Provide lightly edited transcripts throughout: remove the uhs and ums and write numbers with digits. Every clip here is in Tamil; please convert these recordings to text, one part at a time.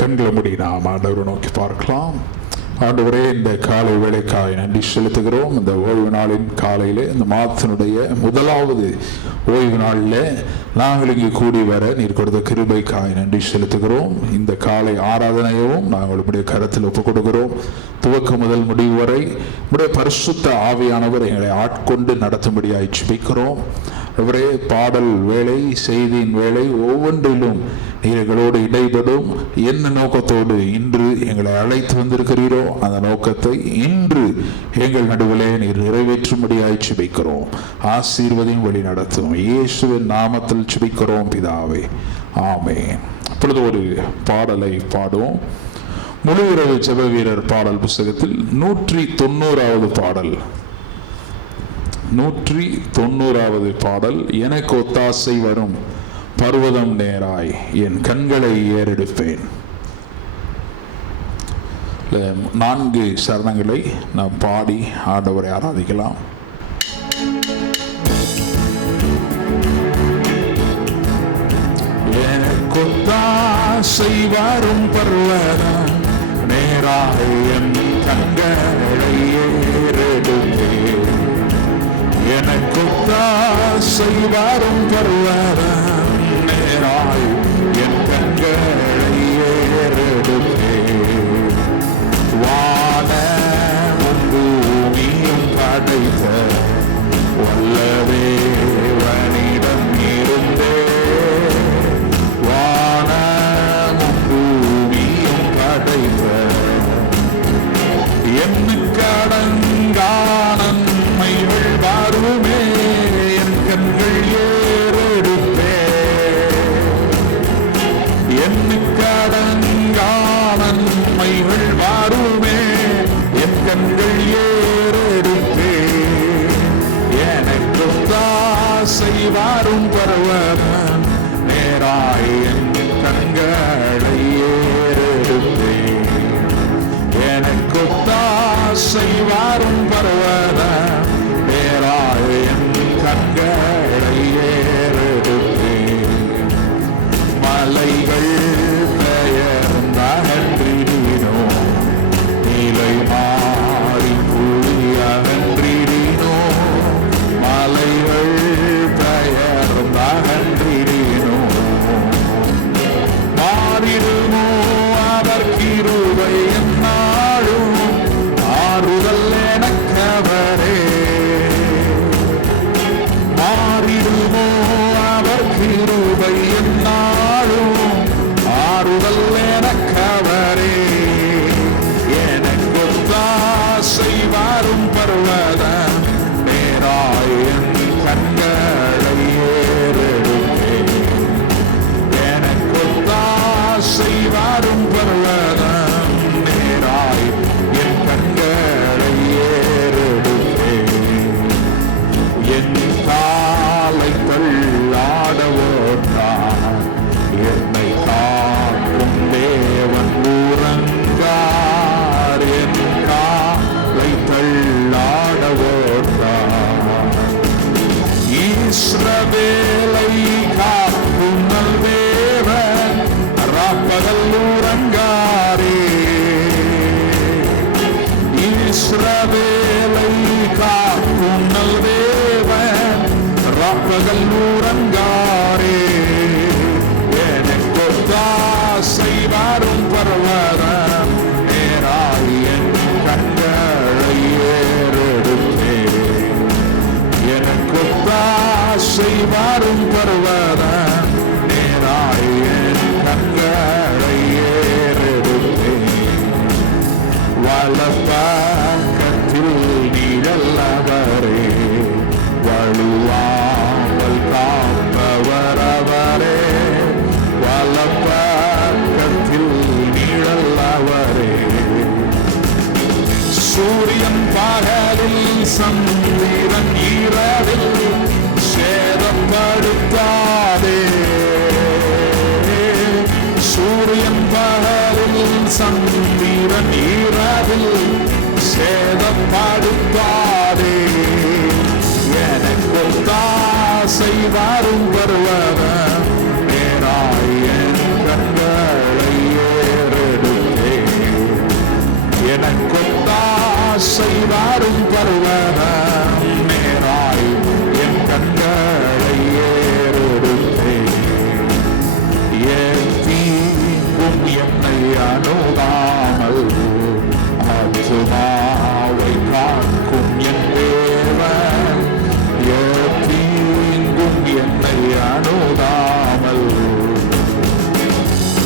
கண்களை மூடி நாம் ஆண்டவரை நோக்கி பார்க்கலாம். ஆண்டவரே, இந்த காலை வேளைக்காய் நன்றி செலுத்துகிறோம். இந்த ஓய்வு நாளின் காலையிலே, இந்த மாதத்தினுடைய முதலாவது ஓய்வு நாளில் நாங்கள் இங்கு கூடி வர நீர் கொடுத்த கிருபைக்காய் நன்றி செலுத்துகிறோம். இந்த காலை ஆராதனையவும் நாங்கள் உடைய கரத்தில் ஒப்புக் கொடுக்கிறோம். துவக்கம் முதல் முடிவு வரை உடைய பரிசுத்த ஆவியானவர் எங்களை ஆட்கொண்டு நடத்தும்படியாய் ஜெபிக்கிறோம். அவரே, பாடல் வேலை, செய்தியின் வேலை ஒவ்வொன்றிலும் நீர் எங்களோடு இடைபடும் என்ன நோக்கத்தோடு இன்று எங்களை அழைத்து வந்திருக்கிறீரோ அந்த நோக்கத்தை இன்று எங்கள் நடுவிலே நீர் நிறைவேற்றும்படியாய் ஜெபிக்கிறோம். ஆசீர்வதியும் வழி நடத்தும் இயேசுவின் நாமத்தில் ஜெபிக்கிறோம் பிதாவே, ஆமென். அப்பொழுது ஒரு பாடலை பாடுவோம். முழு இரவு ஜெப வீரர் பாடல் புஸ்தகத்தில் 190வது பாடல், 190வது பாடல். எனக்கு ஒத்தாசை வரும் பர்வதம் நேராய் என் கண்களை ஏறெடுப்பேன். 4 சரணங்களை நாம் பாடி ஆண்டவரை ஆராதிக்கலாம். எனக்கு ஒத்தாசை வரும் பர்வதம் நேராய் என் கண்களை ஏறெடுப்பேன். எனக்கு ஒத்தாசை வரும் பர்வதம் நேராய் என் கண்களை ஏறெடுப்பேன். வானமும் பூமியும் படைத்த வல்ல தேவனிடம் இருந்தே, வானமும் பூமியும் படைத்த எண்ணுக்கு அடங்கான நன்மைகள் வருமே என் கண்கள் ஏறெடுப்பேன். எண்ணுக்கு அடங்கான நன்மைகள் வருமே என் கண்கள் ஏறெடுப்பேன். எனக்கு ஒத்தாசை வரும் பர்வதம் நேராய் என் கண்களை ஏறெடுப்பேன். எனக்கு ஒத்தாசை வரும் பர்வதம் நேராய் என் கண்களை ஏறெடுப்பேன். மலைகள் பெயர்ந்தகன்றிடினோ, நிலை மாறி புவி அகன்றிடினோ, மலைகள் பெயர்ந்தகன்றிடினோ, மாறிடுமோ அவர் கிருபை என்னாலும் ஆறுதல் எனக்கவரே. மாறிடுமோ அவர் கிருபை என்னாலும் ஆறுதல் எனக்கவரே. எனக்கு ஒத்தாசை வரும் பர்வதம் நேராய் என் கண்களை ஏறெடுப்பேன். எனக்கு ஒத்தாசை வரும் பர்வதம் நேராய் என் கண்களை ஏறெடுப்பேன். என் காலை தள்ளாடவோட்டான் என்னை காக்கும் தேவன் உறங்கார். என் காலை தள்ளாடவோட்டான் இஸ்ரவேலை காக்கும் தேவன் ராப்பகல் உறங்காரே. இஸ்ரவேலை காக்கும் தேவன் ராப்பகல் உறங்காரே. எனக்கு ஒத்தாசை வரும் பர்வதம் நேராய் என் கண்களை ஏறெடுப்பேன். எனக்கு ஒத்தாசை வரும் பர்வதம் நேராய் என் கண்களை ஏறெடுப்பேன். வலப்பக்கத்தில் நீழல்லவரே, வலுவாமல் காப்பவர் அவரே. வலப்பக்கத்தில் நீழல்லவரே, சூரியன் பகலில் சந்திரன் இரவில் சேதப்படுத்தாதே. சூரியன் பகலில் சந்திரன் இரவில் சேதப்படுத்தாதே. எனக்கு ஒத்தாசை வரும் பர்வதம் நேராய் என் கண்களை ஏறெடுப்பேன். அணுகாமல் ஆத்துமாவை காக்கும் என் தேவன் தீங்கும் என்னை அணுகாமல்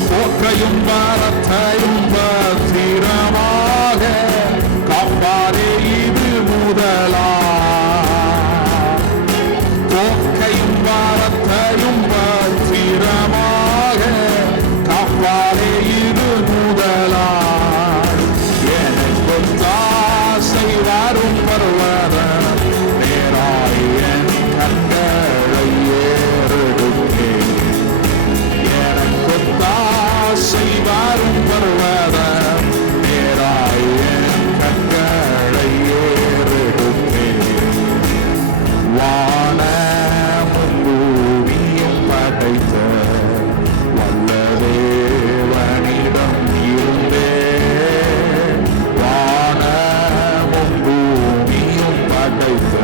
போக்கையும் வரத்தையும் பத்திரமாக காப்பாரே இது முதலா போக்கையும் வரத்தையும் பத்திரமாக காப்பாரே இது முதலா எனக்கு தாசை வரும் பருவத நேராய் என் கண்களை ஏறெடுத்தே எனக்கு தாசை வரும் பருவத நேராய் என் கண்களை ஏறெடுத்தே வானமும் பூமியும் படைத்த வல்ல தேவனிடம் இருந்தே வானமும் பூமியும் படைத்த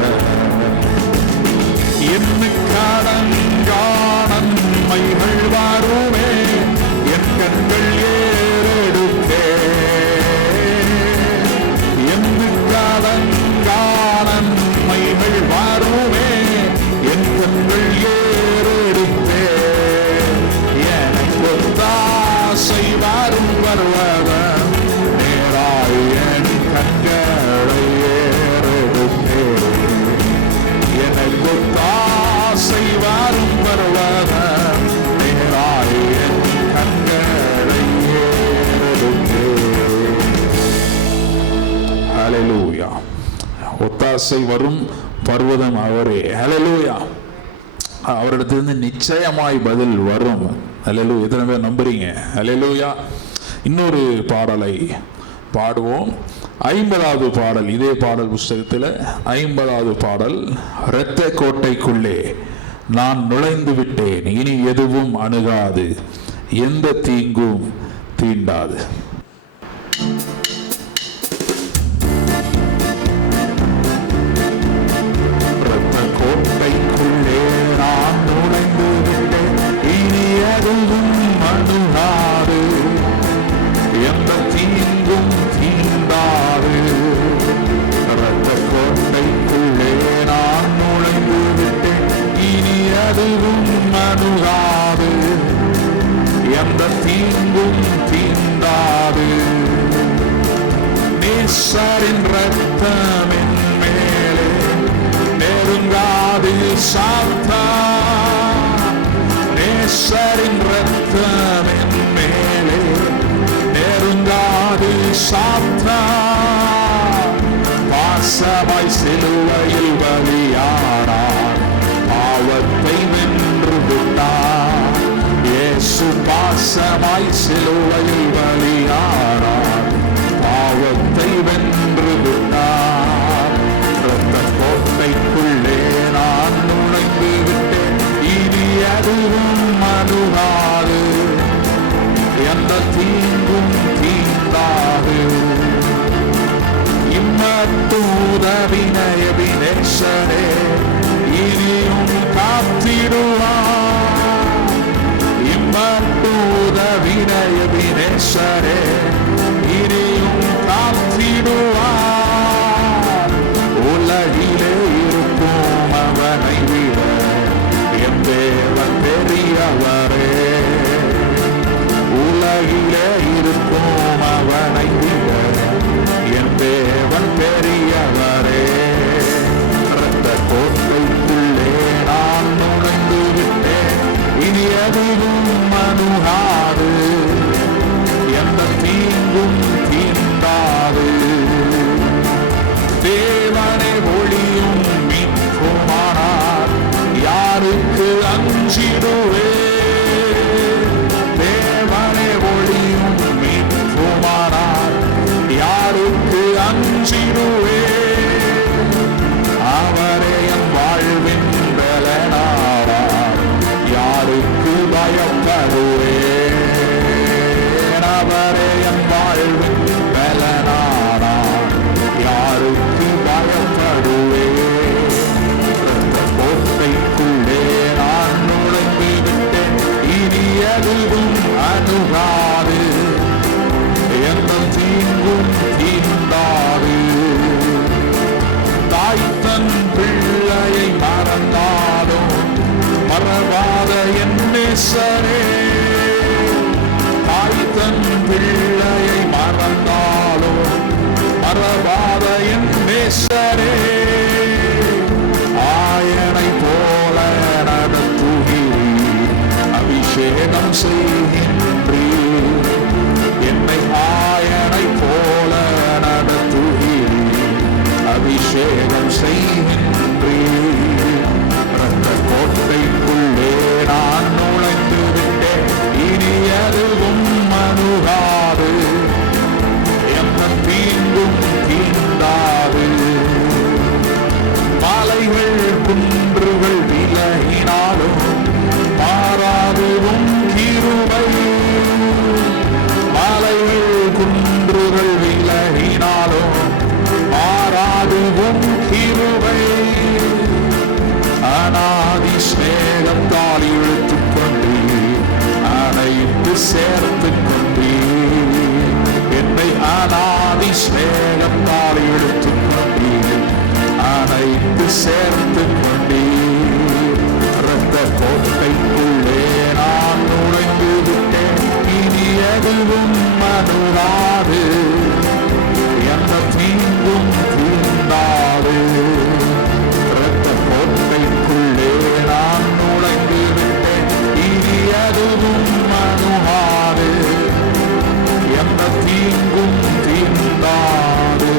நன்மைகள் வாருமே என் கண்கள் ஏறெடுத்தே நன்மைகள் வாருமே என் கண்கள் ஏறெடுத்தே எனக்கு தாசை வாரும் வருவதன் நேராய் என் கண்களை ஏறெடுத்தே எனக்கு தாசை வாரும் வருவதன் நேராய் என் கண்களை ஏறெடுத்தே. ஹல்லேலூயா. ஒத்தாசை வரும் பர்வதம் அவரே. ஹல்லேலூயா. அவரிடத்திலிருந்து நிச்சயமாய் பதில் வரும். ஹல்லேலூயா. எத்தனை பேர் நம்புறீங்க? ஹல்லேலூயா. இன்னொரு பாடலை பாடுவோம். 50வது பாடல், இதே பாடல் புஸ்தகத்தில் 50வது பாடல். இரத்த கோட்டைக்குள்ளே நான் நுழைந்து விட்டேன், இனி எதுவும் அணுகாது, எந்த தீங்கும் தீண்டாது. இரத்த கோட்டைக்குள்ளே நான் நுழைந்து விட்டேன், இனி எதுவும் அணுகாது, எந்த தீங்கும் தீண்டாது. இரத்த கோட்டைக்குள்ளே நான் நுழைந்து விட்டேன், இனி எதுவும் அணுகாது, எந்த தீங்கும் தீண்டாது. நேசரின் இரத்தம் என் மேலே நெருங்காது சாத்தா, நேசரின் இரத்தம் என் மேலே நெருங்காது சாத்தா. பாசமாய் சிலுவையில் பலியானார், பாவத்தை வென்று விட்டார். இயேசு பாசமாய் சிலுவையில் பலியானார், பாவத்தை வென்று விட்டார். இரத்த கோட்டைக்குள்ளே நான் நுழைந்து விட்டேன், இனி எதுவும் அணுகாது, எந்த தீங்கும் தீண்டாது. இம்மட்டுதவினய வினேசரே இனியும் காத்திடுவார். இம்மட்டுதவினய வினேசரே இனியும் காத்திடுவார். உலகிலே இருக்கும் அவனை விட என் தேவன் பெரியவரே. உலகிலே இருக்கும் அவனை விட என் தேவன் பெரியவரே. இரத்த கோட்டைக்குள்ளே நான் நுழைந்து விட்டேன், இனி எதுவும் அணுகாது, எந்த தீங்கும் தீண்டாது. தேவனே ஒளியும் மீட்புமானார், யாருக்கு அஞ்சிடுவே. தேவனே ஒளியும் மீட்புமானார், யாருக்கு அஞ்சிடுவே. அவரே என் வாழ்வின் பலனானார், யாருக்கு பயப்படுவேன். அவரே என் வாழ்வின் பலனானார், யாருக்கு பயப்படுவேன். இரத்த கோட்டைக்குள்ளே நான் நுழைந்து விட்டேன், இனி எதுவும் அணுகாது, மறவாத என் நேசரே, ஆயனை போல நடத்துகிறீர், அபிஷேகம் செய்கின்றீர். என்னை ஆயனை போல நடத்துகிறீர், அபிஷேகம் செய்கின்றீர். ரத்த கோட்டைக்குள்ளே நான் நுழைந்து விட்டேன், இனி எதுவும் அணுகாது, எந்த தீங்கும் தீண்டாது. மலைகள் குன்றுகள் விலகினாலும் மாறாதுவும் கிருபை, மலைகள் குன்றுகள் விலகினாலும் மாறாதுவும் கிருபை. அநாதி ஸ்நேகத்தால் இழுத்துக் கொண்டு அனைத்து சேர்த்துக் கொண்டு, என்னை அநாதி ஸ்நேகத்தால் இழுத்துக் கொண்டு அனைத்து சேர்த்துக் கொண்டு. இரத்த கோட்டைக்குள்ளே நான் நுழைந்து விட்டேன், இனி எதுவும் அணுகாது, எந்த தீங்கும் தீண்டாது. இரத்த கோட்டைக்குள்ளே நான் நுழைந்து விட்டேன், இனி எதுவும் அணுகாது, எந்த தீங்கும் தீண்டாது.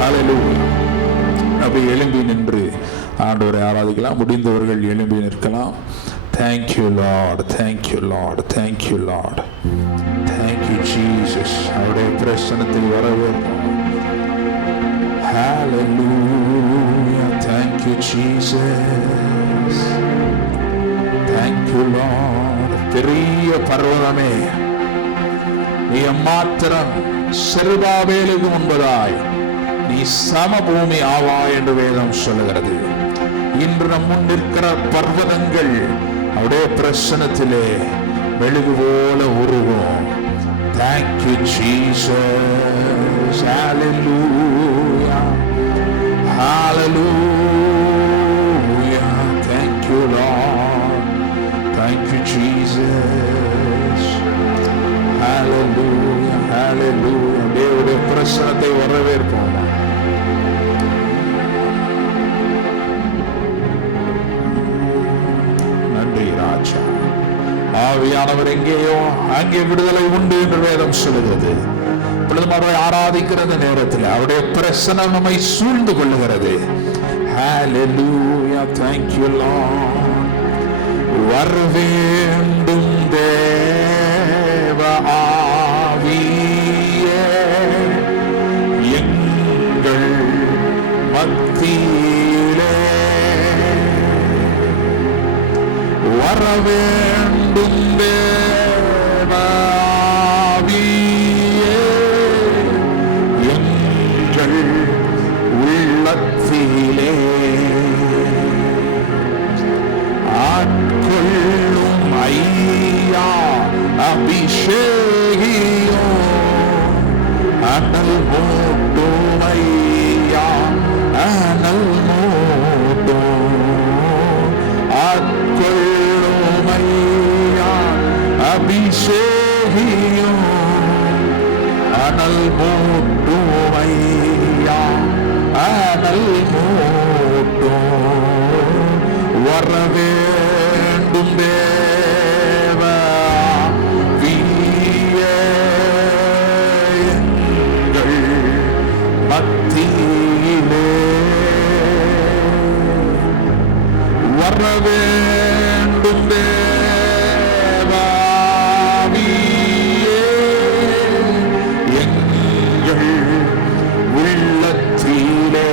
ஹல்லேலூயா. அப்படி எழும்பி நின்று ஆண்டவரை ஆராதிக்கலாம். முடிந்தவர்கள் எழும்பி நிற்கலாம். Thank you Lord, thank you Lord, thank you Lord, thank you Jesus. அவருடைய பிரசன்னத்தில் வரவேற்போம். Hallelujah, thank you Jesus, thank you Lord. பெரிய பர்வதமே, நீ மாத்திரம் செருபாபேலுக்கு முன்பதாய் நீ சமபூமி ஆவாய் என்று வேதம் சொல்லுகிறது. இன்று நம் முன் நிற்கிற பர்வதங்கள் அவருடைய பிரசன்னத்திலே மெழுகு போல உருகும். Thank you Jesus, hallelujah, hallelujah, thank you Lord, thank you Jesus, hallelujah, hallelujah. தேவனுடைய பிரசன்னத்தை வரவேற்போம். ஆவியானவர் எங்கேயோ அங்கே விடுதலை உண்டு என்று வேதம் சொல்லுகிறது. அவரை ஆராதிக்கிற நேரத்தில் அவருடைய பிரசன்னம் நம்மை சூழ்ந்து கொள்ளுகிறது. Hallelujah, thank you Lord. வரவேண்டும் தேவ ஆவியே எங்கள் மத்தியிலே, வரவேண்டும் தேவ ஆவியே எங்கள் உள்ளத்திலே, ஆட்கொள்ளும் ஐயா அபிஷேகியோ, அனல் மூட்டும் ஐயா அனல் மூட்டும், ஆட்கொள்ளும் ஐயா அபிஷேகியோ, அனல் மூட்டும் ஐயா அனல் மூட்டும். வரவேண்டும் தேவ ஆவியே எங்கள் மத்தியிலே, வரவேண்டும் தேவ ஆவியே எங்கள் உள்ளத்திலே,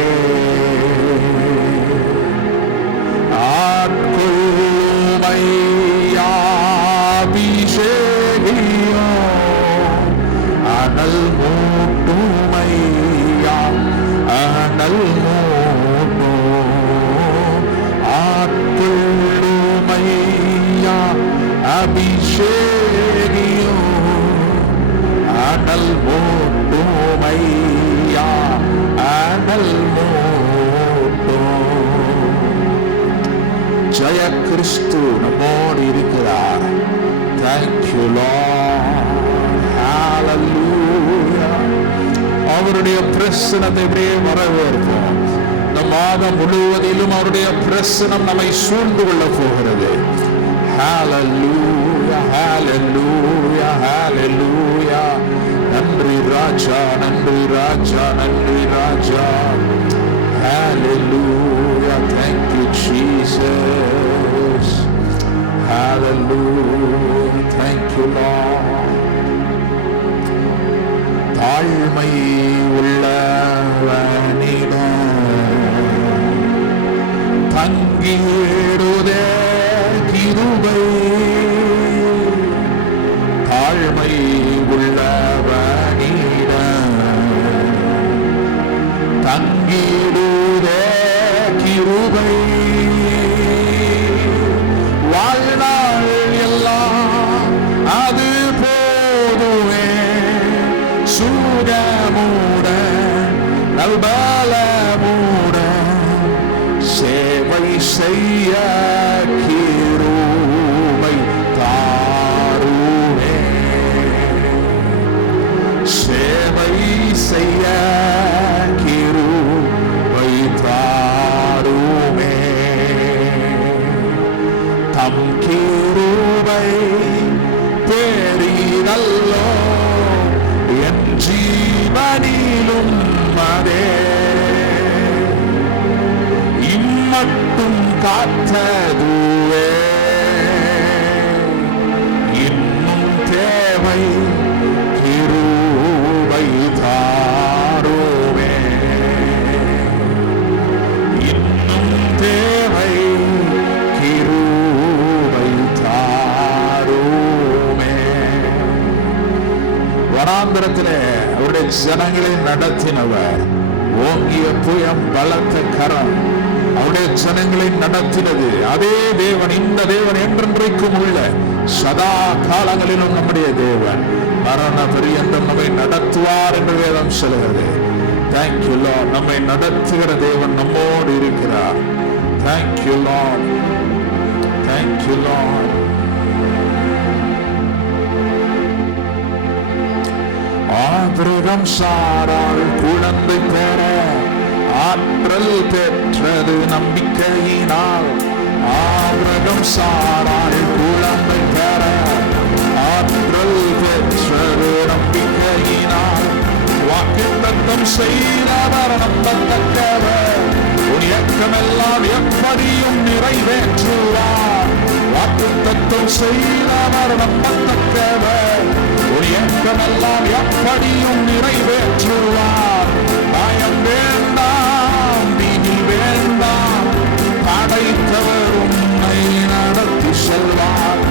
ஆட்கொள்ளும் ஐயா அபிஷேகியோ, அனல் மூட்டும் ஐயா அனல் மூட்டும், ஆட்கொள்ளும் ஐயா அபிஷேகியோ, அனல் மூட்டும் ஐயா அனல் மூட்டும். ஜெய கிறிஸ்து நம்மோடு இருக்கிறார். Thank you Lord, hallelujah, அவருடைய பிரசனத்தை இப்படியே வரவேற்போம். இந்த மாதம் முழுவதிலும் அவருடைய பிரசனம் நம்மை சூழ்ந்து கொள்ள போகிறது. ஹalleluya, hallelujah, hallelujah. நன்றி ராஜா, நன்றி ராஜா, நன்றி ராஜா. Hallelujah, thank you Jesus. Hallelujah, thank you Lord. தாழ்மை உள்ளவனிடம் தங்கிடுதே கிருபை, தாழ்மை உள்ளவனிடம் தங்கிடுதே கிருபை, வாழ்நாள் எல்லாம் அது போதுமே, சுகமுடன் நல்பலமுடன் சேவை செய்ய கிருபை தாருமே, சேவை செய்ய கிருபை தாருமே. தம் கிருபை பெரிதல்லோ என் ஜீவனிலும் அதே, இம்மட்டும் காத்ததுவே இன்னும் தேவை கிருபை தாருமே, இன்னும் தேவை கிருபை தாருமே. வனாந்திரத்திலே அவருடைய ஜனங்களை நடத்தினவர், ஓங்கிய புயம் பலத்த கரம் அவருடைய ஜனங்களை நடத்தினது அதே தேவன். இந்த தேவன் என்றென்றைக்கும் உள்ள சதா காலங்களிலும் நம்முடைய தேவன். மரண பரியந்தம் நம்மை நடத்துவார் என்று வேதம் சொல்கிறது. Thank you Lord, நம்மை நடத்துகிற தேவன் நம்மோடு இருக்கிறார். Thank you Lord, thank you Lord. Abraham சாராள் குழந்தை பெற ஆற்றல் பெற்றது நம்பிக்கையினால். ஆபிரகாம் சாராள் குழந்தை பெற ஆற்றல் பெற்றது நம்பிக்கையினால். வாக்குத்தத்தம் செய்தவர் நம்பத்தக்கவர், உன் இயக்கமெல்லாம் எப்படியும் நிறைவேற்றுவார். வாக்குத்தத்தம் செய்தவர் நம்பத்தக்கவர், உன் இயக்கமெல்லாம் எப்படியும் நிறைவேற்றுவார். பயம் வேண்டாம், பீதி வேண்டாம், படைத்தவர் உன்னை நடத்தி செல்வார்.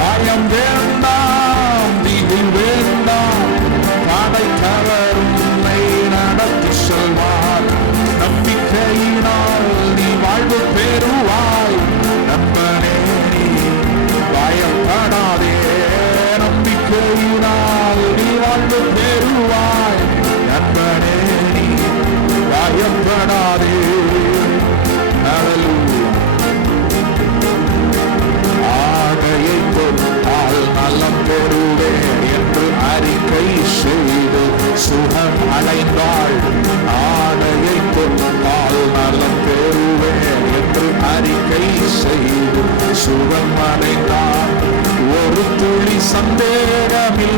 பயம் வேண்டாம், பீதி வேண்டாம், படைத்தவர் உன்னை நடத்தி செல்வார். நம்பிக்கையினால் நீ வாழ்வு பெறுவாய், நம்பனே நீ பயப்படாதே. நம்பிக்கையினால் நீ வாழ்வு பெறுவாய், நண்பனே நீ பயப்படாதே. ஆடையை தொட்டால் நலம் பெறுவேன் என்று அறிக்கை செய்து சுகம் அடைந்தாள். ஆடையை தொட்டால் நலம் பெறுவேன் என்று அறிக்கை செய்து சுகம் அடைந்தாள். ஒரு துளி சந்தேகமில்லாமலே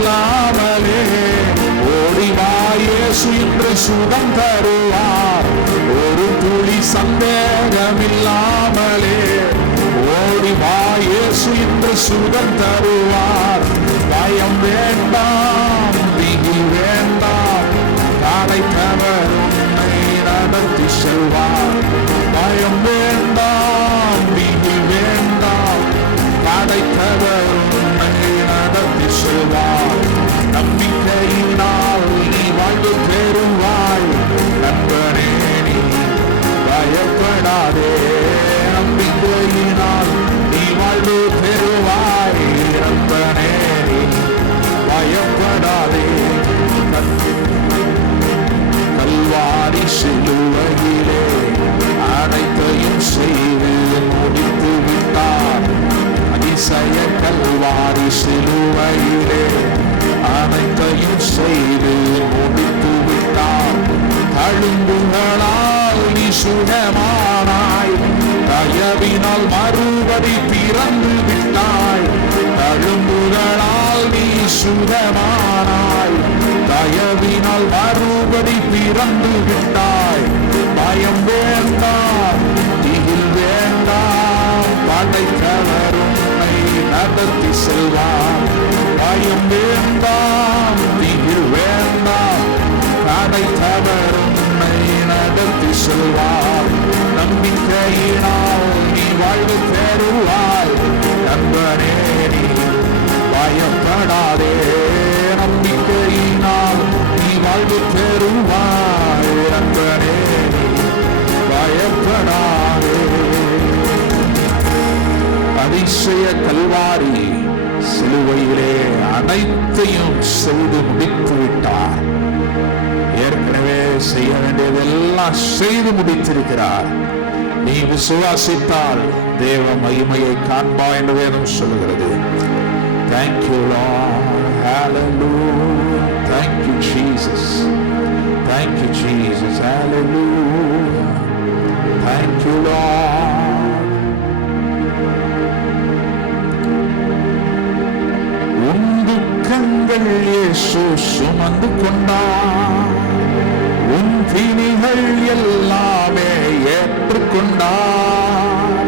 ஓடிவா இயேசு இன்று சுகம் தருவார். ஒரு துளி சந்தேகமில்லாமலே ஓடிவா இயேசு இன்று சுகம் தருவார். பயம் வேண்டாம், பீதி வேண்டாம், படைத்தவர் உன்னை நடத்தி செல்வார். பயம் வேண்டாம், பீதி வேண்டாம், படைத்தவர் உன்னை நடத்தி செல்வார். நம்பிக்கையினால் நீ வாழ்வு பெறுவாய், நண்பனே நீ பயப்படாதே. நம்பிக்கையினால் நீ வாழ்வு பெறுவாய், நண்பனே நீ பயப்படாதே. கல்வாரி சிலுவையிலே அனைத்தையும் செய்து முடித்து விட்டார். அதிசய கல்வாரி சிலுவையிலே அனைத்தையும் செய்து முடித்து விட்டார். தழும்புகளால் நீ சுகமானாய், தயவினால் மறுபடி பிறந்து விட்டாய். தழும்புகளால் நீ சுகமானாய், தயவினால் மறுபடி பிறந்து விட்டாய். பயம் வேண்டாம், திகில் வேண்டாம், படைத்தவர் உன்னை நடத்தி செல்வார். பயம் வேண்டாம், திகில் வேண்டாம், படைத்தவர் உன்னை நடத்தி செல்வார். நம்பிக்கையினால் நீ வாழ்வு பெறுவாய். நண்பனே நீ பயப்படாதே, நம்பிக்கையினால் நீ வாழ்வு பெறுவாய். நண்பனே நீ பயப்படாதே. அதிசய கல்வாரி சிலுவையிலே அனைத்தையும் செய்து முடித்து விட்டார். ஏற்கனவே செய்ய வேண்டியதெல்லாம் செய்து முடித்திருக்கிறார். நீ விசுவாசித்தால் தேவ மகிமையை காண்பா என்று வேதம் சொல்லுகிறது. Thank you Lord, hallelujah, thank you Jesus, thank you Jesus, hallelujah, thank you Lord. உன் துக்கங்கள் இயேசு சுமந்து கொண்டார், உன் பிணிகள் எல்லாமே ஏற்றுக்கொண்டார்.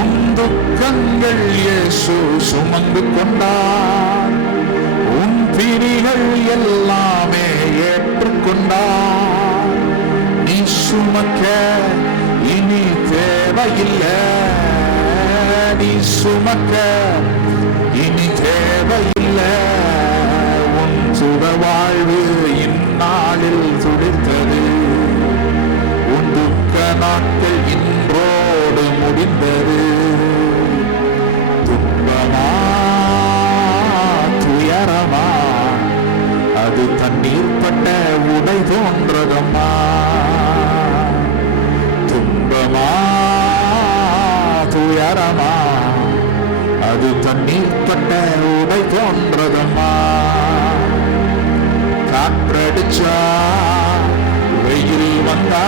உன் துக்கங்கள் இயேசு சுமந்து கொண்டார், உன் பிணிகள் எல்லாமே ஏற்றுக்கொண்டார். நீ சுமக்க இனி தேவையில்லை, நீ சுமக்க இனி தேவையில்லை. உன் சுக வாழ்வு இந்நாளில் துடித்தது, உன் துக்க நாட்கள் இன்றோடு முடிந்தது. துன்பமா துயரமா அது தண்ணீர் பட்ட உடை தோன்றதம்மா. துன்பமா துயரமா அது தண்ணீர் பட்ட உடை தோன்றதம்மா. காற்றடிச்சா வெயில் வந்தா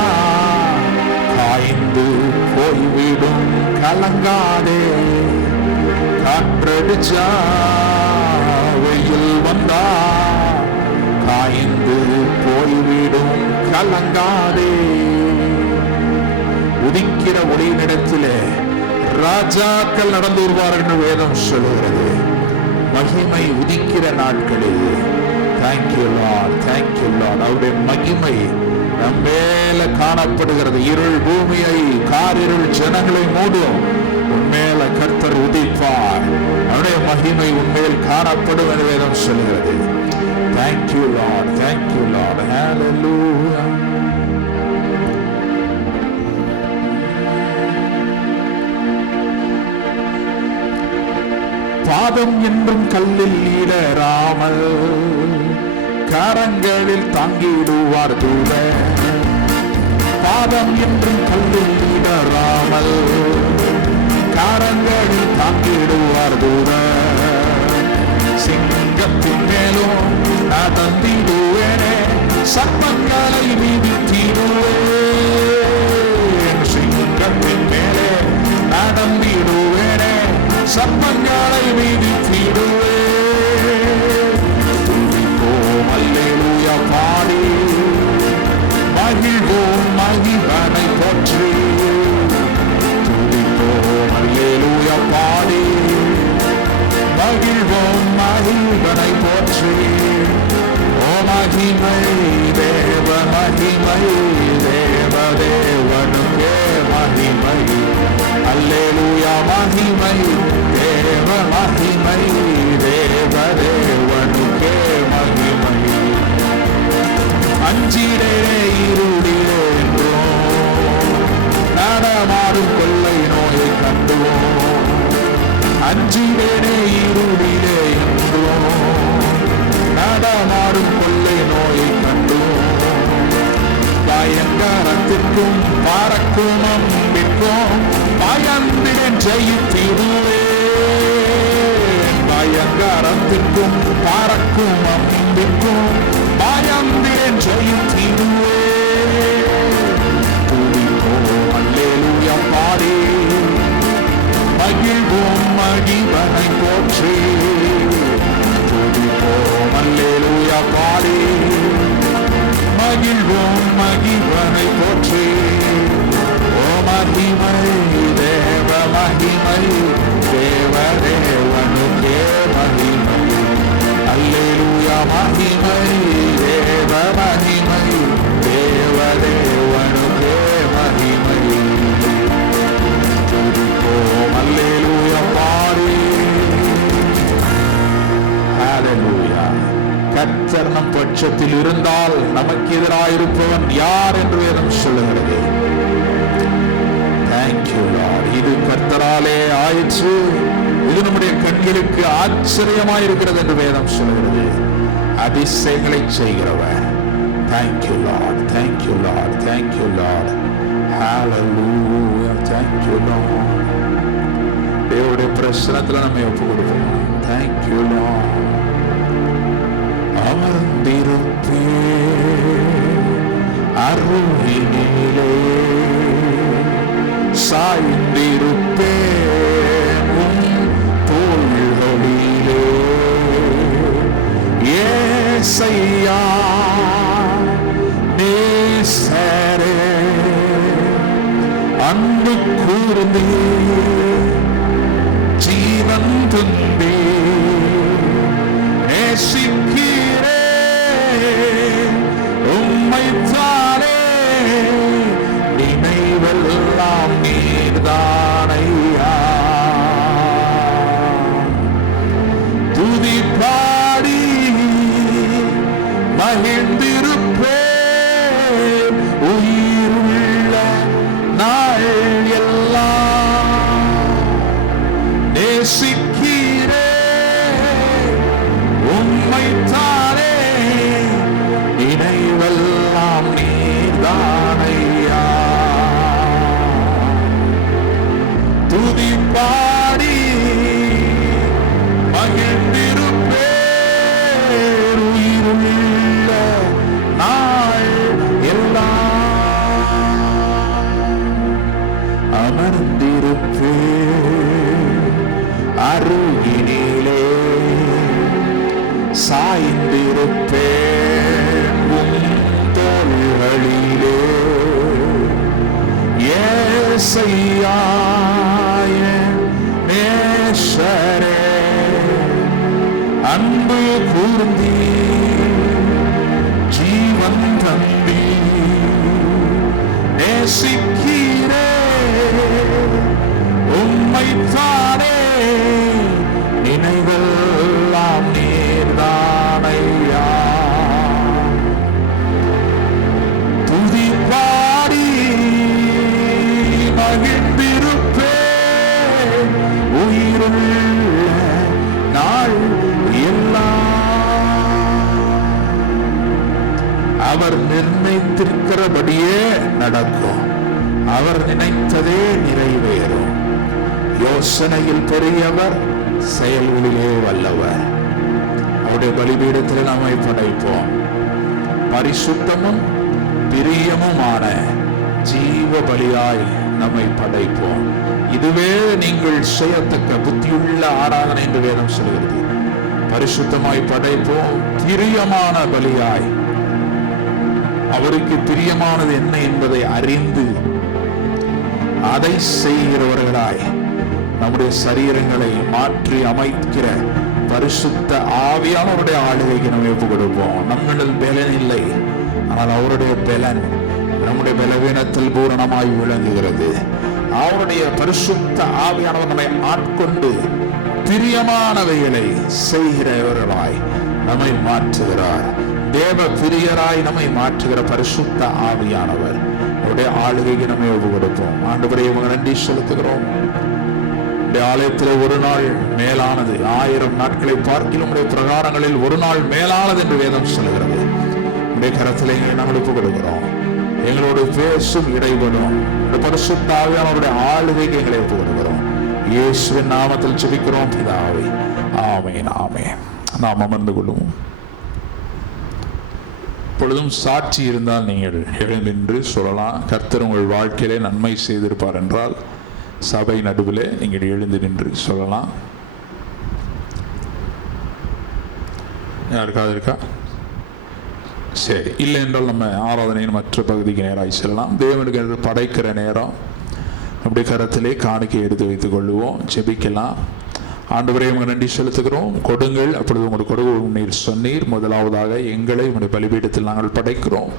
காய்ந்து போய்விடும், கலங்காதே. காற்றடிச்சா வெயில் வந்தா காய்ந்து போய்விடும், கலங்காதே. உதிக்கிற ஒளியினிடத்திலே ராஜாக்கள் நடந்து வருவார்கள் என்று வேதம் சொல்லுகிறது. மகிமை உதிக்கிற நாட்களில் தேங்க்யூ லார்ட், தேங்க்யூ லார்ட். அவருடைய மகிமை நம்மேல காணப்படுகிறது. இருள் பூமியை, காரிருள் ஜனங்களை மூடும். உண்மையில கர்த்தர் உதிப்பார், அவருடைய மகிமை உண்மையில் காணப்படும் என்று வேதம் சொல்லுகிறது. தேங்க்யூ லார்ட், தேங்க்யூ லார்ட், ஹல்லேலூயா. பாதம் என்றும் கல்லில் இடராமல் கரங்களில் தாங்கிடுவார் தூதர். பாதம் என்றும் கல்லில் இடராமல் கரங்களில் தாங்கிடுவார் தூதர். சிங்கத்தின் மேலும் நடந்திடுவேனே, சர்ப்பங்களை மிதித்திடுவேன். சிங்கத்தின் மேலே நடந்திடுவேனே, சர்ப்பங்களை மிதித்திடுவேன். துதிப்போம் அல்லேலூயா பாடி, மகிழ்வோம் மகிழ்வனை போற்றி. துதிப்போம் அல்லேலூயா பாடி, மகிழ்வோம் மகிழ்வனை போற்றி. ஓ மகிமை தேவ மகிமை, தேவ தேவனுக்கே மகிமை. அல்லேலூயா மகிமை தேவ மகிமை, தேவ தேவனுக்கே மகிமை. அஞ்சிடே இருளிலே என்றோம், நடமாடும் கொள்ளை நோயை கண்டுவோம். அஞ்சிடே இருளிலே என்றோம், நடமாடும் கொள்ளை நோயை கண்டுவோம். பயங்கரத்திற்கும் பறக்கும் அம்பிற்கும் பயந்திரன் ஜெயித்திடுவேன். பயங்கரத்திற்கும் பறக்கும் அம்பிற்கும் பயந்திரன் ஜெயித்திடுவேன். மகிவனை போற்றி துதிப்போம் அல்லேலூயா பாடி மகிழ்வோம் மகிவனை போற்றி. ஓ மகிமை தேவ மகிமை தேவதேவனுக்கே மகிமை அல்லேலூயா மகிமை தேவ மகிமை தேவதேவனுக்கே மகிமை துதிப்போம் அல்லேலூயா பாடி. ஹல்லேலூயா. கர்த்தர் நம் பட்சத்தில் இருந்தால் நமக்கு எதிராயிருப்பவன் யார் என்று வேதம் சொல்லுகிறது. Thank you Lord. இது கர்த்தராலே ஆயிற்று, இது நம்முடைய கண்களுக்கு ஆச்சரியமாயிருக்கிறது என்று வேதம் சொல்லுகிறது. அதிசயங்களை செய்கிறவர். Thank you lord, thank you lord, thank you lord. Hallelujah. Thank you lord. தேவனுடைய பிரசன்னத்துல நம்ம ஒப்பு கொடுப்போம். Thank you Lord. அமர்ந்திருப்பே அருகினிலே சாய்ந்திருப்பே தோள்களிலே ஏசையா நேசரே அன்பு கூர்ந்தே ஜீவன் தந்தே நேசிக்கிறே உம்மைத்தானே நினைவெல்லாம் நீர்தானையா. துதி பாடி மகிழ்ந்திருப்பே உயிருள்ள நாள் எல்லாம் நேசிக்கிறே உம்மைத்தானே நினைவெல்லாம் நீர்தானையா. துதி பாடி மகிழ்ந்திருப்பே உயிருள்ள நாள் எல்லாம் அமர்ந்திருப்பே அருகினிலே சாய்ந்திருப்பேன் உம் தோள்களிலே ஏசையா நேசரே அன்பு கூர்ந்தி ஜீவன் தந்தி நேசிக்கிறே உம்மைத்தானே நினைவெல்லாம் நீர்தானையா. துதி பாடி மகிழ்ந்திருப்பே உயிருள்ள நாள் எல்லாம். அவர் நிர்ணயித்திருக்கிறபடியே நடக்கும், அவர் நினைத்ததே நிறைவேறும். யோசனையில் பெரியவர், செயல்களிலே வல்லவர். அவருடைய பலிபீடத்தில் நம்மை படைப்போம். பரிசுத்தமும் பிரியமுமான ஜீவ பலியாய் நம்மை படைப்போம். இதுவே நீங்கள் செய்யத்தக்க புத்தியுள்ள ஆராதனை என்று வேதம் சொல்கிறது. பரிசுத்தமாய் படைப்போம், பிரியமான பலியாய். அவருக்கு பிரியமானது என்ன என்பதை அறிந்து அதை செய்கிறவர்களாய் நம்முடைய சரீரங்களை மாற்றி அமைக்கிற பரிசுத்த ஆவியானவருடைய ஆளுகைக்கு நம்ம ஒப்பு கொடுப்போம். நம்மிடம் பலன் இல்லை, ஆனால் அவருடைய பலன் நம்முடைய பலவீனத்தில் பூரணமாய் விளங்குகிறது. அவருடைய பரிசுத்த ஆவியானவர் நம்மை ஆட்கொண்டு பிரியமானவைகளை செய்கிறவர்களாய் நம்மை மாற்றுகிறார். தேவ பிரியராய் நம்மை மாற்றுகிற பரிசுத்த ஆவியானவர் அவருடைய ஆளுகைக்கு நம்மை ஒப்பு கொடுப்போம். ஆண்டவரே நன்றி செலுத்துகிறோம். ஆலயத்தில் ஒரு நாள் மேலானது 1000 நாட்களை பார்க்கிலும் உடைய பிரகாரங்களில் ஒரு நாள் மேலானது என்று வேதம் சொல்லுகிறது. உடைய கரத்திலே நாங்கள் ஒப்பு கொடுக்கிறோம். எங்களோடு பேசும் இடைவெளும் பரிசுத்த ஆவியானவருடைய ஆளுகைக்கு எங்களை ஒப்பு கொடுக்கிறோம். இயேசுவின் நாமத்தில் ஜெபிக்கிறோம் பிதாவே, ஆமென் ஆமென். நாம் அமர்ந்து கொள்ளுவோம். இப்பொழுதும் சாட்சி இருந்தால் நீங்கள் எழுந்தின்று சொல்லலாம். கர்த்தர் உங்கள் வாழ்க்கையிலே நன்மை செய்திருப்பார் என்றால் சபை நடுவில் நீங்கள் எழுந்து நின்று சொல்லலாம். யாருக்காவது இருக்கா? சரி, இல்லை என்றால் நம்ம ஆராதனையின் மற்ற பகுதிக்கு நேராக செல்லலாம். தேவனுக்கு என்று படைக்கிற நேரம் அப்படியே கரத்திலே காணிக்கை எடுத்து வைத்துக் கொள்ளுவோம், ஜெபிக்கலாம். ஆண்டவரே உங்கள் நன்றி செலுத்துகிறோம். கொடுங்கள், அப்பொழுது உங்களுக்கு கொடுங்கள் நீர் சொன்னீர். முதலாவதாக எங்களை உங்களுடைய பலிபீடத்தில் நாங்கள் படைக்கிறோம்.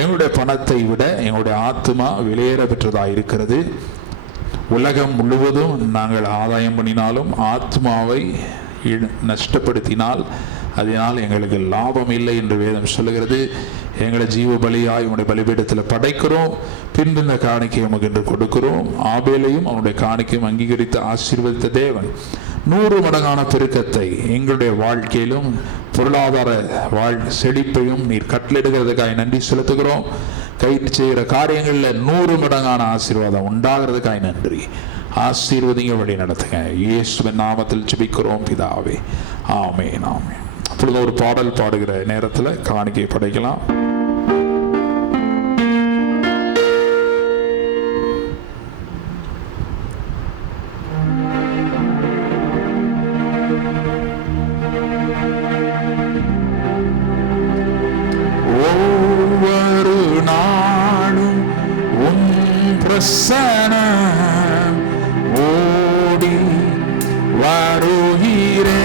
எங்களுடைய பணத்தை விட எங்களுடைய ஆத்மா விலையேற பெற்றதாக இருக்கிறது. உலகம் முழுவதும் நாங்கள் ஆதாயம் பண்ணினாலும் ஆத்மாவை நஷ்டப்படுத்தினால் அதனால் எங்களுக்கு லாபம் இல்லை என்று வேதம் சொல்லுகிறது. எங்களை ஜீவ பலியாய் உங்களுடைய பலிபீடத்தில் படைக்கிறோம். பின்பு இந்த காணிக்கை உமக்கு என்று கொடுக்கிறோம். ஆபேலையும் அவனுடைய காணிக்கையும் அங்கீகரித்து ஆசீர்வதித்த தேவன் 100 மடங்கான பெருக்கத்தை எங்களுடைய வாழ்க்கையிலும் பொருளாதார செழிப்பையும் நீர் கட்டளிடுகிறதுக்காக நன்றி செலுத்துகிறோம். கை செய்கிற காரியங்களில் 100 மடங்கான ஆசீர்வாதம் உண்டாகிறதுக்காக நன்றி. ஆசீர்வதிங்க, வழி நடத்துங்க. இயேசுவின் நாமத்தில் ஜெபிக்கிறோம் பிதாவே, ஆமென், ஆமென். அப்பொழுது ஒரு பாடல் பாடுகிற நேரத்தில் காணிக்கை படைக்கலாம். ஒவ்வொரு நாளும் உன் பிரசன்னம் ஓடி வருகிறேன்.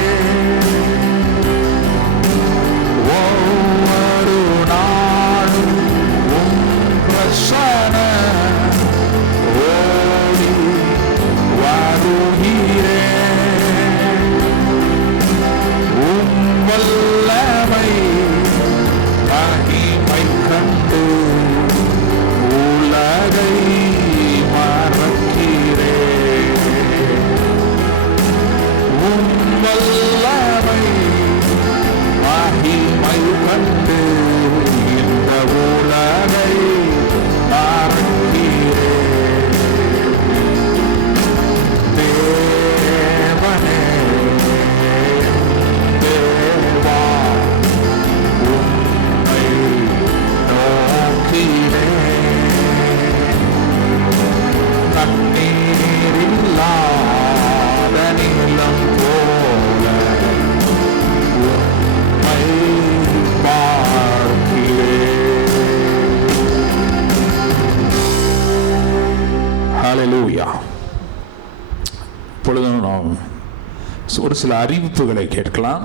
ஒரு சில அறிவிப்புகளை கேட்கலாம்.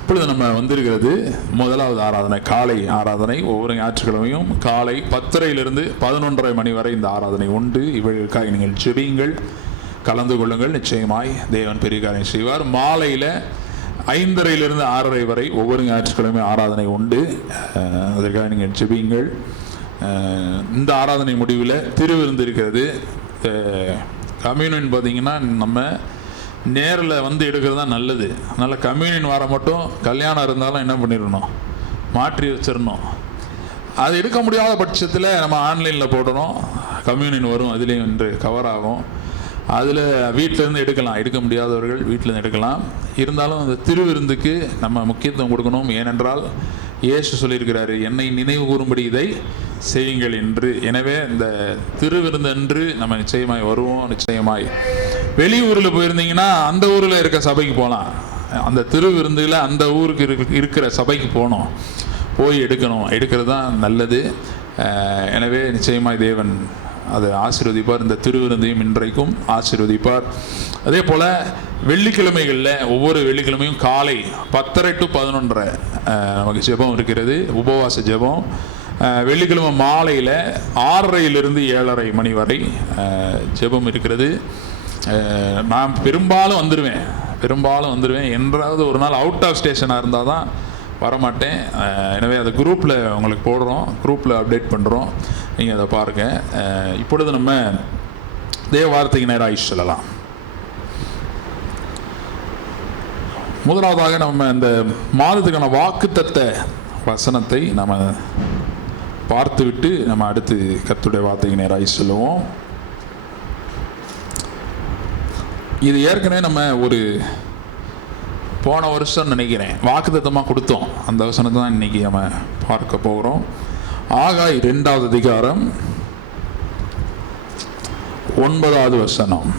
இப்பொழுது நம்ம வந்திருக்கிறது முதலாவது ஆராதனை, காலை ஆராதனை. ஒவ்வொரு ஞாயிற்றுக்கிழமையும் காலை 10:30 11:30 மணி வரை இந்த ஆராதனை உண்டு. இவர்களுக்காக நீங்கள் ஜெபியுங்கள், கலந்து கொள்ளுங்கள். நிச்சயமாய் தேவன் பெரிய காரியம் செய்வார். மாலையில் 5:30 6:30 வரை ஒவ்வொரு ஞாயிற்றுக்கிழமையும் ஆராதனை உண்டு. அதற்காக நீங்கள் ஜெபியுங்கள். இந்த ஆராதனை முடிவில் திருவிருந்து இருக்கிறது. கம்யூனியன் பார்த்தீங்கன்னா நம்ம நேரில் வந்து எடுக்கிறது தான் நல்லது. அதனால் கம்யூனியன் வர மட்டும் கல்யாணம் இருந்தாலும் என்ன பண்ணிடணும், மாற்றி வச்சிடணும். அது எடுக்க முடியாத பட்சத்தில் நம்ம ஆன்லைனில் போடணும், கம்யூனியன் வரும், அதுலேயும் என்று கவர் ஆகும். அதில் வீட்டிலேருந்து எடுக்கலாம், எடுக்க முடியாதவர்கள் வீட்டிலேருந்து எடுக்கலாம். இருந்தாலும் அந்த திருவிருந்துக்கு நம்ம முக்கியத்துவம் கொடுக்கணும். ஏனென்றால் இயேசு சொல்லியிருக்கிறாரு, என்னை நினைவு கூறும்படி இதை செய்யுங்கள் என்று. எனவே இந்த திருவிருந்து அன்று நம்ம நிச்சயமாய் வருவோம். நிச்சயமாய் வெளியூரில் போயிருந்தீங்கன்னா அந்த ஊரில் இருக்க சபைக்கு போகலாம். அந்த திருவிருந்தில் அந்த ஊருக்கு இருக்கிற சபைக்கு போகணும், போய் எடுக்கிறது தான் நல்லது. எனவே நிச்சயமாய் தேவன் அதை ஆசீர்வதிப்பார். இந்த திருவிருந்தையும் இன்றைக்கும் ஆசீர்வதிப்பார். அதே போல் வெள்ளிக்கிழமைகளில் ஒவ்வொரு வெள்ளிக்கிழமையும் காலை 10:30 to 11:30 நமக்கு ஜெபம் இருக்கிறது, உபவாச ஜெபம். வெள்ளிக்கிழமை மாலையில் 6:30 7:30 மணி வரை ஜெபம் இருக்கிறது. நான் பெரும்பாலும் வந்துடுவேன். என்றாவது ஒரு நாள் அவுட் ஆஃப் ஸ்டேஷனாக இருந்தால் தான் வரமாட்டேன். எனவே அதை குரூப்பில் உங்களுக்கு போடுறோம், குரூப்பில் அப்டேட் பண்ணுறோம், நீங்கள் அதை பாருங்கள். இப்பொழுது நம்ம தேவ வார்த்தைக்கு நேராக சொல்லலாம். முதலாவதாக நம்ம இந்த மாதத்துக்கான வாக்குத்தத்த வசனத்தை நம்ம பார்த்துவிட்டு நம்ம அடுத்து கர்த்தருடைய வார்த்தைக்கு நேராக சொல்லுவோம். இது ஏற்கனவே நம்ம ஒரு போன வருஷம் நினைக்கிறேன் வாக்குத்தத்தமாக கொடுத்தோம். அந்த வசனத்தை தான் இன்னைக்கு நம்ம பார்க்க போகிறோம். ஆகாய் 2வது அதிகாரம் 9வது வசனம்,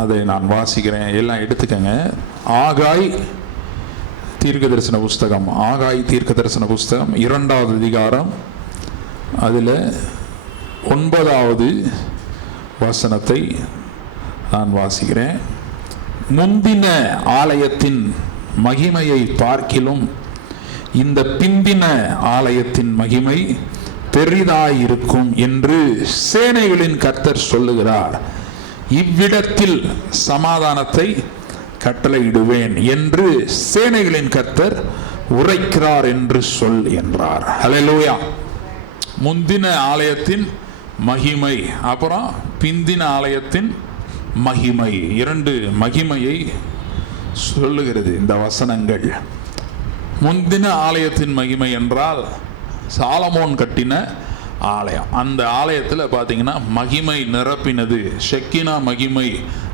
அதை நான் வாசிக்கிறேன், எல்லாம் எடுத்துக்கங்க. ஆகாய் தீர்க்க தரிசன புஸ்தகம், ஆகாய் தீர்க்க தரிசன புஸ்தகம் 2வது அதிகாரம், அதில் 9வது வசனத்தை நான் வாசிக்கிறேன். முந்தின ஆலயத்தின் மகிமையை பார்க்கிலும் இந்த பிந்தின ஆலயத்தின் மகிமை பெரிதாயிருக்கும் என்று சேனைகளின் கர்த்தர் சொல்லுகிறார். இவ்விடத்தில் சமாதானத்தை கட்டளையிடுவேன் என்று சேனைகளின் கர்த்தர் உரைக்கிறார் என்று சொல் என்றார். ஹல்லேலூயா. முந்தின ஆலயத்தின் மகிமை, அப்புறம் பிந்தின ஆலயத்தின் மகிமை, 2 மகிமையை சொல்லுகிறது இந்த வசனங்கள். முந்தின ஆலயத்தின் மகிமை என்றால் சாலமோன் கட்டின ஆலயம். அந்த ஆலயத்தில் பார்த்தீங்கன்னா மகிமை நிரப்பினது, ஷெக்கினா மகிமை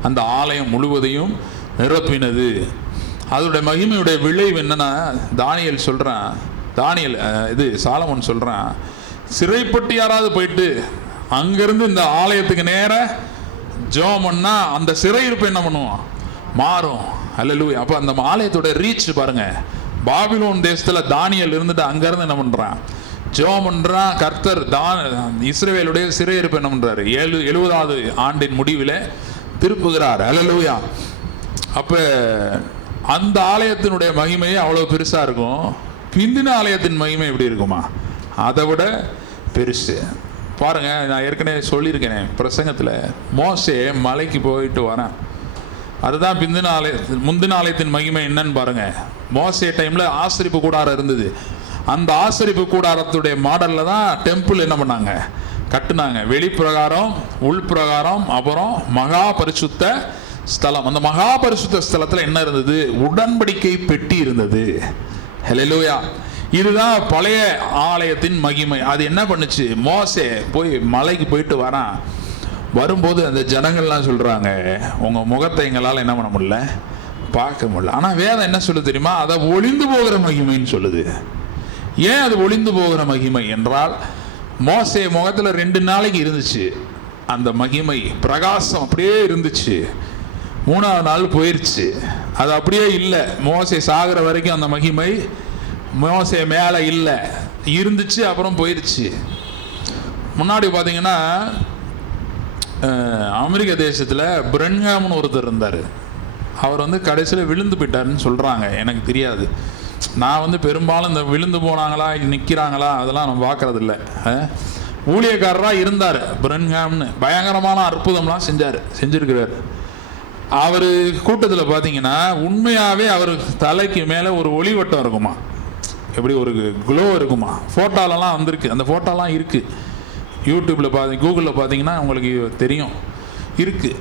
அந்த ஆலயம் முழுவதையும் நிரப்பினது. அதோடைய மகிமையுடைய விளைவு என்னன்னா, தானியேல் சொல்கிறான், சாலமோன் சொல்கிறான், சிறைப்பட்டு யாராவது போயிட்டு அங்கேருந்து இந்த ஆலயத்துக்கு நேர ஜெபம் பண்ணா அந்த சிறையிருப்பு என்ன பண்ணுவோம், மாறும். அல்லேலூயா. அப்போ அந்த ஆலயத்தோட ரீச் பாருங்க. பாபிலோன் தேசத்தில் தானியேல் இருந்துட்டு அங்கேருந்து என்ன பண்ணுறான், ஜெபம் பண்ணுறான். கர்த்தர் இஸ்ரவேலுடைய சிறையிருப்பு என்ன பண்ணுறாரு, 70வது ஆண்டின் முடிவில் திருப்புகிறார். அல்லேலூயா. அப்போ அந்த ஆலயத்தினுடைய மகிமை அவ்வளோ பெருசாக இருக்கும். பிந்தின ஆலயத்தின் மகிமை எப்படி இருக்குமா, அதை விட பெருசு. பாருங்க, நான் ஏற்கனவே சொல்லியிருக்கேன் பிரசங்கத்தில், மோசே மலைக்கு போயிட்டு வரேன். அதுதான் முந்தின ஆலயத்தின் மகிமை என்னன்னு பாருங்க. மோசே டைமில் ஆசரிப்பு கூடாரம் இருந்தது. அந்த ஆசரிப்பு கூடாரத்துடைய மாடலில் தான் டெம்பிள் என்ன பண்ணாங்க, கட்டுனாங்க. வெளிப்பிரகாரம், உள்பிரகாரம், அப்புறம் மகா பரிசுத்த ஸ்தலம். அந்த மகா பரிசுத்த ஸ்தலத்தில் என்ன இருந்தது, உடன்படிக்கை பெட்டி இருந்தது. ஹல்லேலூயா. இதுதான் பழைய ஆலயத்தின் மகிமை. அது என்ன பண்ணுச்சு, மோசே போய் மலைக்கு போயிட்டு வரான். வரும்போது அந்த ஜனங்கள்லாம் சொல்கிறாங்க, உங்கள் முகத்தை எங்களால் என்ன பண்ண முடியல, பார்க்க முடியல. ஆனால் வேதம் என்ன சொல்லுது தெரியுமா, அதை ஒளிந்து போகிற மகிமைன்னு சொல்லுது. ஏன் அது ஒளிந்து போகிற மகிமை என்றால், மோசே முகத்தில் 2 நாளைக்கு இருந்துச்சு அந்த மகிமை, பிரகாசம் அப்படியே இருந்துச்சு. 3வது நாள் போயிடுச்சு, அது அப்படியே இல்லை. மோசே சாகிற வரைக்கும் அந்த மகிமை மோசே மேலே இல்லை, இருந்துச்சு, அப்புறம் போயிடுச்சு. முன்னாடி பார்த்தீங்கன்னா அமெரிக்க தேசத்தில் பிரன்ஹாம்னு ஒருத்தர் இருந்தார். அவர் கடைசியில் விழுந்து போயிட்டாருன்னு சொல்கிறாங்க. எனக்கு தெரியாது. நான் பெரும்பாலும் இந்த விழுந்து போனாங்களா நிற்கிறாங்களா அதெல்லாம் நான் பார்க்கறதில்ல. ஊழியக்காரராக இருந்தார் பிரன்ஹாம்னு. பயங்கரமான அற்புதம்லாம் செஞ்சிருக்கிறார். அவர் கூட்டத்தில் பார்த்தீங்கன்னா உண்மையாகவே அவர் தலைக்கு மேலே ஒரு ஒளிவட்டம் இருக்குமா, எப்படி ஒரு க்ளோ இருக்குமா. ஃபோட்டோலலாம் வந்திருக்கு, அந்த ஃபோட்டோலாம் இருக்குது. யூடியூப்பில் கூகுளில் பார்த்தீங்கன்னா உங்களுக்கு தெரியும், இருக்குது.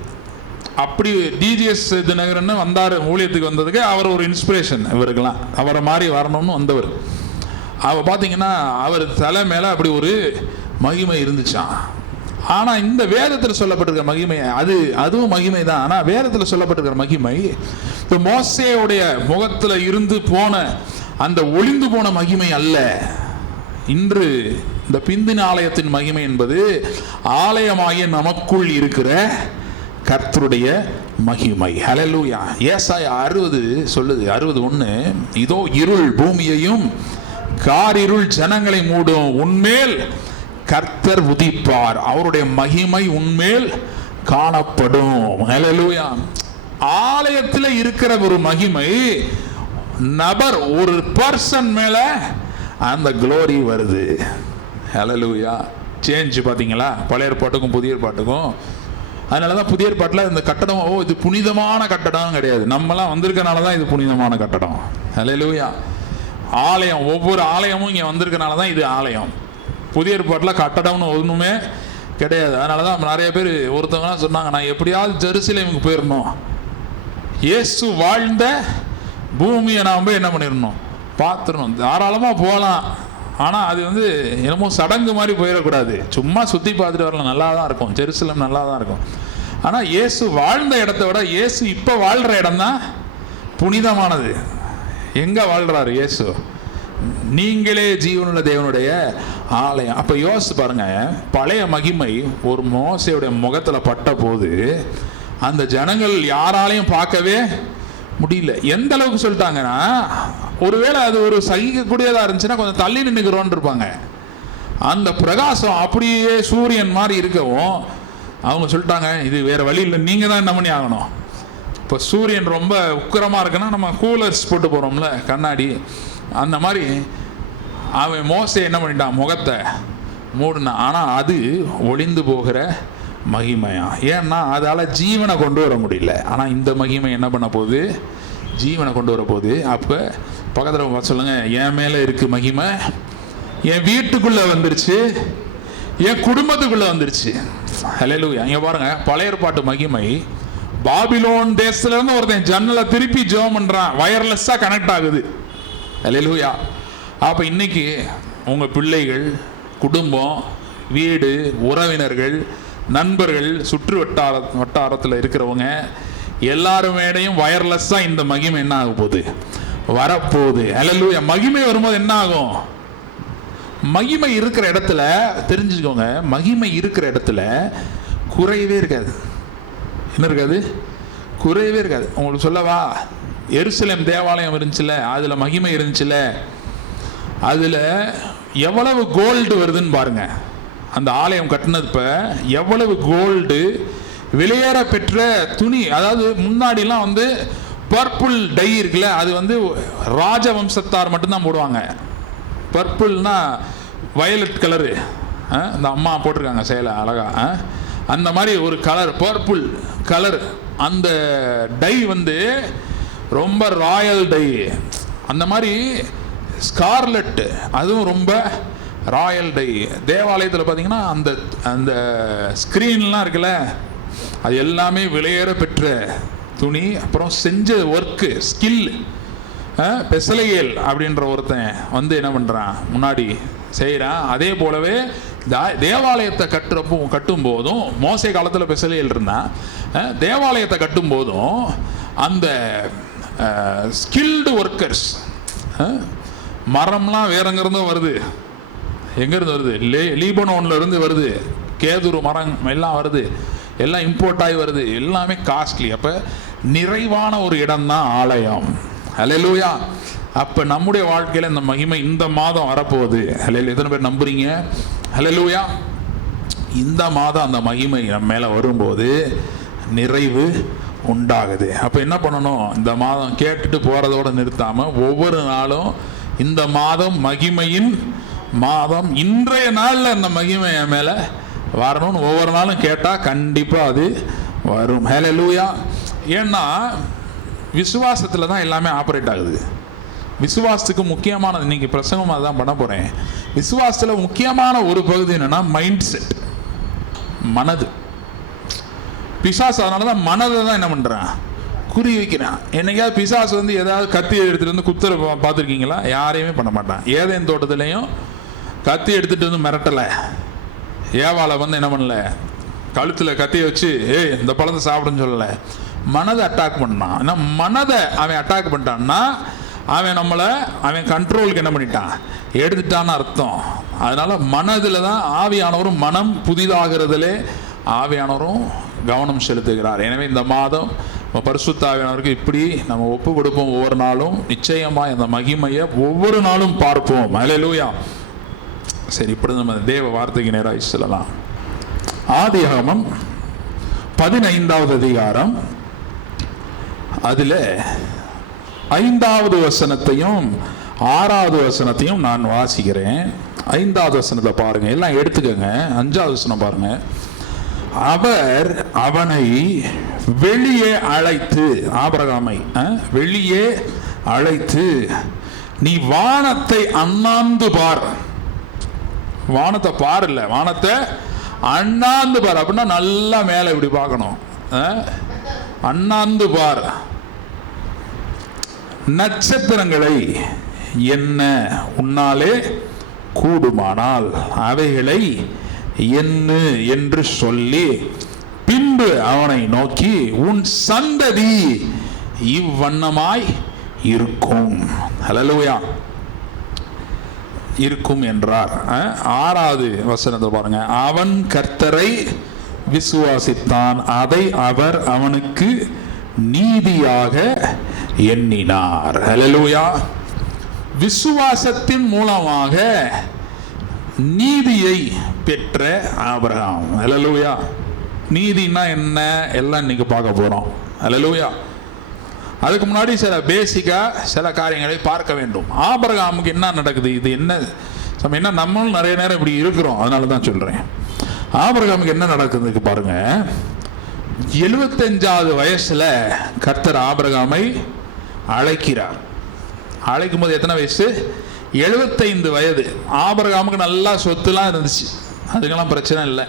அப்படி டிஜிஎஸ் தினகரன் வந்தார் ஊழியத்துக்கு வந்ததுக்கு. அவர் ஒரு இன்ஸ்பிரேஷன் இவருக்கெல்லாம், அவரை மாதிரி வரணும்னு வந்தவர். அவர் பார்த்தீங்கன்னா அவர் தலை மேலே அப்படி ஒரு மகிமை இருந்துச்சான். ஆனால் இந்த வேதத்தில் சொல்லப்பட்டிருக்கிற மகிமை அதுவும் மகிமை தான். ஆனால் வேதத்தில் சொல்லப்பட்டிருக்கிற மகிமை மோசேயுடைய முகத்தில் இருந்து போன அந்த ஒளிந்து போன மகிமை அல்ல. இன்று இந்த பிந்தின ஆலயத்தின் மகிமை என்பது ஆலயமாகிய நமக்குள் இருக்கிற கர்த்தருடைய மகிமை. ஹல்லேலூயா. ஏசாயா 60 சொல்லுது, 60:1, இதோ இருள் பூமியையும் காரிருள் ஜனங்களை மூடும், உன்மேல் கர்த்தர் உதிப்பார், அவருடைய மகிமை உன்மேல் காணப்படும். ஹல்லேலூயா. ஆலயத்தில் இருக்கிற ஒரு மகிமை நபர், ஒரு பர்சன் மேல அந்த க்ளோரி வருது. ஹல்லேலூயா. சேஞ்ச் பார்த்தீங்களா பழைய ஏற்பாட்டுக்கும் புதிய ஏற்பாட்டுக்கும். அதனால தான் புதிய ஏற்பாட்டில் இந்த கட்டடம் இது புனிதமான கட்டடம் கிடையாது. நம்மலாம் வந்திருக்கனால தான் இது புனிதமான கட்டடம். ஹல்லேலூயா. ஆலயம், ஒவ்வொரு ஆலயமும் இங்கே வந்திருக்கனால தான் இது ஆலயம். புதிய ஏற்பாட்டில் கட்டடம்னு ஒன்றுமே கிடையாது. அதனால தான் நிறைய பேர் ஒருத்தவங்களாம் சொன்னாங்க, நான் எப்படியாவது ஜெருசலேமுக்கு போயிடணும், இயேசு வாழ்ந்த பூமியை நாம் போய் என்ன பண்ணிடணும், பார்த்துடணும். தாராளமாக போகலாம். ஆனால் அது என்னமோ சடங்கு மாதிரி போயிடக்கூடாது. சும்மா சுற்றி பார்த்துட்டு வரலாம், நல்லா தான் இருக்கும், ஜெருசலேம் நல்லா தான் இருக்கும். ஆனால் இயேசு வாழ்ந்த இடத்த விட இயேசு இப்போ வாழ்கிற இடம் தான் புனிதமானது. எங்கே வாழ்கிறாரு இயேசு? நீங்களே ஜீவனுள்ள தேவனுடைய ஆலயம். அப்போ யோசிச்சு பாருங்க, பழைய மகிமை ஒரு மோசேயுடைய முகத்தில் பட்ட போது அந்த ஜனங்கள் யாராலையும் பார்க்கவே முடியல. எந்த அளவுக்கு சொல்லிட்டாங்கன்னா, ஒருவேளை அது ஒரு சகிக்கக்கூடியதாக இருந்துச்சுன்னா கொஞ்சம் தள்ளி நின்றுக்கிறோன்னு இருப்பாங்க. அந்த பிரகாசம் அப்படியே சூரியன் மாதிரி இருக்கவும் அவங்க சொல்லிட்டாங்க, இது வேறு வழி இல்லை, நீங்கள் தான் என்ன பண்ணி ஆகணும். இப்போ சூரியன் ரொம்ப உக்கிரமாக இருக்குன்னா நம்ம கூலர்ஸ் போட்டு போகிறோம்ல கண்ணாடி, அந்த மாதிரி அவன் மோசே என்ன பண்ணிட்டான், முகத்தை மூடினான். ஆனால் அது ஒளிந்து போகிற மகிமையா, ஏன்னா அதால் ஜீவனை கொண்டு வர முடியல. ஆனால் இந்த மகிமை என்ன பண்ண போகுது, ஜீவனை கொண்டு வர போகுது. அப்போ பக்கத்தில் சொல்லுங்க, என் மேலே இருக்குது மகிமை, என் வீட்டுக்குள்ளே வந்துருச்சு, என் குடும்பத்துக்குள்ளே வந்துருச்சு. ஹல்லேலூயா. இங்கே பாருங்கள், பழைய ஏற்பாட்டு மகிமை பாபிலோன் தேசத்துலேருந்து ஒருத்தன் ஜன்னலை திருப்பி ஜெபம் பண்ணுறான், வயர்லெஸ்ஸாக கனெக்ட் ஆகுது. ஹல்லேலூயா. அப்போ இன்னைக்கு உங்கள் பிள்ளைகள், குடும்பம், வீடு, உறவினர்கள், நண்பர்கள், சுற்று வட்டாரத்தில் இருக்கிறவங்க எல்லாருமேடையும் வயர்லெஸ்ஸாக இந்த மகிமை என்ன ஆக போகுது, வரப்போகுது. ஹல்லேலூயா. மகிமை வரும்போது என்ன ஆகும், மகிமை இருக்கிற இடத்துல தெரிஞ்சுக்கோங்க, மகிமை இருக்கிற இடத்துல குறையவே இருக்காது. என்ன இருக்காது, குறையவே இருக்காது. உங்களுக்கு சொல்லவா, எருசலேம் தேவாலயம் இருந்துச்சுல, அதில் மகிமை இருந்துச்சுல, அதில் எவ்வளவு கோல்டு வருதுன்னு பாருங்க. அந்த ஆலயம் கட்டினதுப்ப எவ்வளவு கோல்டு, வெளியேற பெற்ற துணி. அதாவது முன்னாடிலாம் வந்து பர்பிள் டை இருக்குல்ல, அது வந்து ராஜவம்சத்தார் மட்டும்தான் போடுவாங்க. பர்பிள்னா வயலட் கலரு, இந்த அம்மா போட்டிருக்காங்க சேலை அழகா, அந்த மாதிரி ஒரு கலர், பர்பிள் கலர். அந்த டை வந்து ரொம்ப ராயல் டை. அந்த மாதிரி ஸ்கார்லெட், அதுவும் ரொம்ப ராயல் டை. தேவாலயத்தில் பார்த்தீங்கன்னா அந்த அந்த ஸ்க்ரீன்லாம் இருக்குல்ல, அது எல்லாமே விலையேற பெற்ற துணி. அப்புறம் செஞ்ச ஒர்க்கு, ஸ்கில். பெசலையேல் அப்படின்ற ஒருத்தன் வந்து என்ன பண்ணுறான், முன்னாடி செய்கிறான். அதே போலவே தேவாலயத்தை கட்டும்போதும், மோசே காலத்தில் பெசலையேல் இருந்தான், தேவாலயத்தை கட்டும்போதும் அந்த ஸ்கில்டு ஒர்க்கர்ஸ், மரம்லாம் வேற எங்கேருந்தும் வருது. எங்கேருந்து வருது, லீபனோன்ல இருந்து வருது, கேதுரு மரம் எல்லாம் வருது, எல்லாம் இம்போர்ட் ஆகி வருது, எல்லாமே காஸ்ட்லி. அப்போ நிறைவான ஒரு இடம் தான் ஆலயம். ஹல்லேலூயா. அப்போ நம்முடைய வாழ்க்கையில் இந்த மகிமை இந்த மாதம் வரப்போகுது. ஹல்லேலூயா. எத்தனை பேர் நம்புறீங்க? ஹல்லேலூயா. இந்த மாதம் அந்த மகிமை நம்ம மேலே வரும்போது நிறைவு உண்டாகுது. அப்போ என்ன பண்ணணும், இந்த மாதம் கேட்டுட்டு போகிறதோடு நிறுத்தாமல் ஒவ்வொரு நாளும் இந்த மாதம் மகிமையின் மாதம், இன்றைய நாளில் இந்த மகிமை என் மேலே வரணும்னு ஒவ்வொரு நாளும் கேட்டால் கண்டிப்பாக அது வரும். ஹல்லேலூயா. ஏன்னா விசுவாசத்தில் தான் எல்லாமே ஆப்ரேட் ஆகுது. விசுவாசத்துக்கு முக்கியமானது, இன்னைக்கு பிரசங்கமாக தான் பண்ண போகிறேன், விசுவாசத்தில் முக்கியமான ஒரு பகுதி என்னென்னா மைண்ட் செட், மனது. பிசாசு அதனால தான் மனதை தான் என்ன பண்ணுறான், குறி வைக்கிறான். என்னைக்காவது பிசாசு வந்து ஏதாவது கத்தி எடுத்துகிட்டு வந்து குத்துற பார்த்துருக்கீங்களா? யாரையுமே பண்ண மாட்டான். ஏதேன் தோட்டத்துலேயும் கத்தி எடுத்துகிட்டு வந்து மிரட்டலை. ஏவாளை வந்து என்ன பண்ணல, கழுத்தில் கத்தியை வச்சு இந்த பழத்தை சாப்பிடுன்னு சொல்லலை, மனதை அட்டாக் பண்ணான். ஏன்னா மனதை அவன் அட்டாக் பண்ணிட்டான்னா அவன் கண்ட்ரோலுக்கு என்ன பண்ணிட்டான், எடுத்துட்டான்னு அர்த்தம். அதனால மனதில் தான் ஆவியானவரும், மனம் புதிதாகிறதுலே ஆவியானவரும் கவனம் செலுத்துகிறார். எனவே இந்த மாதம் பரிசுத்த ஆவியானவருக்கு இப்படி நம்ம ஒப்பு கொடுப்போம். ஒவ்வொரு நாளும் நிச்சயமாக இந்த மகிமையை ஒவ்வொரு நாளும் பார்ப்போம். ஹல்லேலூயா. சரி, இப்படி நம்ம தேவ வார்த்தைக்கு நேராக செல்லலாம். ஆதியாகமம் 15வது அதிகாரம், அதில் 5வது வசனத்தையும் 6வது வசனத்தையும் நான் வாசிக்கிறேன். 5வது வசனத்தை பாருங்க, எல்லாம் எடுத்துக்கங்க. 5வது வசனம் பாருங்க. அவர் அவனை வெளியே அழைத்து, ஆபிரகாமை வெளியே அழைத்து, நீ வானத்தை அண்ணாந்து பார். வானத்தை பார் இல்ல, வானத்தை அண்ணாந்து பார். அப்படின்னா நல்லா மேலே இப்படி பார்க்கணும். அண்ணாந்து பார். நட்சத்திரங்களை என்ன உன்னாலே கூடுமானால் அவைகளை எண்ணு என்று சொல்லி, பின்பு அவனை நோக்கி, உன் சந்ததி இவ்வண்ணமாய் இருக்கும். ஹல்லேலூயா. இருக்கும் என்றார். 6வது வசனத்தை பாருங்க. அவன் கர்த்தரை விசுவாசித்தான், அதை அவர் அவனுக்கு நீதியாக எண்ணினார். ஹல்லேலூயா. விசுவாசத்தின் மூலமாக நீதியை பெற்ற ஆபிரகாம். அல்லேலூயா. நீதினா என்ன எல்லாம் இன்னைக்கு பார்க்க போறோம். அல்லேலூயா. அதுக்கு முன்னாடி சில பேசிக்கா சில காரியங்களை பார்க்க வேண்டும். ஆபிரகாமுக்கு என்ன நடக்குது? இது என்ன நம்மளும் நிறைய நேரம் இப்படி இருக்கிறோம், அதனால தான் சொல்றேன். ஆபிரகாமுக்கு என்ன நடக்குதுக்கு பாருங்க. 75வது வயசுல கர்த்தர் ஆபிரகாமை அழைக்கிறார். அழைக்கும் போது எத்தனை வயசு? 75 வயது. ஆபிரகாமுக்கு நல்லா சொத்துலாம் இருந்துச்சு, அதுக்கெல்லாம் பிரச்சனை இல்லை.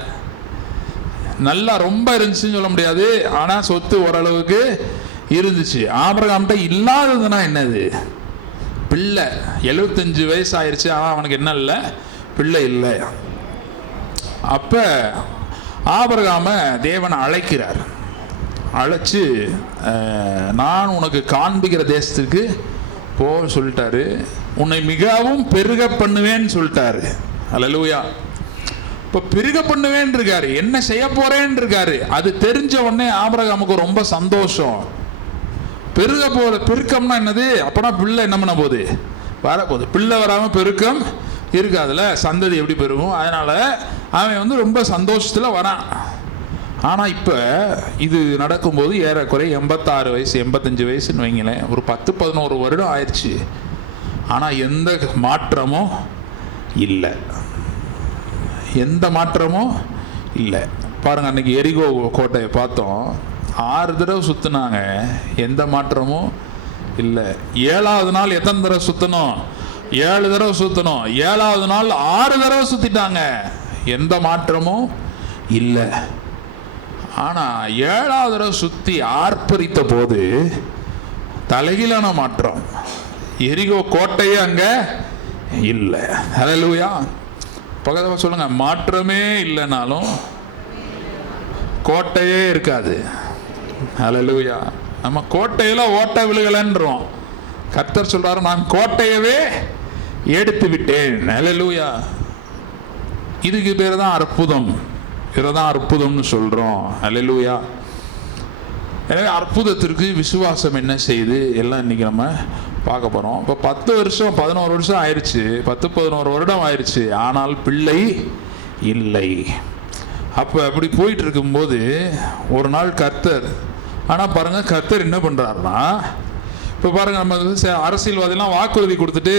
நல்லா ரொம்ப இருந்துச்சுன்னு சொல்ல முடியாது, ஆனால் சொத்து ஓரளவுக்கு இருந்துச்சு. ஆபிரகாம்கிட்ட இல்லாததுன்னா என்னது? பிள்ளை. 75 வயசு ஆயிடுச்சு, ஆனால் அவனுக்கு என்ன இல்லை? பிள்ளை இல்லை. அப்போ ஆபிரகாம தேவன் அழைக்கிறார். அழைச்சு நான் உனக்கு காண்பிக்கிற தேசத்துக்கு போ சொல்லிட்டாரு. உன்னை மிகவும் பெருக பண்ணுவேன்னு சொல்லிட்டாரு. அல்லேலூயா. இப்போ பெருக பண்ணுவேன் இருக்காரு, என்ன செய்ய போறேன்னு இருக்காரு. அது தெரிஞ்ச உடனே ஆபிரகாமுக்கு ரொம்ப சந்தோஷம். பெருக்கம்னா என்னது? அப்பனா பிள்ளை என்ன பண்ண போகுது? வரப்போகுது. பிள்ளை வராமல் பெருக்கம் இருக்காதுல்ல, சந்ததி எப்படி பெருகும்? அதனால அவன் ரொம்ப சந்தோஷத்தில் வரான். ஆனால் இப்போ இது நடக்கும்போது ஏறக்குறைய 86 வயசு 85 வயசுன்னு வைங்களேன். ஒரு 10-11 வருடம் ஆயிடுச்சு. ஆனால் எந்த மாற்றமும் இல்லை. எந்த மாற்றமும் இல்லை. பாருங்க, அன்னைக்கு எரிகோ கோட்டையை பார்த்தோம். 6 தடவை சுற்றினாங்க, எந்த மாற்றமும் இல்லை. 7வது நாள் எத்தனை தடவை சுற்றணும்? 7 தடவை சுற்றணும். 7வது நாள் 6 தடவை சுற்றிட்டாங்க, எந்த மாற்றமும் இல்லை. ஆனால் 7வது தடவை சுற்றி ஆர்ப்பரித்த போது தலைகீழான மாற்றம். எரிகோ கோட்டையே அங்கே இல்லை. அல்லேலூயா. பக்கத்தில் சொல்லுங்க, மாற்றமே இல்லைனாலும் கோட்டையே இருக்காது. அல்லேலூயா. நம்ம கோட்டையில ஓட்ட விழுகலன்றோம். கர்த்தர் சொல்றாரு, நான் கோட்டையவே எடுத்து விட்டேன். அல்லேலூயா. இதுக்கு பேர் தான் அற்புதம். இதுதான் அற்புதம்னு சொல்றோம். அல்லேலூயா. எனவே அற்புதத்திற்கு விசுவாசம் என்ன செய்யுது எல்லாம் இன்னைக்கு நம்ம பார்க்க போறோம். இப்போ 10 வருஷம் 11 வருஷம் ஆயிடுச்சு, 10-11 வருடம் ஆயிடுச்சு, ஆனால் பிள்ளை இல்லை. அப்போ அப்படி போயிட்டு இருக்கும்போது ஒரு நாள் கர்த்தர், ஆனால் பாருங்க கர்த்தர் என்ன பண்றாருன்னா, இப்போ பாருங்க நம்ம அரசியல்வாதிலாம் வாக்குறுதி கொடுத்துட்டு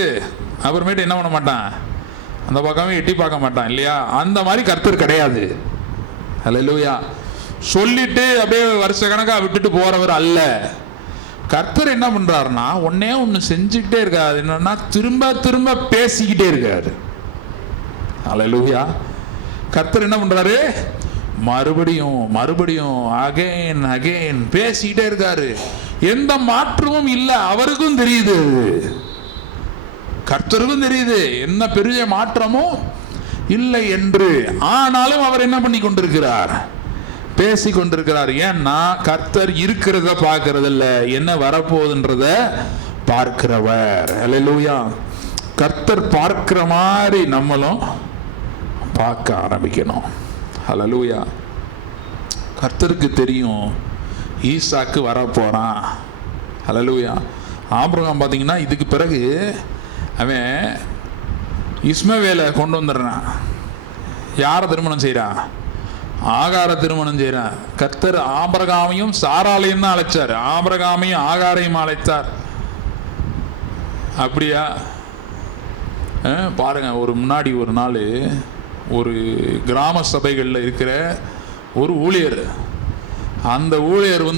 அப்புறமேட்டு என்ன பண்ண மாட்டான், அந்த பக்கமே எட்டி பார்க்க மாட்டான் இல்லையா? அந்த மாதிரி கர்த்தர் கிடையாது. அல்லேலூயா. சொல்லிட்டு அப்படியே வருஷ கணக்காக விட்டுட்டு போறவர் அல்ல. கர்த்தர் என்ன பண்றாருன்னா, ஒன்னே ஒன்று செஞ்சுக்கிட்டே இருக்காரு. என்னன்னா, திரும்ப திரும்ப பேசிக்கிட்டே இருக்காரு. அல்லேலூயா. கர்த்தர் என்ன பண்றாரு? மறுபடியும் மறுபடியும் அகைன் அகைன் பேசிக்கிட்டே இருக்காரு. எந்த மாற்றமும் இல்லை. அவருக்கும் தெரியுது, கர்த்தருக்கும் தெரியுது என்ன பெரிய மாற்றமும் இல்லை என்று. ஆனாலும் அவர் என்ன பண்ணி கொண்டிருக்கிறார்? பேசி கொண்டிருக்கிறார். ஏன்னா கர்த்தர் இருக்கிறத பார்க்கறது இல்ல, என்ன வரப்போகுதுன்றத பார்க்கிறவர். அல்லேலூயா. கர்த்தர் பார்க்கிற மாதிரி நம்மளும் பார்க்க ஆரம்பிக்கணும். அல்லேலூயா. கர்த்தருக்கு தெரியும் ஈசாக்கு வரப்போறான். அல்லேலூயா. ஆபிரகாம் பார்த்தீங்கன்னா இதுக்கு பிறகு அவன் இஸ்மவேலை கொண்டு வந்துடுறான். யாரை திருமணம் செய்கிறான்? ஆகார திருமணம் செய்கிறான். கர்த்தர் ஆபிரகாமையும் சாராளையும் தான் அழைச்சார், ஆபிரகாமையும் ஆகாரையும் அழைத்தார். அப்படியா? பாருங்க, முன்னாடி ஒரு நாள் ஒரு கிராம சபைகளில் இருக்கிற ஒரு ஊழியர், அந்த ஊழியர்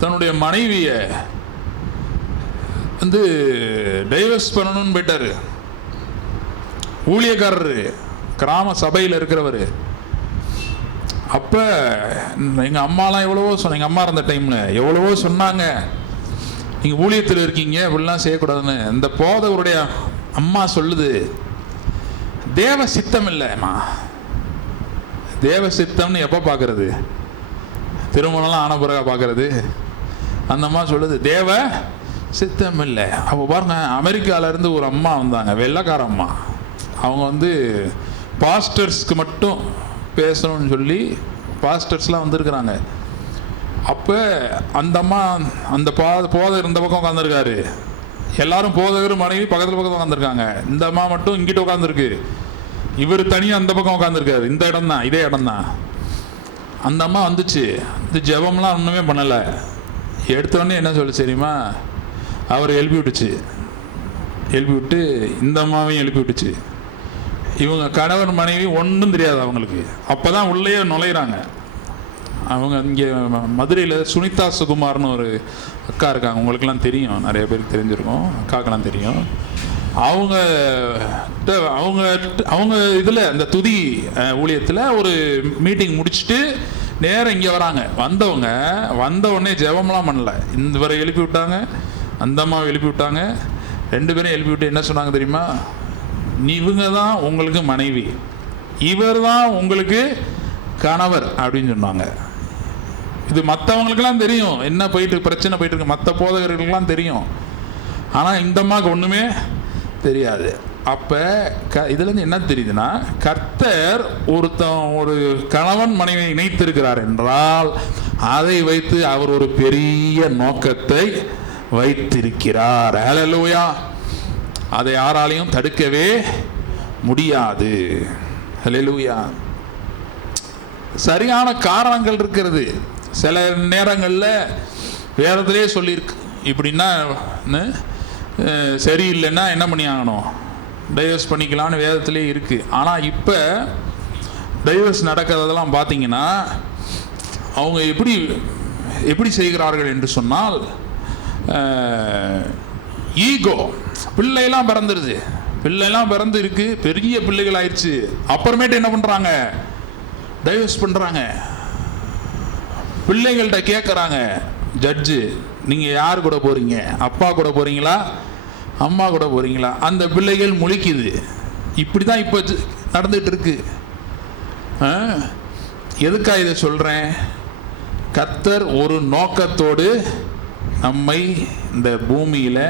தன்னுடைய மனைவியை டைவர்ஸ் பண்ணணும்னு போயிட்டாரு. ஊழியக்காரரு, கிராம சபையில் இருக்கிறவர். அப்போ எங்கள் அம்மாலாம் எவ்வளவோ எங்கள் அம்மா இருந்த டைமில் எவ்வளவோ சொன்னாங்க, நீங்கள் ஊழியத்தில் இருக்கீங்க இப்படிலாம் செய்யக்கூடாதுன்னு. இந்த போதவருடைய அம்மா சொல்லுது, தேவ சித்தம் இல்லைம்மா. தேவ சித்தம்னு எப்போ பார்க்கறது? திருமணம்லாம் ஆன பிறகு பார்க்கறது. அந்த அம்மா சொல்லுது, தேவ சித்தம் இல்லை. அப்போ பாருங்க, அமெரிக்காவிலேருந்து ஒரு அம்மா வந்தாங்க, வெள்ளைக்கார அம்மா. அவங்க பாஸ்டர்ஸ்க்கு மட்டும் பேசணும்னு சொல்லி பாஸ்டர்ஸ்லாம் வந்திருக்கிறாங்க. அப்போ அந்த அம்மா, அந்த போதர் இந்த பக்கம் உட்காந்துருக்காரு, எல்லாரும் போதகர் மனைவி பக்கத்தில் உட்காந்துருக்காங்க. இந்த அம்மா மட்டும் இங்கிட்ட உட்காந்துருக்கு. இவர் தனியாக அந்த பக்கம் உட்காந்துருக்காரு. இந்த இடம் தான், இதே இடம் தான். அந்த அம்மா வந்துச்சு. இந்த ஜெபம்லாம் ஒன்றுமே பண்ணலை. எடுத்தோடனே என்ன சொல்லு தெரியுமா, அவர் எழுப்பி விட்டுச்சு. எழுப்பி விட்டு இந்த அம்மாவையும் எழுப்பி விட்டுச்சு. இவங்க கணவன் மனைவி ஒன்றும் தெரியாது அவங்களுக்கு. அப்போ தான் உள்ளே நுழையிறாங்க. அவங்க இங்கே மதுரையில் சுனிதா சுகுமார்னு ஒரு அக்கா இருக்காங்க. உங்களுக்கெல்லாம் தெரியும், நிறைய பேருக்கு தெரிஞ்சிருக்கும், அக்காக்கெல்லாம் தெரியும். அவங்க அவங்க இதில் அந்த துதி ஊழியத்தில் ஒரு மீட்டிங் முடிச்சுட்டு நேரம் இங்கே வராங்க. வந்த உடனே ஜெபம்லாம் பண்ணல. இந்த வரை எழுப்பி விட்டாங்க, அந்த அம்மாவை எழுப்பி விட்டாங்க. 2 பேரும் எழுப்பி விட்டு என்ன சொன்னாங்க தெரியுமா, இவங்க தான் உங்களுக்கு மனைவி, இவர் தான் உங்களுக்கு கணவர் அப்படின்னு சொன்னாங்க. இது மற்றவங்களுக்கெல்லாம் தெரியும், என்ன பிரச்சனை போயிட்டு இருக்கு, மற்ற போதகர்களுக்கெல்லாம் தெரியும். ஆனால் இந்த அம்மாவுக்கு ஒன்றுமே தெரியாது. அப்போ இதுலேருந்து என்ன தெரியுதுன்னா, கர்த்தர் ஒரு கணவன் மனைவியை இணைத்திருக்கிறார் என்றால் அதை வைத்து அவர் ஒரு பெரிய நோக்கத்தை வைத்திருக்கிறார். ஹல்லேலூயா. அதை யாராலையும் தடுக்கவே முடியாது. ஹல்லேலூயா. சரியான காரணங்கள் இருக்கிறது. சில நேரங்களில் வேதத்திலே சொல்லியிருக்கு, இப்படின்னா சரியில்லைன்னா என்ன பண்ணி ஆகணும், டைவர்ஸ் பண்ணிக்கலான்னு வேதத்திலே இருக்குது. ஆனால் இப்போ டைவர்ஸ் நடக்கிறதெல்லாம் பார்த்தீங்கன்னா அவங்க எப்படி செய்கிறார்கள் என்று சொன்னால், ஈகோ, பிள்ளையெல்லாம் பிறந்து இருக்கு, பெரிய பிள்ளைகள் ஆயிடுச்சு. அப்புறமேட்டு என்ன பண்ணுறாங்க, டைவர்ஸ் பண்ணுறாங்க. பிள்ளைகள்கிட்ட கேட்குறாங்க ஜட்ஜு, நீங்கள் யார் கூட போகிறீங்க, அப்பா கூட போகிறீங்களா, அம்மா கூட போகிறீங்களா? அந்த பிள்ளைகள் முழிக்குது. இப்படி தான் இப்போ நடந்துகிட்டு இருக்கு. எதுக்காக இதை சொல்கிறேன், கர்த்தர் ஒரு நோக்கத்தோடு நம்மை இந்த பூமியில்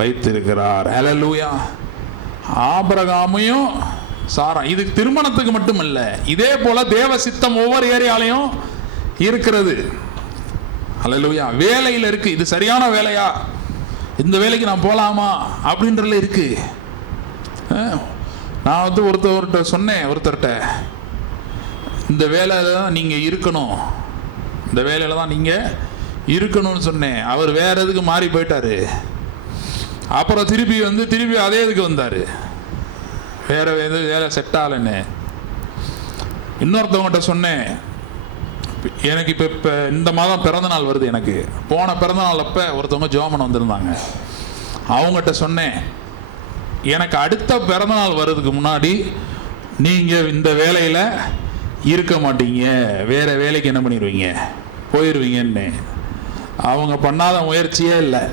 வைத்திருக்கிறார். ஹல்லேலூயா. ஆபிரகாமையும் சாரா, இது திருமணத்துக்கு மட்டுமல்ல, இதே போல தேவ சித்தம் ஒவ்வொரு ஏரியாலையும் இருக்கிறது. ஹல்லேலூயா. வேலையில் இருக்கு, இது சரியான வேலையா, இந்த வேலைக்கு நான் போகலாமா அப்படின்றதுல இருக்கு. நான் ஒருத்தர்கிட்ட சொன்னேன், இந்த வேலையில் தான் நீங்கள் இருக்கணும், இந்த வேலையில் தான் நீங்கள் இருக்கணும்னு சொன்னேன். அவர் வேற எதுக்கு மாறி போயிட்டாரு. அப்புறம் திருப்பி அதே இதுக்கு வந்தார், வேற எது வேலை செட் ஆகலைன்னு. இன்னொருத்தவங்ககிட்ட சொன்னேன், எனக்கு இப்போ இந்த மாதம் பிறந்த நாள் வருது. எனக்கு போன பிறந்த நாள் அப்போ ஒருத்தவங்க ஜோமன் வந்திருந்தாங்க. அவங்ககிட்ட சொன்னேன், எனக்கு அடுத்த பிறந்த நாள் வர்றதுக்கு முன்னாடி நீங்கள் இந்த வேலையில் இருக்க மாட்டீங்க, வேறு வேலைக்கு என்ன பண்ணிடுவீங்க, போயிடுவீங்கன்னு. அவங்க பண்ணாத முயற்சியே இல்லை,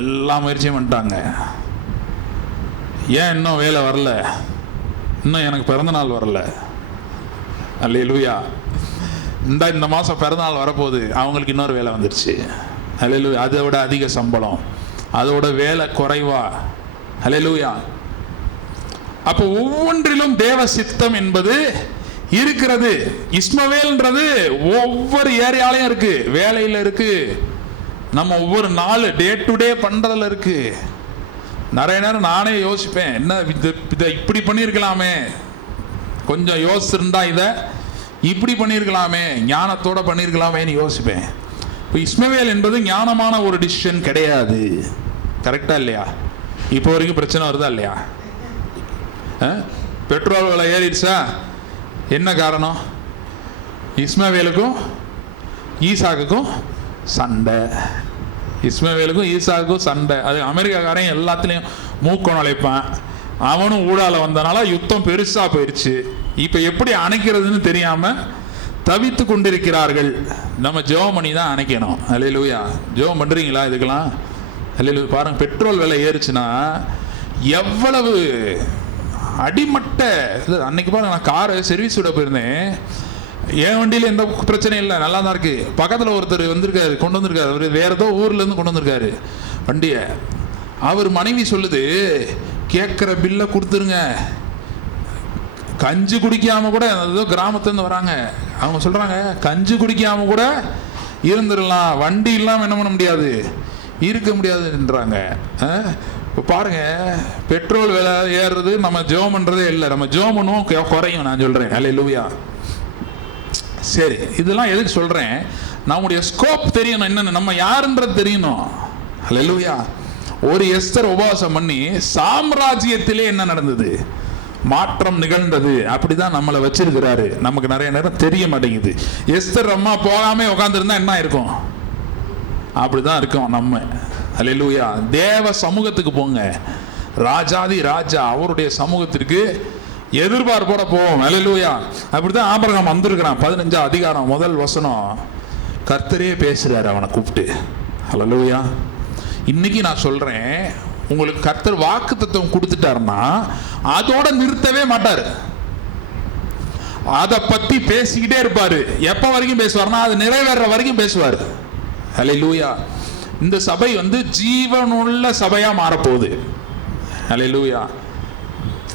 எல்லா முயற்சியும் பண்ணிட்டாங்க. ஏன் இன்னும் வேலை வரல, இன்னும் எனக்கு பிறந்த நாள் வரல. அல்லேலூயா. இந்த மாதம் பிறந்தநாள் வரப்போகுது, அவங்களுக்கு இன்னொரு வேலை வந்துருச்சு. ஹல்லேலூயா. அதை விட அதிக சம்பளம், அதோட வேலை குறைவா. ஹல்லேலூயா. அப்போ ஒவ்வொன்றிலும் தேவ சித்தம் என்பது இருக்கிறது. இஸ்மவேல்ன்றது ஒவ்வொரு ஏரியாலையும் இருக்கு, வேலையில் இருக்கு, நம்ம ஒவ்வொரு நாள் டே டு டே பண்றதுல இருக்கு. நிறைய நேரம் நானே யோசிப்பேன், என்ன இதை இப்படி பண்ணியிருக்கலாமே, கொஞ்சம் யோசிச்சிருந்தா இதை இப்படி பண்ணியிருக்கலாமே, ஞானத்தோட பண்ணியிருக்கலாமேன்னு யோசிப்பேன். இப்போ இஸ்மவேல் என்பது ஞானமான ஒரு டிசிஷன் கிடையாது. கரெக்டா இல்லையா? இப்போ வரைக்கும் பிரச்சனை வருதா இல்லையா? பெட்ரோல் விலை ஏறிடுச்சா? என்ன காரணம்? இஸ்மவேலுக்கும் ஈசாக்குக்கும் சண்டை. இஸ்மவேலுக்கும் ஈசாக்குக்கும் சண்டை. அது அமெரிக்காக்காரன் எல்லாத்துலேயும் மூக்கம் நுழைப்பான். அவனும் ஊடால வந்தனால யுத்தம் பெருசாக போயிடுச்சு. இப்போ எப்படி அணைக்கிறதுன்னு தெரியாமல் தவித்து கொண்டிருக்கிறார்கள். நம்ம ஜெபம் பண்ணி தான் அணைக்கணும். அல்லேலூயா. ஜெபம் பண்ணுறீங்களா இதுக்கெல்லாம்? அல்லேலூயா. பாருங்கள், பெட்ரோல் விலை ஏறுச்சுன்னா எவ்வளவு அடிமட்ட. அன்னைக்கு பாருங்க, நான் காரை சர்வீஸ் விட போயிருந்தேன். என் வண்டியில் எந்த பிரச்சனையும் இல்லை, நல்லா தான் இருக்குது. பக்கத்தில் ஒருத்தர் கொண்டு வந்திருக்காரு, அவர் வேற ஏதோ ஊர்லேருந்து கொண்டு வந்திருக்காரு வண்டியை. அவர் மனைவி சொல்லுது, கேட்குற பில்லை கொடுத்துருங்க, கஞ்சி குடிக்காம கூட, ஏதோ கிராமத்துலேருந்து வராங்க, அவங்க சொல்கிறாங்க கஞ்சி குடிக்காம கூட இருந்துடலாம், வண்டி இல்லாமல் என்ன பண்ண முடியாது, இருக்க முடியாதுன்றாங்க. இப்போ பாருங்க, பெட்ரோல் விலை ஏறுறது, நம்ம ஜெபம் பண்றதே இல்லை, நம்ம ஜெபம் பண்ணுவோம் குறையும். நான் சொல்றேன் அல்லேலூயா. சரி, இதெல்லாம் எதுக்கு சொல்றேன்? நம்முடைய ஸ்கோப் தெரியணும், என்னன்னு நம்ம யாருன்றது தெரியணும். அல்லேலூயா. ஒரு எஸ்தர் உபவாசம் பண்ணி சாம்ராஜ்யத்திலே என்ன நடந்தது, மாற்றம் நிகழ்ந்தது. அப்படிதான் நம்மளை வச்சிருக்கிறாரு. நமக்கு நிறைய நேரம் தெரிய மாட்டேங்குது. எஸ்தர் அம்மா போகாம உட்காந்துருந்தா என்ன இருக்கும்? அப்படிதான் இருக்கும் நம்ம. அல்லேலூயா. தேவ சமூகத்துக்கு போங்க, ராஜாதி ராஜா அவருடைய சமூகத்திற்கு எதிர்பார்ப்போட போவோம். அல்லேலூயா. அப்படிதான் ஆபிரகாம் வந்திருக்கிறான். 15ஆம் அதிகாரம் 1 வசனம், கர்த்தரே பேசுறாரு அவனை கூப்பிட்டு. அல்லேலூயா. இன்னைக்கு நான் சொல்றேன், உங்களுக்கு கர்த்தர் வாக்குத்தத்தம் கொடுத்துட்டாருன்னா அதோட நிறுத்தவே மாட்டாரு. அதை பத்தி பேசிக்கிட்டே இருப்பாரு. எப்ப வரைக்கும் பேசுவார்னா அது நிறைவேற வரைக்கும் பேசுவார். அல்லேலூயா. இந்த சபை ஜீவனுள்ள சபையா மாறப்போகுது. அல்லேலூயா.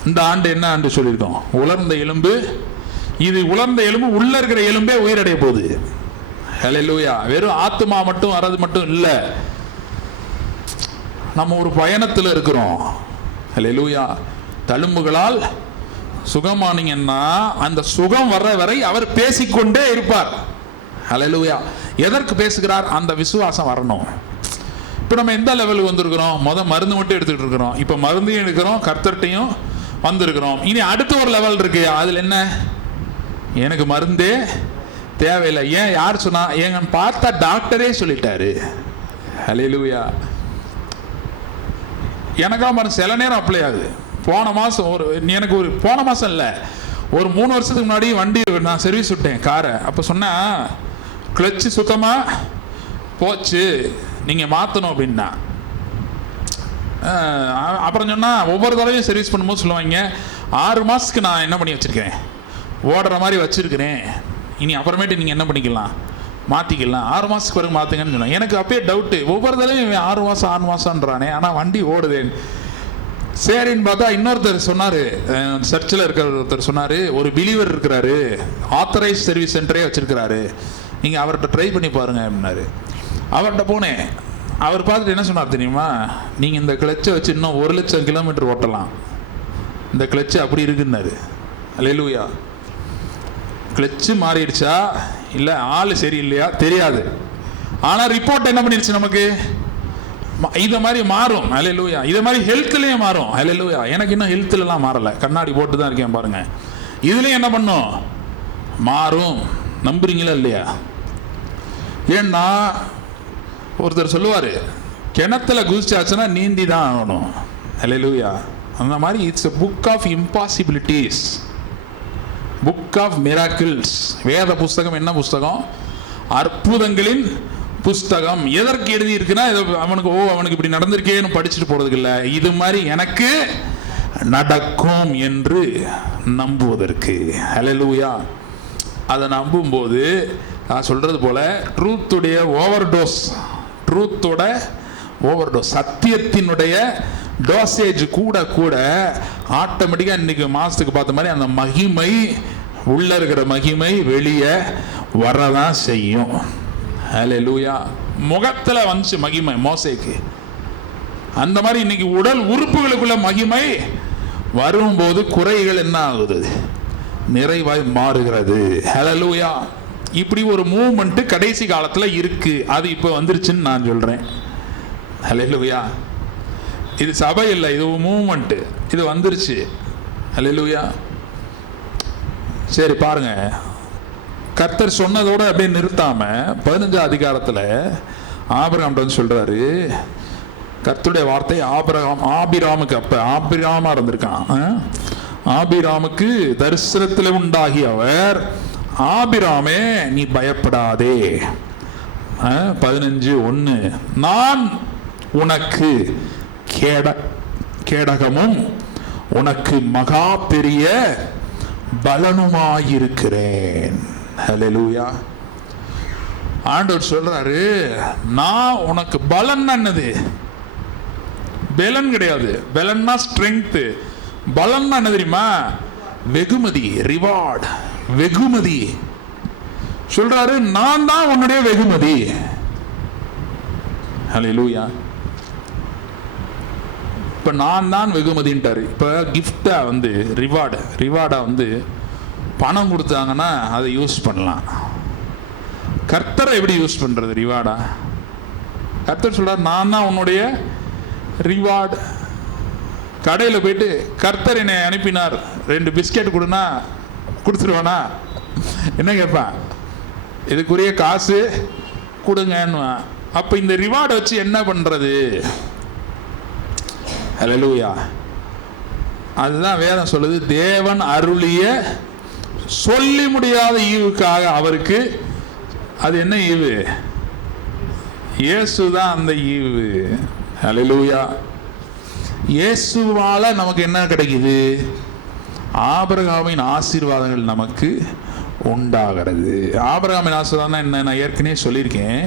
இந்த ஆண்டு என்ன ஆண்டு சொல்லியிருக்கோம்? உலர்ந்த எலும்பு. இது உலர்ந்த எலும்பு, உள்ள இருக்கிற எலும்பே உயிரடைய போகுது. அல்லேலூயா. வெறும் ஆத்துமா மட்டும் வர்றது மட்டும் இல்லை, நம்ம ஒரு பயணத்தில் இருக்கிறோம். அல்லேலூயா. தழும்புகளால் சுகமானீங்கன்னா அந்த சுகம் வர்ற வரை அவர் பேசிக்கொண்டே இருப்பார். அல்லேலூயா. எதற்கு பேசுகிறார்? அந்த விசுவாசம் வரணும். இப்போ நம்ம எந்த லெவலுக்கு வந்திருக்கிறோம்? மருந்து மட்டும் எடுத்துக்கிட்டு இருக்கிறோம். இப்போ மருந்தையும் எடுக்கிறோம், கர்த்தர்ட்டையும் வந்திருக்கிறோம். இனி அடுத்த ஒரு லெவல் இருக்கு. அதில் என்ன? எனக்கு மருந்தே தேவையில்லை. ஏன்? யார் சொன்னா? எங்க பார்த்தா டாக்டரே சொல்லிட்டாரு. அல்லேலூயா. எனக்கா மருந்து சில நேரம் அப்ளை ஆகுது. போன மாதம் இல்லை, ஒரு 3 வருஷத்துக்கு முன்னாடி வண்டி நான் சர்வீஸ் விட்டேன் காரை. அப்போ சொன்னா கிளச்சு சுத்தமாக போச்சு, நீங்கள் மாற்றணும் அப்படின்னா. அப்புறம் சொன்னால் ஒவ்வொரு தடவையும் சர்வீஸ் பண்ணும்போது சொல்லுவாங்க, 6 மாதத்துக்கு நான் என்ன பண்ணி வச்சுருக்கிறேன், ஓடுற மாதிரி வச்சுருக்கிறேன், இனி அப்புறமேட்டு நீங்கள் என்ன பண்ணிக்கலாம், மாற்றிக்கலாம், 6 மாதத்துக்கு பிறகு மாற்றுங்கன்னு சொன்னேன். எனக்கு அப்பயே டவுட்டு, ஒவ்வொரு தடவையும் 6 மாதம்ன்றானே, ஆனால் வண்டி ஓடுதேன். சரின்னு பார்த்தா இன்னொருத்தர் சொன்னார், சர்ச்சில் இருக்கிற ஒருத்தர் சொன்னார், ஒரு பிலீவர் இருக்கிறாரு, ஆத்தரைஸ் சர்வீஸ் சென்டரே வச்சுருக்கிறாரு, நீங்கள் அவர்கிட்ட ட்ரை பண்ணி பாருங்க அப்படின்னாரு. அவர்கிட்ட போனேன். அவர் பார்த்துட்டு என்ன சொன்னார் தெரியுமா? நீங்கள் இந்த கிளச்சை வச்சு இன்னும் 1,00,000 கிலோமீட்டர் ஓட்டலாம், இந்த கிளச்சு அப்படி இருக்குன்னாரு. அல்லேலூயா. கிளச்சு மாறிடுச்சா இல்லை ஆள் சரியில்லையா தெரியாது, ஆனால் ரிப்போர்ட் என்ன பண்ணிடுச்சு நமக்கு? இதை மாதிரி மாறும். அல்லேலூயா. இதை மாதிரி ஹெல்த்லேயும் மாறும். அல்லேலூயா. எனக்கு இன்னும் ஹெல்த்லலாம் மாறலை, கண்ணாடி போட்டு தான் இருக்கேன் பாருங்க. இதுலேயும் என்ன பண்ணும்? மாறும். நம்புறீங்களா இல்லையா? ஏன்னா ஒருத்தர் சொல்லுவார், கிணத்துல குதிச்சாச்சுன்னா நீந்தி தான் ஆகணும். அல்லேலூயா. அந்த மாதிரி it's a book of impossibilities, book of miracles. வேத புஸ்தகம் என்ன புஸ்தகம்? அற்புதங்களின் புஸ்தகம். எதற்கு எழுதி இருக்குன்னா, அவனுக்கு இப்படி நடந்திருக்கேன்னு படிச்சுட்டு போறதுக்கு இல்லை, இது மாதிரி எனக்கு நடக்கும் என்று நம்புவதற்கு. அல்லேலூயா. அதை நம்பும்போது நான் சொல்றது போல ட்ரூத்துடைய ஓவர்டோஸ், சத்தியத்தினுடைய டோசேஜ் கூட கூட ஆட்டோமேட்டிக்கா இன்னைக்கு மாசத்துக்கு பார்த்த மாதிரி அந்த மகிமை, உள்ள இருக்கிற மகிமை வெளியே வரதான் செய்யும். அல்லேலூயா. முகத்துல வந்துச்சு மகிமை மோசேக்கு. அந்த மாதிரி இன்னைக்கு உடல் உறுப்புகளுக்குள்ள மகிமை வரும்போது குறைகள் என்ன ஆகுது? நிறைவாய் மாறுகிறது. அல்லேலூயா. இப்படி ஒரு மூவ்மெண்ட் கடைசி காலத்துல இருக்கு. அது இப்போ வந்துருச்சுன்னு நான் சொல்றேன். அல்லேலூயா. இது சபை இல்லை, இது மூவ்மெண்ட், இது வந்துருச்சு. அல்லேலூயா. சரி பாருங்க, கர்த்தர் சொன்னதோட அப்படியே நிறுத்தாம 15ஆம் அதிகாரத்துல ஆபிரகாம் சொல்றாரு, கர்த்தருடைய வார்த்தை ஆபிராமுக்கு, அப்ப ஆபிராமா இருந்திருக்கான், ஆபிராமுக்கு தரிசனத்தில் உண்டாகி அவர், ஆபிராமே நீ பயப்படாதே, 15:1, நான் உனக்கு கேடகமும் உனக்கு மகா பெரிய பலனுமாயிருக்கிறேன். ஹல்லேலூயா. ஆண்டவர் சொல்றாரு, நான் உனக்கு பலன். என்னது பலன்? கிடையாது. பலன்னா ஸ்ட்ரெங்த். பலன்னா என்ன தெரியுமா? வெகுமதி, ரிவார்ட், வெகுமதி. சொல்றாரு, நான் தான் உன்னுடைய வெகுமதி. ஹல்லேலூயா. இப்போ நான் தான் வெகுமதின்ட்டார். இப்போ கிஃப்டா ரிவார்டா பணம் கொடுத்தாங்கன்னா அதை யூஸ் பண்ணலாம். கர்த்தரை எப்படி யூஸ் பண்றது ரிவார்டா? கர்த்தர் சொல்றார், நான் தான் உன்னுடைய ரிவார்டு. கடையில் போயிட்டு கர்த்தர் என்னை அனுப்பினார் 2 பிஸ்கெட் கொடுனா கொடுத்துருவானா? என்ன கேட்பான்? இதுக்குரிய காசு கொடுங்கன்னு. அப்போ இந்த ரிவார்டை வச்சு என்ன பண்றது? ஹல்லேலூயா. அதுதான் வேதம் சொல்லுது, தேவன் அருளிய சொல்லி முடியாத ஈவுக்காக அவருக்கு, அது என்ன ஈவு? இயேசு தான் அந்த ஈவு. ஹல்லேலூயா. இயேசுவால நமக்கு என்ன கிடைக்குது? ஆபிரகாமின் ஆசீர்வாதங்கள் நமக்கு உண்டாகிறது. ஆபிரகாமின் ஆசீர்வாதம் என்ன? நான் ஏற்கனவே சொல்லியிருக்கேன்.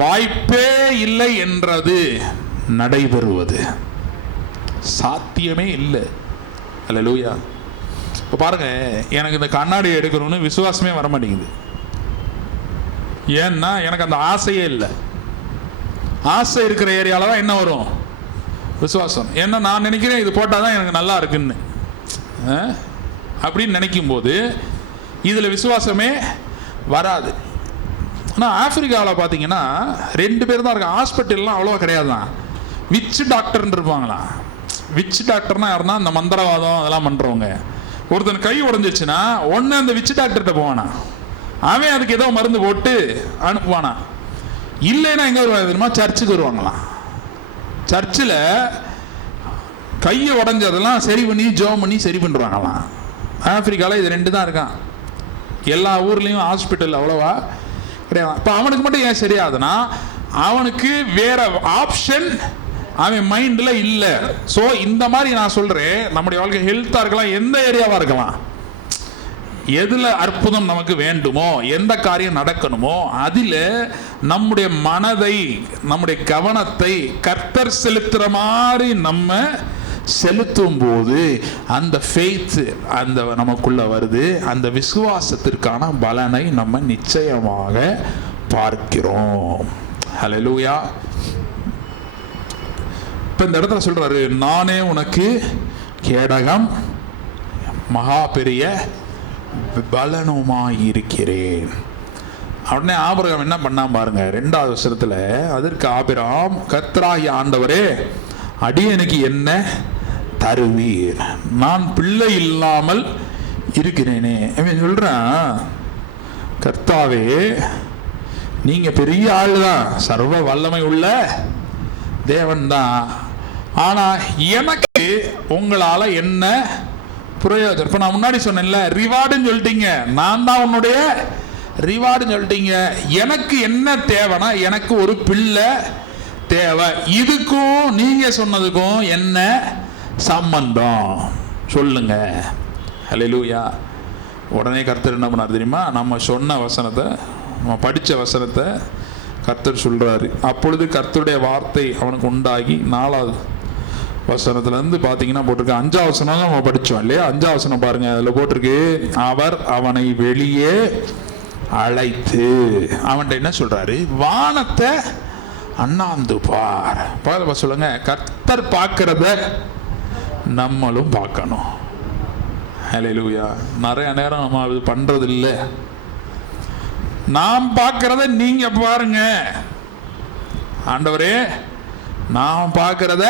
வாய்ப்பே இல்லை என்றது நடைபெறுவது. சாத்தியமே இல்லை. ஹல்லேலூயா. இப்போ பாருங்க, எனக்கு இந்த கண்ணாடி எடுக்கணும்னு விசுவாசமே வர மாட்டேங்குது. ஏன்னா எனக்கு அந்த ஆசையே இல்லை. ஆசை இருக்கிற ஏரியாவில் தான் என்ன வரும்? விசுவாசம். ஏன்னா நான் நினைக்கிறேன் இது போட்டால் தான் எனக்கு நல்லா இருக்குன்னு அப்படின்னு நினைக்கும் போது இதில் விசுவாசமே வராது. ஆனால் ஆப்பிரிக்காவில் பார்த்தீங்கன்னா 2 பேர் தான் இருக்காங்க. ஹாஸ்பிட்டல்லாம் அவ்வளோவா கிடையாது தான். விச் டாக்டர்ன்னு இருப்பாங்களாம். விச் டாக்டர்னா யாருன்னா அந்த மந்திரவாதம் அதெல்லாம் பண்ணுறவங்க. ஒருத்தன் கை உடஞ்சிச்சுன்னா ஒன்று அந்த விச் டாக்டர்கிட்ட போவானா, அவன் அதுக்கு ஏதோ மருந்து போட்டு அனுப்புவானா. இல்லைன்னா எங்கே வருவாங்க தெரியுமா? சர்ச்சுக்கு வருவாங்களாம். சர்ச்சில் கையை உடஞ்சதெல்லாம் சரி பண்ணி ஜோம் பண்ணி சரி பண்ணுறாங்களாம். ஆப்பிரிக்காவில் இது 2 தான் இருக்கான். எல்லா ஊர்லேயும் ஹாஸ்பிட்டல் அவ்வளோவா கிடையாது. இப்போ அவனுக்கு மட்டும் ஏன் சரியாதுன்னா அவனுக்கு வேற ஆப்ஷன் அவன் மைண்டில் இல்லை. ஸோ இந்த மாதிரி நான் சொல்கிறேன், நம்முடைய வாழ்க்கை ஹெல்த்தாக இருக்கலாம், எந்த ஏரியாவாக இருக்கலாம், எதில் அற்புதம் நமக்கு வேண்டுமோ, எந்த காரியம் நடக்கணுமோ அதில் நம்முடைய மனதை, நம்முடைய கவனத்தை கர்த்தர் செலுத்துகிற மாதிரி நம்ம செலுத்தும் போது அந்த ஃபெய்த் அந்த நமக்குள்ள வருது. அந்த விசுவாசத்திற்கான பலனை நம்ம நிச்சயமாக பார்க்கிறோம். ஹல்லேலூயா. இப்போ இந்த இடத்துல சொல்றாரு, நானே உனக்கு கேடகம் மகா பெரிய பலனுமாய் இருக்கிறேன். உடனே ஆபிரகாம் என்ன பண்ணாம பாருங்க, 2வது வசனத்துல, அதற்கு ஆபிரகாம், கர்த்தராகிய ஆண்டவரே, அடியனுக்கு என்ன தருவீர்? நான் பிள்ளை இல்லாமல் இருக்கிறேனே. சொல்றான், கர்த்தாவே நீங்க பெரிய ஆள் தான், சர்வ வல்லமை உள்ள தேவன் தான், ஆனா எனக்கு உங்களால என்ன பிரயோஜனம்? இப்ப நான் முன்னாடி சொன்னேன்ல, ரிவார்டுன்னு சொல்லிட்டீங்க, நான் தான் உன்னுடைய ரிவார்டுன்னு சொல்லிட்டீங்க. எனக்கு என்ன தேவைன்னா, எனக்கு ஒரு பிள்ளை தேவை. இதுக்கும் நீங்க சொன்னதுக்கும் என்ன சம்பந்தம் சொல்லுங்க. ஹல்லேலூயா. உடனே கர்த்தர் என்ன பண்ணார் தெரியுமா? நம்ம சொன்ன வசனத்தை, நம்ம படித்த வசனத்தை கர்த்தர் சொல்றாரு. அப்பொழுது கர்த்தருடைய வார்த்தை அவனுக்கு உண்டாகி, 4வது வசனத்துலேருந்து பார்த்தீங்கன்னா போட்டிருக்கு, 5வது வசனம் நம்ம படித்தோம் இல்லையா? 5வது வசனம் பாருங்க, அதில் போட்டிருக்கு, அவர் அவனை வெளியே அழைத்து அவன்கிட்ட என்ன சொல்றாரு? வானத்தை அண்ணாந்து பார். பக்கத்தில் சொல்லுங்க, கர்த்தர் பார்க்கிறத நம்மளும் பார்க்கணும். ஹல்லேலூயா. நிறைய நேரம் நம்ம அது பண்றது இல்லை. நாம் பார்க்கிறத நீங்க பாருங்க. ஆண்டவரே நாம் பார்க்கிறத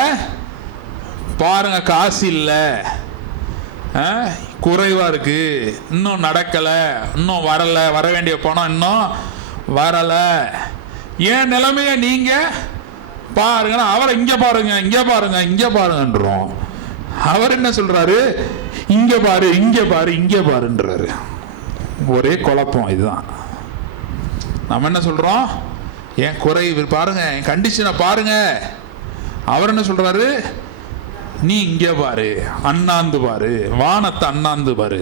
பாருங்க. காசு இல்லை, குறைவா இருக்கு, இன்னும் நடக்கல, இன்னும் வரல, வர வேண்டிய பணம் இன்னும் வரல, ஏன் நிலைமைய நீங்க பாருங்க. அவரை இங்க பாருங்க, இங்க பாருங்க, இங்க பாருங்கன்றோம். அவர் என்ன சொல்றாரு? இங்க பாரு, இங்க பாரு, இங்க பாருன்றாரு. ஒரே குழப்பம். இதுதான் நம்ம என்ன சொல்றோம்? என் குறை பாருங்க, என் கண்டிஷனை பாருங்க. அவர் என்ன சொல்றாரு? நீ இங்க பாரு, அண்ணாந்து பாரு, வானத்தை அண்ணாந்து பாரு.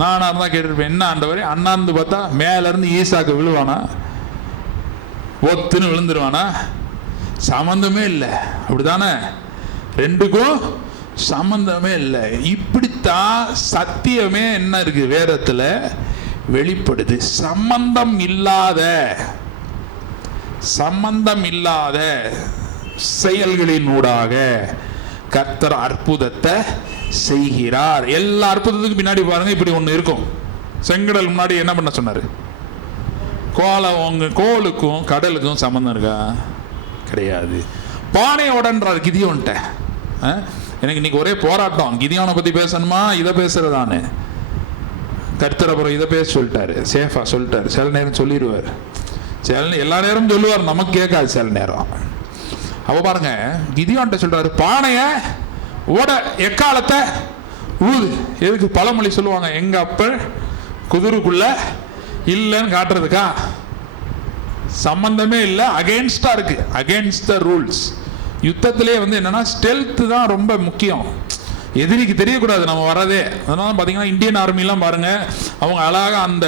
நானா இருந்தா கேட்டிருப்பேன், என்ன ஆண்டவரே அண்ணாந்து பார்த்தா மேல இருந்து ஈசாக்கு விழுவானா? ஒத்துன்னு விழுந்துருவானா? சம்பந்தமே இல்லை. அப்படித்தானே? 2க்கும் சம்பந்தமே இல்லை. இப்படித்தான் சத்தியமே என்ன இருக்கு வேதத்துல வெளிப்படுது. சம்பந்தம் இல்லாத சம்பந்தம் இல்லாத செயல்களினூடாக கர்த்தர் அற்புதத்தை செய்கிறார். எல்லா அற்புதத்துக்கு பின்னாடி பாருங்க இப்படி ஒண்ணு இருக்கும். செங்கடல் முன்னாடி என்ன பண்ண சொன்னாரு? கோலுக்கும் கடலுக்கும் சம்பந்தம் இருக்கா? கிடையாது. பானையோடன்றார் கிதியோன்ட்ட. எனக்கு இன்னைக்கு ஒரே போராட்டம், கிதியோனை பத்தி பேசணுமா இதை பேசுறதானு. கர்த்தர் அப்புறம் இதை பேச சொல்லிட்டாரு, சேஃபா சொல்லிட்டாரு. சில நேரம் சொல்லிடுவார், எல்லா நேரம் சொல்லுவார், நமக்கு கேட்காது சில நேரம். அப்ப பாருங்க, கிதியோன்ட்ட சொல்றாரு, பானைய ஓட எக்காலத்தை ஊது. எதுக்கு? பழமொழி சொல்லுவாங்க, எங்க அப்ப குதிரைக்குள்ள இல்லைன்னு காட்டுறதுக்கா? சம்பந்தமே இல்லை, அகெயின்ஸ்டா இருக்கு, அகெயின்ஸ்ட் த ரூல்ஸ். யுத்தத்திலே என்னன்னா ஸ்டெல்த் தான் ரொம்ப முக்கியம். எதிரிக்கு தெரியக்கூடாது நம்ம வரதே. அதனால பார்த்தீங்கன்னா இந்தியன் ஆர்மிலாம் பாருங்க, அவங்க அழகாக அந்த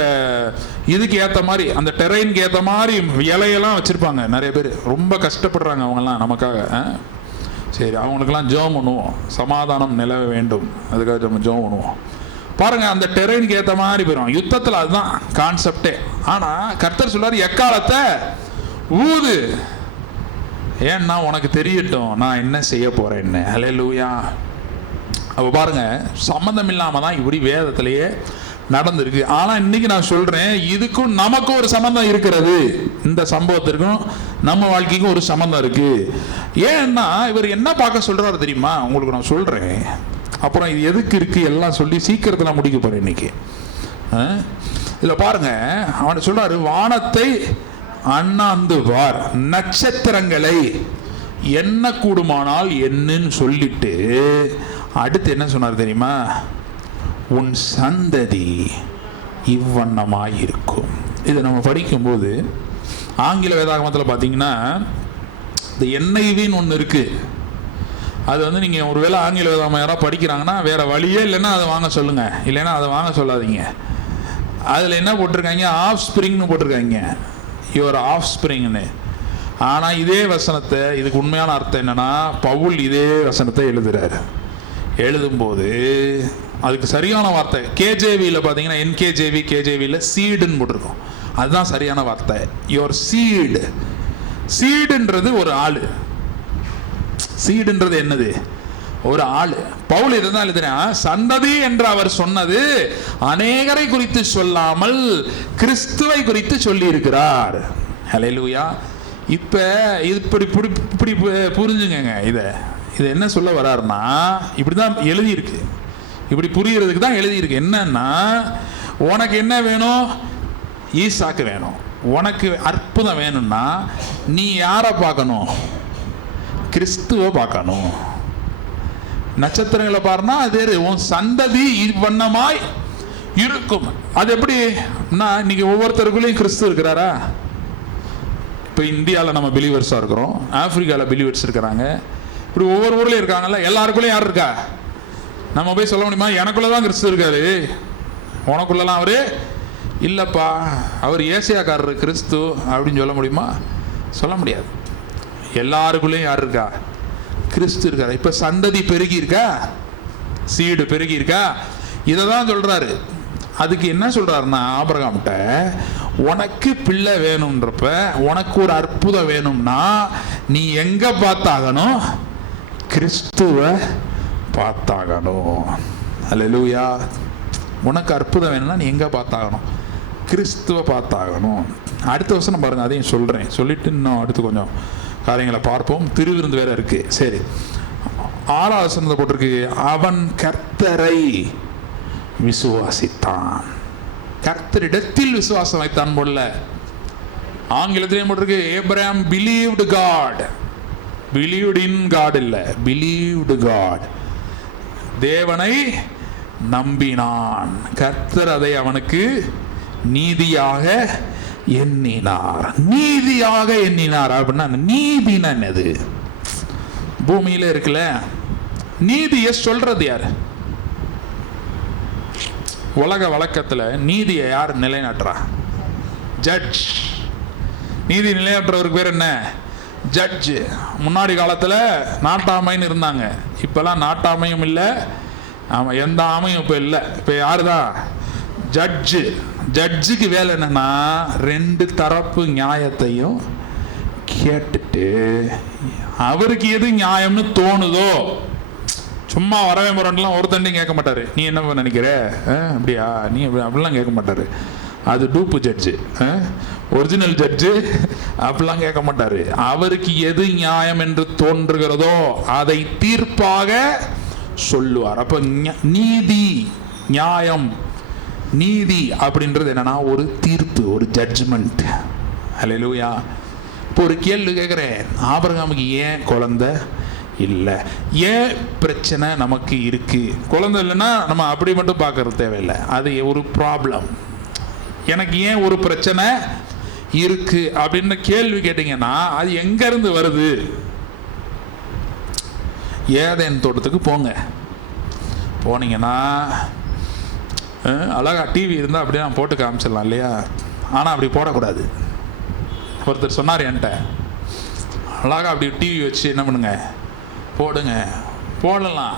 இதுக்கு ஏற்ற மாதிரி, அந்த டெரெயினுக்கு ஏற்ற மாதிரி இலையெல்லாம் வச்சிருப்பாங்க. நிறைய பேர் ரொம்ப கஷ்டப்படுறாங்க அவங்கெல்லாம் நமக்காக. சரி, அவங்களுக்கெல்லாம் ஜெபம் பண்ணுவோம், சமாதானம் நிலவ வேண்டும், அதுக்காக நம்ம ஜெபம் பண்ணுவோம். பாருங்க, அந்த டெரெயினுக்கு ஏற்ற மாதிரி போயிடும் யுத்தத்தில். அதுதான் கான்செப்டே. ஆனா கர்த்தர் சொல்றாரு, எக்காலத்தை ஊது, ஏன்னா உனக்கு தெரியட்டும் நான் என்ன செய்ய போறேன்னு. ஹல்லேலூயா. அப்ப பாருங்க, சம்பந்தம் இல்லாம தான் இப்படி வேதத்திலேயே நடந்திருக்கு. ஆனா இன்னைக்கு நான் சொல்றேன், இதுக்கும் நமக்கும் ஒரு சம்பந்தம் இருக்கிறது. இந்த சம்பவத்திற்கும் நம்ம வாழ்க்கைக்கும் ஒரு சம்பந்தம் இருக்கு. ஏன்னா இவர் என்ன பார்க்க சொல்றாரு தெரியுமா? உங்களுக்கு நான் சொல்றேன், அப்புறம் இது எதுக்கு இருக்கு எல்லாம் சொல்லி சீக்கிரத்தில் முடிக்க போறேன் இன்னைக்கு. இதுல பாருங்க, அவன் சொல்றாரு, வானத்தை அண்ணாந்து பார், நட்சத்திரங்களை என்ன கூடுமானால் என்னன்னு சொல்லிட்டு அடுத்து என்ன சொன்னார் தெரியுமா? உன் சந்ததி இவ்வண்ணமாய் இருக்கும். இதை நம்ம படிக்கும்போது ஆங்கில வேதாகமத்தில் பார்த்தீங்கன்னா இந்த NIVன்னு ஒன்று இருக்கு. அது நீங்கள் ஒருவேளை ஆங்கில வேதாகமம் யாராவது படிக்கிறாங்கன்னா வேற வழியே இல்லைன்னா அதை வாங்க சொல்லுங்க, இல்லைன்னா அதை வாங்க சொல்லாதீங்க. அதில் என்ன போட்டிருக்காங்க? ஆஃப் ஸ்ப்ரிங்னு போட்டிருக்காங்க, யுவர் ஆஃப் ஸ்ப்ரிங்னு. ஆனால் இதே வசனத்தை, இதுக்கு உண்மையான அர்த்தம் என்னன்னா, பவுல் இதே வசனத்தை எழுதுறாரு. எழுதும்போது அதுக்கு சரியான வார்த்தை KJVயில் பார்த்தீங்கன்னா, NKJV KJVயில் சீடுன்னு போட்டிருக்கோம். அதுதான் சரியான வார்த்தை, யுவர் சீடு. சீடுன்றது ஒரு ஆளு. சீடுன்றது என்னது? ஒரு ஆளு. பவுல் இதுதான் எழுதுறேன், சந்ததி என்று அவர் சொன்னது அநேகரை குறித்து சொல்லாமல் கிறிஸ்துவை குறித்து சொல்லி இருக்கிறார். ஹல்லேலூயா. இப்ப இப்படி புரிஞ்சுங்க. இது என்ன சொல்ல வர்றாருன்னா, இப்படிதான் எழுதியிருக்கு, இப்படி புரியறதுக்கு தான் எழுதியிருக்கு. என்னன்னா, உனக்கு என்ன வேணும்? ஈசாக்கு வேணும். உனக்கு அற்புதம் வேணும்னா நீ யாரை பார்க்கணும்? கிறிஸ்துவை பார்க்கணும். நட்சத்திரங்களை பாருன்னா அது உன் சந்ததி இவ்வண்ணமாய் இருக்கும். அது எப்படி? இன்னைக்கு ஒவ்வொருத்தருக்குள்ளேயும் கிறிஸ்து இருக்கிறாரா? இப்போ இந்தியாவில் நம்ம பிலீவர்ஸாக இருக்கிறோம், ஆப்பிரிக்காவில் பிலீவர்ஸ் இருக்கிறாங்க, இப்படி ஒவ்வொரு ஊர்லேயும் இருக்காங்கல்ல. எல்லாருக்குள்ளேயும் யார் இருக்கா? நம்ம போய் சொல்ல முடியுமா எனக்குள்ள தான் கிறிஸ்து இருக்காரு, உனக்குள்ளலாம் அவரு இல்லைப்பா, அவர் ஏசியாக்காரர் கிறிஸ்து அப்படின்னு சொல்ல முடியுமா? சொல்ல முடியாது. எல்லாருக்குள்ளேயும் யார் இருக்கா? கிறிஸ்து இருக்காரு. இப்போ சந்ததி பெருகி இருக்கா? சீடு பெருகி இருக்கா? இதை தான் சொல்றாரு. அதுக்கு என்ன சொல்றாருன்னா, ஆபிரகாம்கிட்ட உனக்கு பிள்ளை வேணும்ன்றப்ப, உனக்கு ஒரு அற்புதம் வேணும்னா நீ எங்க பார்த்தாகணும்? கிறிஸ்துவை பார்த்தாகணும். அல்லேலூயா. உனக்கு அற்புதம் வேணும்னா நீ எங்க பார்த்தாகணும்? கிறிஸ்துவை பார்த்தாகணும். அடுத்த வசனம் பாருங்க, அதையும் சொல்றேன், சொல்லிட்டு இன்னும் அடுத்து கொஞ்சம் காரியங்களை பார்ப்போம். திருவிருந்து வேற இருக்கு. சரி, 6வது வசனத்தை போட்டிருக்கு, அவன் கர்த்தரை விசுவாசித்தான். கர்த்தரிடத்தில் விசுவாசம் வைத்தான் போல. ஆங்கிலத்திலேயே போட்டிருக்கு, Abraham believed God. Believed in God இல்ல, பிலீவ்ட் காட். தேவனை நம்பினான், கர்த்தர் அதை அவனுக்கு நீதியாக எண்ணினார். நீதியாக எண்ணினார் அப்படின்னா, நீதினா என்னது? பூமியில இருக்குல்ல, நீதியை சொல்றது யாரு? உலக வழக்கத்துல நீதியை யார் நிலைநாட்டுறா? ஜட்ஜ். நீதி நிலைநாட்டுறவருக்கு பேர் என்ன? ஜட்ஜ். முன்னாடி காலத்துல நாட்டாமைன்னு இருந்தாங்க, இப்பெல்லாம் நாட்டாமையும் இல்லை, எந்த ஆமையும் இப்ப இல்லை. இப்ப யாருதான்? ஜட்ஜு. ஜட்ஜுக்கு வேலை என்னன்னா, 2 தரப்பு நியாயத்தையும் கேட்டுட்டு அவருக்கு எது நியாயம்னு தோணுதோ, சும்மா வரவே முரண்டெல்லாம் ஒருத்தண்டையும் கேட்க மாட்டாரு. நீ என்ன நினைக்கிற, அப்படியா, நீ அப்படிலாம் கேட்க மாட்டாரு. அது டூப்பு ஜட்ஜு. ஒரிஜினல் ஜட்ஜு அப்படிலாம் கேட்க மாட்டாரு. அவருக்கு எது நியாயம் என்று தோன்றுகிறதோ அதை தீர்ப்பாக சொல்லுவார். அப்ப நீதி, நியாயம், நீதி அப்படின்றது என்னன்னா ஒரு தீர்ப்பு, ஒரு ஜட்ஜ்மெண்ட். ஹல்லேலூயா. இப்போ ஒரு கேள்வி கேட்குறேன், ஆபிரகாமுக்கு ஏன் குழந்தை இல்லை, ஏன் பிரச்சனை நமக்கு இருக்கு? குழந்தை இல்லைன்னா நம்ம அப்படி மட்டும் பார்க்கறது தேவையில்லை, அது ஒரு ப்ராப்ளம். எனக்கு ஏன் ஒரு பிரச்சனை இருக்கு அப்படின்னு கேள்வி கேட்டீங்கன்னா அது எங்க இருந்து வருது? ஏதேன் தோட்டத்துக்கு போங்க. போனீங்கன்னா அழகா டிவி இருந்தால் அப்படியே நான் போட்டு காமிச்சிடலாம் இல்லையா? ஆனால் அப்படி போடக்கூடாது. ஒருத்தர் சொன்னார் என்கிட்ட, அழகா அப்படி டிவி வச்சு என்ன பண்ணுங்க, போடுங்க. போடலாம்,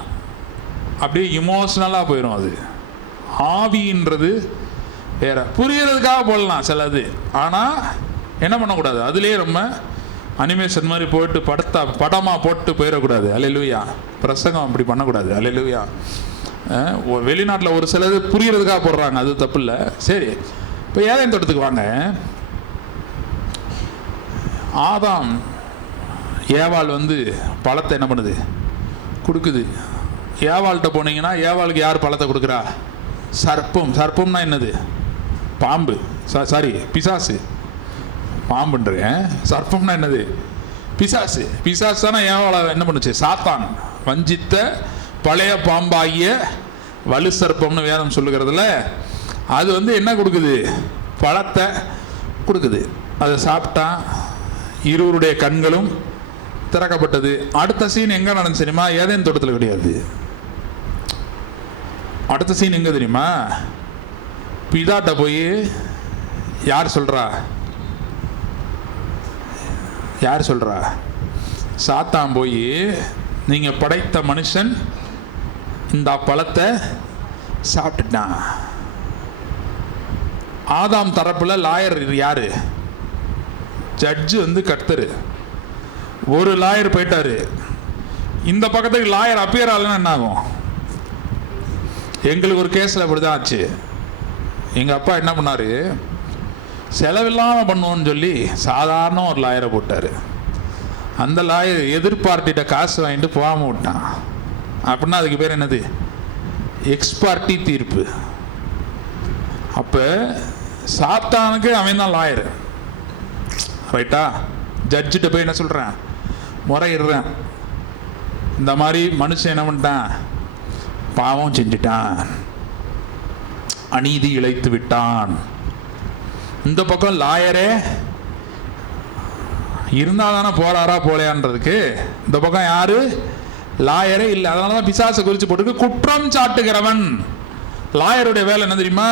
அப்படியே இமோஷ்னலாக போயிடும். அது ஆவின்றது வேற, புரியறதுக்காக போடலாம் சிலது, ஆனால் என்ன பண்ணக்கூடாது, அதுலேயே ரொம்ப அனிமேஷன் மாதிரி போயிட்டு படமாக போட்டு போயிடக்கூடாது. அல்லேலூயா. பிரசங்கம் அப்படி பண்ணக்கூடாது. அல்லேலூயா. வெளிநாட்டில் ஒரு சிலது புரியறதுக்காக போடுறாங்க, அது தப்பு இல்லை. சரி, இப்போ ஏதேன் தோட்டத்துக்கு வாங்க. ஆதாம் ஏவாள் பழத்தை என்ன பண்ணுது, கொடுக்குது. ஏவாள்கிட்ட போனீங்கன்னா ஏவாளுக்கு யார் பழத்தை கொடுக்குறா? சர்ப்பம். சர்ப்பம்னா என்னது? பாம்பு. சாரி, பிசாசு. பாம்புன்றேன், சர்ப்பம்னா என்னது? பிசாசு. பிசாசு தானே ஏவாளை என்ன பண்ணுச்சு? சாத்தான் வஞ்சித்த பழைய பாம்பாகிய வலு சர்ப்பம்னு வேதம் சொல்லுகிறதுல அது என்ன கொடுக்குது? பழத்தை கொடுக்குது. அதை சாப்பிட்டா இருவருடைய கண்களும் திறக்கப்பட்டது. அடுத்த சீன் எங்க நடந்துச்சு தெரியுமா? ஏதேன் தோட்டத்தில் கிடையாது. அடுத்த சீன் எங்க தெரியுமா? பிதாட்ட போய் யார் சொல்றா? சாத்தான் போய், நீங்க படைத்த மனுஷன் இந்த பழத்தை சாப்பிட்டுட்டான். ஆதாம் தரப்புல லாயர் யாரு? ஜட்ஜு கர்த்தரு. ஒரு லாயர் போயிட்டாரு. இந்த பக்கத்துக்கு லாயர் அப்பியர் ஆகலன்னா என்ன ஆகும்? எங்களுக்கு ஒரு கேஸில் அப்படிதான் ஆச்சு. எங்கள் அப்பா என்ன பண்ணாரு, செலவில்லாமல் பண்ணுவோன்னு சொல்லி சாதாரண ஒரு லாயரை போட்டார். அந்த லாயர் எதிர்பார்ட்டிகிட்ட காசு வாங்கிட்டு போகாமல் விட்டான். அப்படின்னா அதுக்கு பேர் என்னது? எக்ஸ்பார்ட்டி தீர்ப்பு. அப்போ சாத்தானுக்கு அவன் தான் லாயர், ரைட்டா? ஜட்ஜிட்ட போய் என்ன சொல்கிறேன், முறையிடுறேன், இந்த மாதிரி மனுஷன் என்ன பண்ணிட்டான், பாவம் செஞ்சிட்டான், அநீதி இழைத்து விட்டான். இந்த பக்கம் லாயரே இருந்தால் தானே போறாரா போலையான்றதுக்கு, இந்த பக்கம் யாரு? லாயரே இல்லை. அதனால தான் பிசாசை குறித்து போட்டுருக்கு குற்றம் சாட்டுகிறவன். லாயருடைய வேலை என்ன தெரியுமா?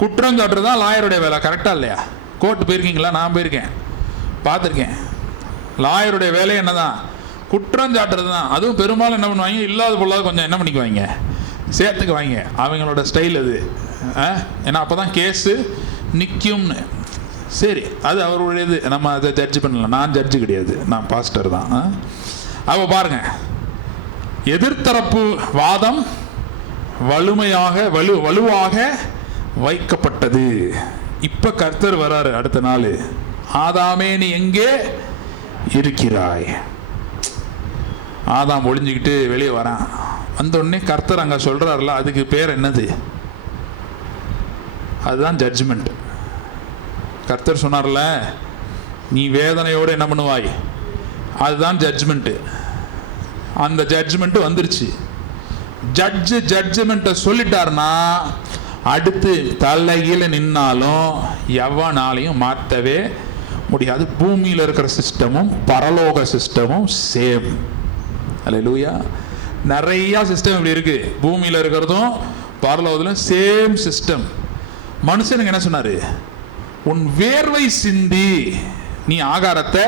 குற்றம் சாட்டுறது தான் லாயருடைய வேலை. கரெக்டா இல்லையா? கோர்ட்டு போயிருக்கீங்களா? நான் போயிருக்கேன், பார்த்துருக்கேன். லாயருடைய வேலை என்னதான்? குற்றம் சாட்டுறது தான். அதுவும் பெரும்பாலும் என்ன பண்ணுவாங்க, இல்லாத பொருளாத கொஞ்சம் என்ன பண்ணிக்குவாங்க, சேர்த்துக்குவாங்க. அவங்களோட ஸ்டைல் அது. ஏன்னா அப்போ தான் கேஸு நிற்கும்னு. சரி, அது அவருடையது, நம்ம அதை ஜட்ஜ் பண்ணலாம். நான் ஜட்ஜு கிடையாது, நான் பாஸ்டர் தான். அப்போ பாருங்க, எதிர்த்தரப்பு வாதம் வலுவாக வைக்கப்பட்டது. இப்ப கர்த்தர் வராரு அடுத்த நாள், ஆதாமே நீ எங்கே இருக்கிறாய்? ஆதாம் ஒளிஞ்சுக்கிட்டு வெளியே வரான். வந்த உடனே கர்த்தர் அங்க சொல்றாருல, அதுக்கு பேர் என்னது? அதுதான் ஜட்ஜ்மெண்ட். கர்த்தர் சொன்னார்ல, நீ வேதனையோடு என்ன பண்ணுவாய், அதுதான் ஜட்ஜ்மெண்ட். அந்த ஜட்ஜ்மெண்ட் வந்துருச்சு. ஜட்ஜ்மெண்ட்டை சொல்லிட்டாருன்னா அடுத்து தலைகீழ நின்னாலும் எவனாலையும் மாற்றவே முடியாது. பூமியில் இருக்கிற சிஸ்டமும் பரலோக சிஸ்டமும் சேம். அல்லேலூயா. நிறைய சிஸ்டம் இப்படி இருக்கு. பூமியில் இருக்கிறதும் பரலோகத்திலும் சேம் சிஸ்டம். மனுஷனுக்கு என்ன சொன்னாரு? உன் வேர்வை சிந்தி நீ ஆகாரத்தை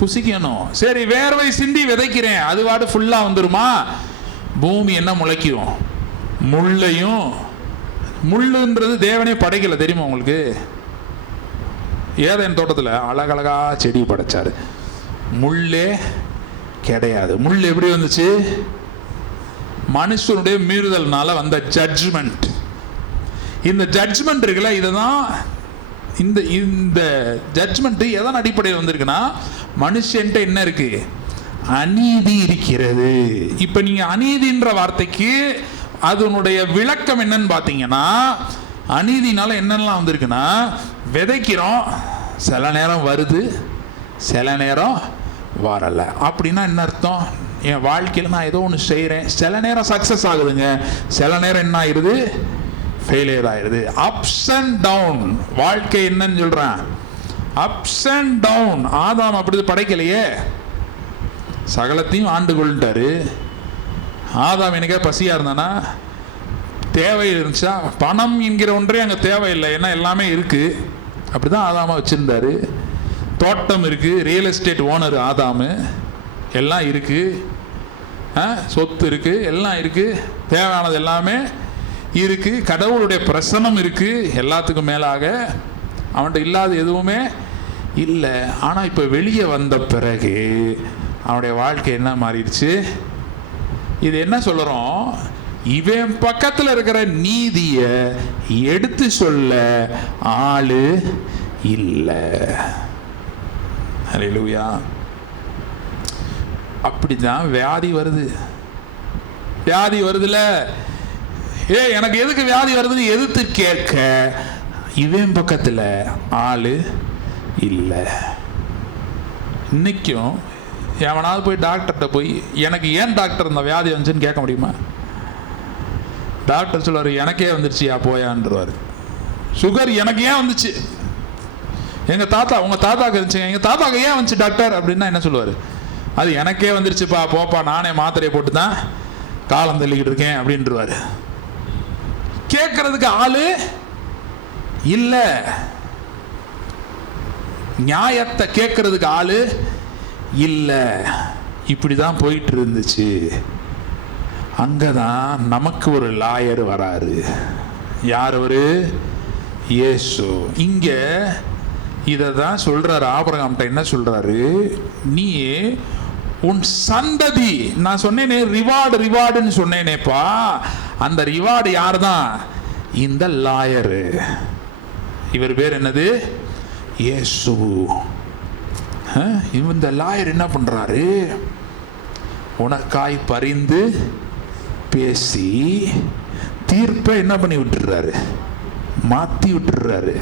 புசிக்கணும். சரி, வேர்வை சிந்தி விதைக்கிறேன், அது வாடு ஃபுல்லா வந்துருமா? பூமி என்ன முளைக்கும்? முள்ளையும். முள்ளுன்றது தேவனே படைக்கல, தெரியுமா உங்களுக்கு? ஏதேன் தோட்டத்தில் அழகழகா செடி படைச்சாரு, முள்ளே கிடையாது. முள் எப்படி வந்துச்சு? மனுஷனுடைய மீறுதல்னால வந்த ஜட்ஜ்மெண்ட். இந்த ஜட்ஜ்மெண்ட் இருக்குல்ல, இதுதான் இந்த ஜட்ஜ்மெண்ட் எதன் அடிப்படையில் வந்திருக்குன்னா, மனுஷன்ட்ட என்ன இருக்கு? அநீதி இருக்கிறது. இப்ப நீங்க அநீதின்ற வார்த்தைக்கு அதனுடைய விளக்கம் என்னன்னு பார்த்தீங்கன்னா, அநீதினால என்னெல்லாம் வந்திருக்குன்னா, விதைக்கிறோம், சில நேரம் வருது, சில நேரம் வரலை. அப்படின்னா என்ன அர்த்தம்? என் வாழ்க்கையில் நான் ஏதோ ஒன்று செய்கிறேன், சில நேரம் சக்ஸஸ் ஆகுதுங்க, சில நேரம் என்ன ஆயிடுது? ஃபெயிலியர் ஆயிடுது. Ups and down. வாழ்க்கை என்னன்னு சொல்கிறேன்? Ups and down. ஆதாம் அப்படி படைக்கலையே, சகலத்தையும் ஆண்டு கொள்ளிட்டாரு. ஆதாம் எனக்கே பசியாக இருந்தானா, தேவை இருந்துச்சா? பணம் என்கிற ஒன்றே அங்கே தேவையில்லை, ஏன்னா எல்லாமே இருக்குது. அப்படி தான் ஆதாமா வச்சுருந்தாரு. தோட்டம் இருக்குது, ரியல் எஸ்டேட் ஓனர் ஆதாமு, எல்லாம் இருக்குது, சொத்து இருக்குது, எல்லாம் இருக்குது, தேவையானது எல்லாமே இருக்குது, கடவுளுடைய பிரசன்னம் இருக்குது, எல்லாத்துக்கும் மேலாக அவன்கிட்ட இல்லாத எதுவுமே இல்லை. ஆனால் இப்போ வெளியே வந்த பிறகு அவனுடைய வாழ்க்கை என்ன மாறிடுச்சு? இது என்ன சொல்கிறோம்? இவன் பக்கத்தில் இருக்கிற நீதியை எடுத்து சொல்ல ஆளு இல்லை. ஹல்லேலூயா. அப்படிதான் வியாதி வருது. வியாதி வருதுல, எனக்கு எதுக்கு வியாதி வருதுன்னு எதிர்த்து கேட்க இவன் பக்கத்தில் ஆளு இல்லை. இன்னைக்கும் எவனாவது போய் டாக்டர்கிட்ட போய் எனக்கு ஏன் டாக்டர் இந்த வியாதி வந்துச்சுன்னு கேட்க முடியுமா? டாக்டர் சொல்லுவார், எனக்கே வந்துருச்சியா போயான்றார். சுகர் எனக்கு ஏன் வந்துச்சு? எங்கள் தாத்தா, உங்கள் தாத்தாக்கு இருந்துச்சு, எங்கள் தாத்தாக்கு ஏன் வந்துச்சு டாக்டர் அப்படின்னா என்ன சொல்லுவார்? அது எனக்கே வந்துருச்சுப்பா, போப்பா, நானே மாத்திரையை போட்டு தான் காலம் தள்ளிக்கிட்டு இருக்கேன் அப்படின்றவாரு. கேட்கறதுக்கு ஆளு இல்லை, நியாயத்தை கேட்கறதுக்கு ஆளு இல்லை. இப்படி தான் போயிட்டு இருந்துச்சு. அங்கதான் நமக்கு ஒரு லாயர் வராரு. யார் அவரு? இயேசு. இங்க இதை தான் சொல்றாரு. ஆபிரகாம்கிட்ட என்ன சொல்றாரு? நீ உன் சந்ததி, நான் சொன்னேனே ரிவார்டுன்னு சொன்னேனேப்பா, அந்த ரிவார்டு யார் தான்? இந்த லாயரு. இவர் பேர் என்னது? இயேசு. இந்த லாயர் என்ன பண்றாரு? உனக்காய் பரிந்து பேசி தீர்ப்பை என்ன பண்ணி விட்டுறாரு? மாத்தி விட்டுறாரு.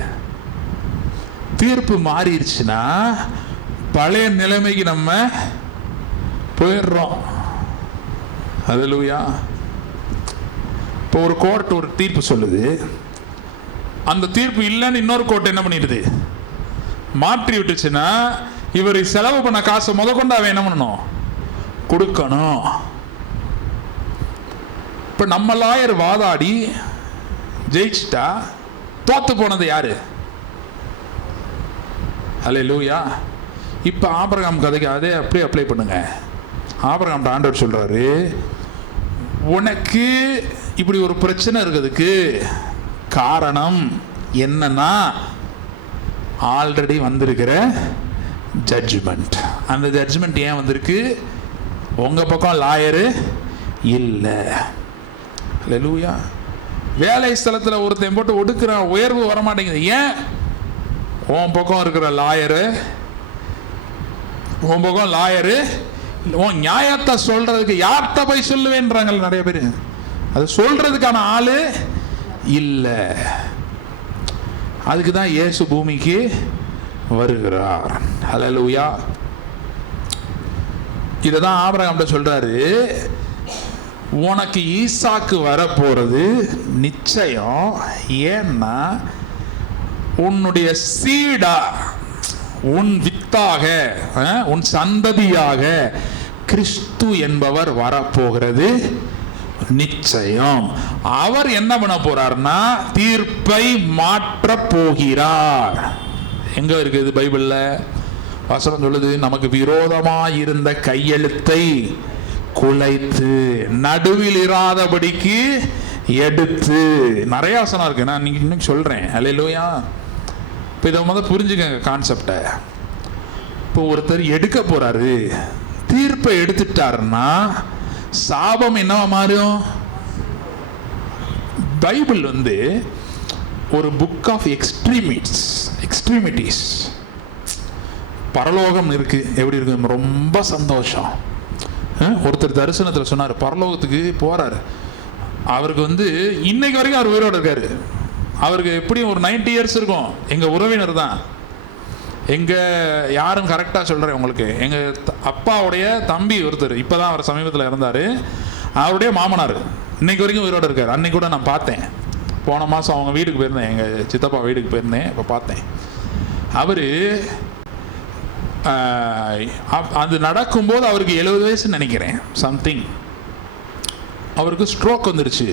தீர்ப்பு மாறிடுச்சுன்னா பழைய நிலைமைக்கு நம்ம போயிடுறோம். ஹல்லேலூயா. இப்போ ஒரு கோர்ட் ஒரு தீர்ப்பு சொல்லுது, அந்த தீர்ப்பு இல்லைன்னு இன்னொரு கோர்ட் என்ன பண்ணிடுது? மாற்றி விட்டுச்சுன்னா இவர் செலவு பண்ண காசை முதற்கொண்டு அவன் என்ன பண்ணணும்? கொடுக்கணும். இப்போ நம்ம லாயர் வாதாடி ஜெயிச்சிட்டா தோத்து போனது யாரு? ஹல்லேலூயா. இப்போ ஆபிரகாம் கதைக்கு அதே அப்படியே அப்ளை பண்ணுங்க. ஆபிரகாம் ஆண்டவர் சொல்றாரு, உனக்கு இப்படி ஒரு பிரச்சனை இருக்கிறதுக்கு காரணம் என்னன்னா ஆல்ரெடி வந்திருக்கிற ஜட்ஜ்மெண்ட். அந்த ஜட்ஜ்மெண்ட் ஏன் வந்திருக்கு? உங்க பக்கம் லாயரு இல்லை. ஹல்லேலூயா. வேலை ஸ்தலத்தில் ஒருத்தன் போட்டு ஒடுக்குற உயர்வு வரமாட்டேங்குது. ஏன்? உன் பக்கம் இருக்கிற லாயரு, உன் பக்கம் லாயரு, உன் நியாயத்தை சொல்றதுக்கு யார்கிட்ட போய் சொல்லுவேன்றாங்க நிறைய பேர். அது சொல்றதுக்கான ஆளு இல்லை. அதுக்கு தான் இயேசு பூமிக்கு வருகிறார். ஹல்லேலூயா. இதை தான் ஆபிரகாம் சொல்றாரு, உனக்கு ஈசாக்கு வரப்போறது நிச்சயம். ஏன்னா உன்னுடைய சீடா, உன் வித்தாக, உன் சந்ததியாக கிறிஸ்து என்பவர் வரப்போகிறது நிச்சயம். அவர் என்ன பண்ண போறார்னா தீர்ப்பை மாற்ற போகிறார். எங்க இருக்குது பைபிள்ல? வசனம் சொல்லுது, நமக்கு விரோதமாய் இருந்த கையெழுத்தை குலைத்து நடுவில் இராதபடிக்கு எடுத்து. நிறைய வசனம் இருக்கு, நான் இன்னைக்கு சொல்றேன். ஹல்லேலூயா. இப்போ இதை புரிஞ்சுக்கங்க கான்செப்டை. இப்போ ஒருத்தர் எடுக்க போறாரு, தீர்ப்பை எடுத்துட்டாருன்னா சாபம் என்னவா மாறும்? பைபிள் ஒரு புக் ஆஃப் எக்ஸ்ட்ரீமிட்டிஸ். பரலோகம் இருக்கு, எப்படி இருக்கு? ரொம்ப சந்தோஷம். ஒருத்தர் தரிசனத்தில் சொன்னார், பரலோகத்துக்கு போறாரு. அவருக்கு இன்னைக்கு வரைக்கும் அவர் உயிரோடு இருக்காரு. அவருக்கு எப்படியும் ஒரு 90 இயர்ஸ் இருக்கும். எங்க உறவினர் தான். எங்க யாரும் கரெக்டாக சொல்றேன் உங்களுக்கு, எங்க அப்பாவுடைய தம்பி ஒருத்தர், இப்பதான் அவர் சமீபத்தில் இறந்தாரு. அவருடைய மாமனார் இன்னைக்கு வரைக்கும் உயிரோடு இருக்காரு. அன்னைக்கு கூட நான் பார்த்தேன். போன மாதம் அவங்க வீட்டுக்கு போயிருந்தேன், எங்கள் சித்தப்பா வீட்டுக்கு போயிருந்தேன். இப்போ பார்த்தேன். அவர் அது நடக்கும்போது அவருக்கு 70 வயசுன்னு நினைக்கிறேன், சம்திங். அவருக்கு ஸ்ட்ரோக் வந்துருச்சு.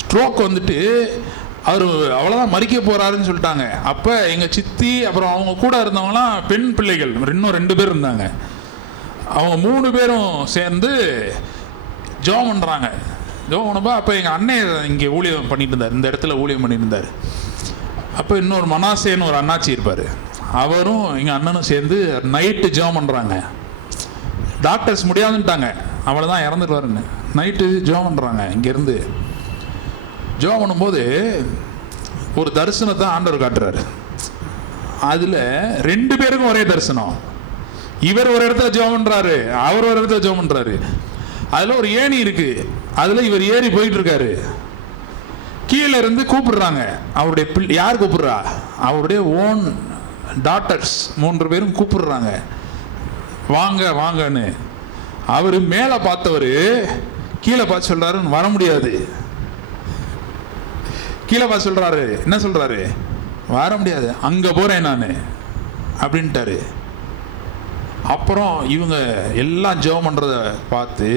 ஸ்ட்ரோக் வந்துட்டு அவர் அவ்வளோதான் மறிக்க போகிறாருன்னு சொல்லிட்டாங்க. அப்போ எங்கள் சித்தி அப்புறம் அவங்க கூட இருந்தவங்களாம் பெண் பிள்ளைகள் இன்னும் 2 பேர் இருந்தாங்க. அவங்க 3 பேரும் சேர்ந்து ஜெபம் பண்ணுறாங்க. ஜெபம் பண்ணப்போ அப்போ எங்கள் அண்ணன் இங்கே ஊழியம் பண்ணிட்டு இருந்தார், இந்த இடத்துல ஊழியம் பண்ணிட்டு இருந்தார். அப்போ இன்னொரு மனாசேன்னு ஒரு அண்ணாச்சி இருப்பார், அவரும் எங்கள் அண்ணனும் சேர்ந்து நைட்டு ஜெபம் பண்ணுறாங்க. டாக்டர்ஸ் முடியாதுன்ட்டாங்க, அவ்வளோதான் இறந்துடுவாருன்னு. நைட்டு ஜெபம் பண்ணுறாங்க. இங்கேருந்து ஜெபம் பண்ணும்போது ஒரு தரிசனத்தை ஆண்டவர் காட்டுறாரு. அதில் 2 பேருக்கும் ஒரே தரிசனம். இவர் ஒரு இடத்துல ஜெபம் பண்ணுறாரு, அவர் ஒரு இடத்துல ஜெபம் பண்ணுறாரு. அதில் ஒரு ஏணி இருக்கு, அதில் இவர் ஏறி போயிட்டு இருக்காரு. கீழே இருந்து கூப்பிடுறாங்க. அவருடைய யார் கூப்பிடுறா? அவருடைய ஓன் டாட்டர்ஸ் 3 பேரும் கூப்பிடுறாங்க, வாங்க வாங்கன்னு. அவர் மேலே பார்த்தவர் கீழே பார்த்து சொல்றாரு, வர முடியாது. கீழே பார்த்து சொல்றாரு, என்ன சொல்றாரு? வர முடியாது, அங்க போறேன் நான் அப்படின்ட்டாரு. அப்புறம் இவங்க எல்லாம் ஜெபம் பண்றத பார்த்து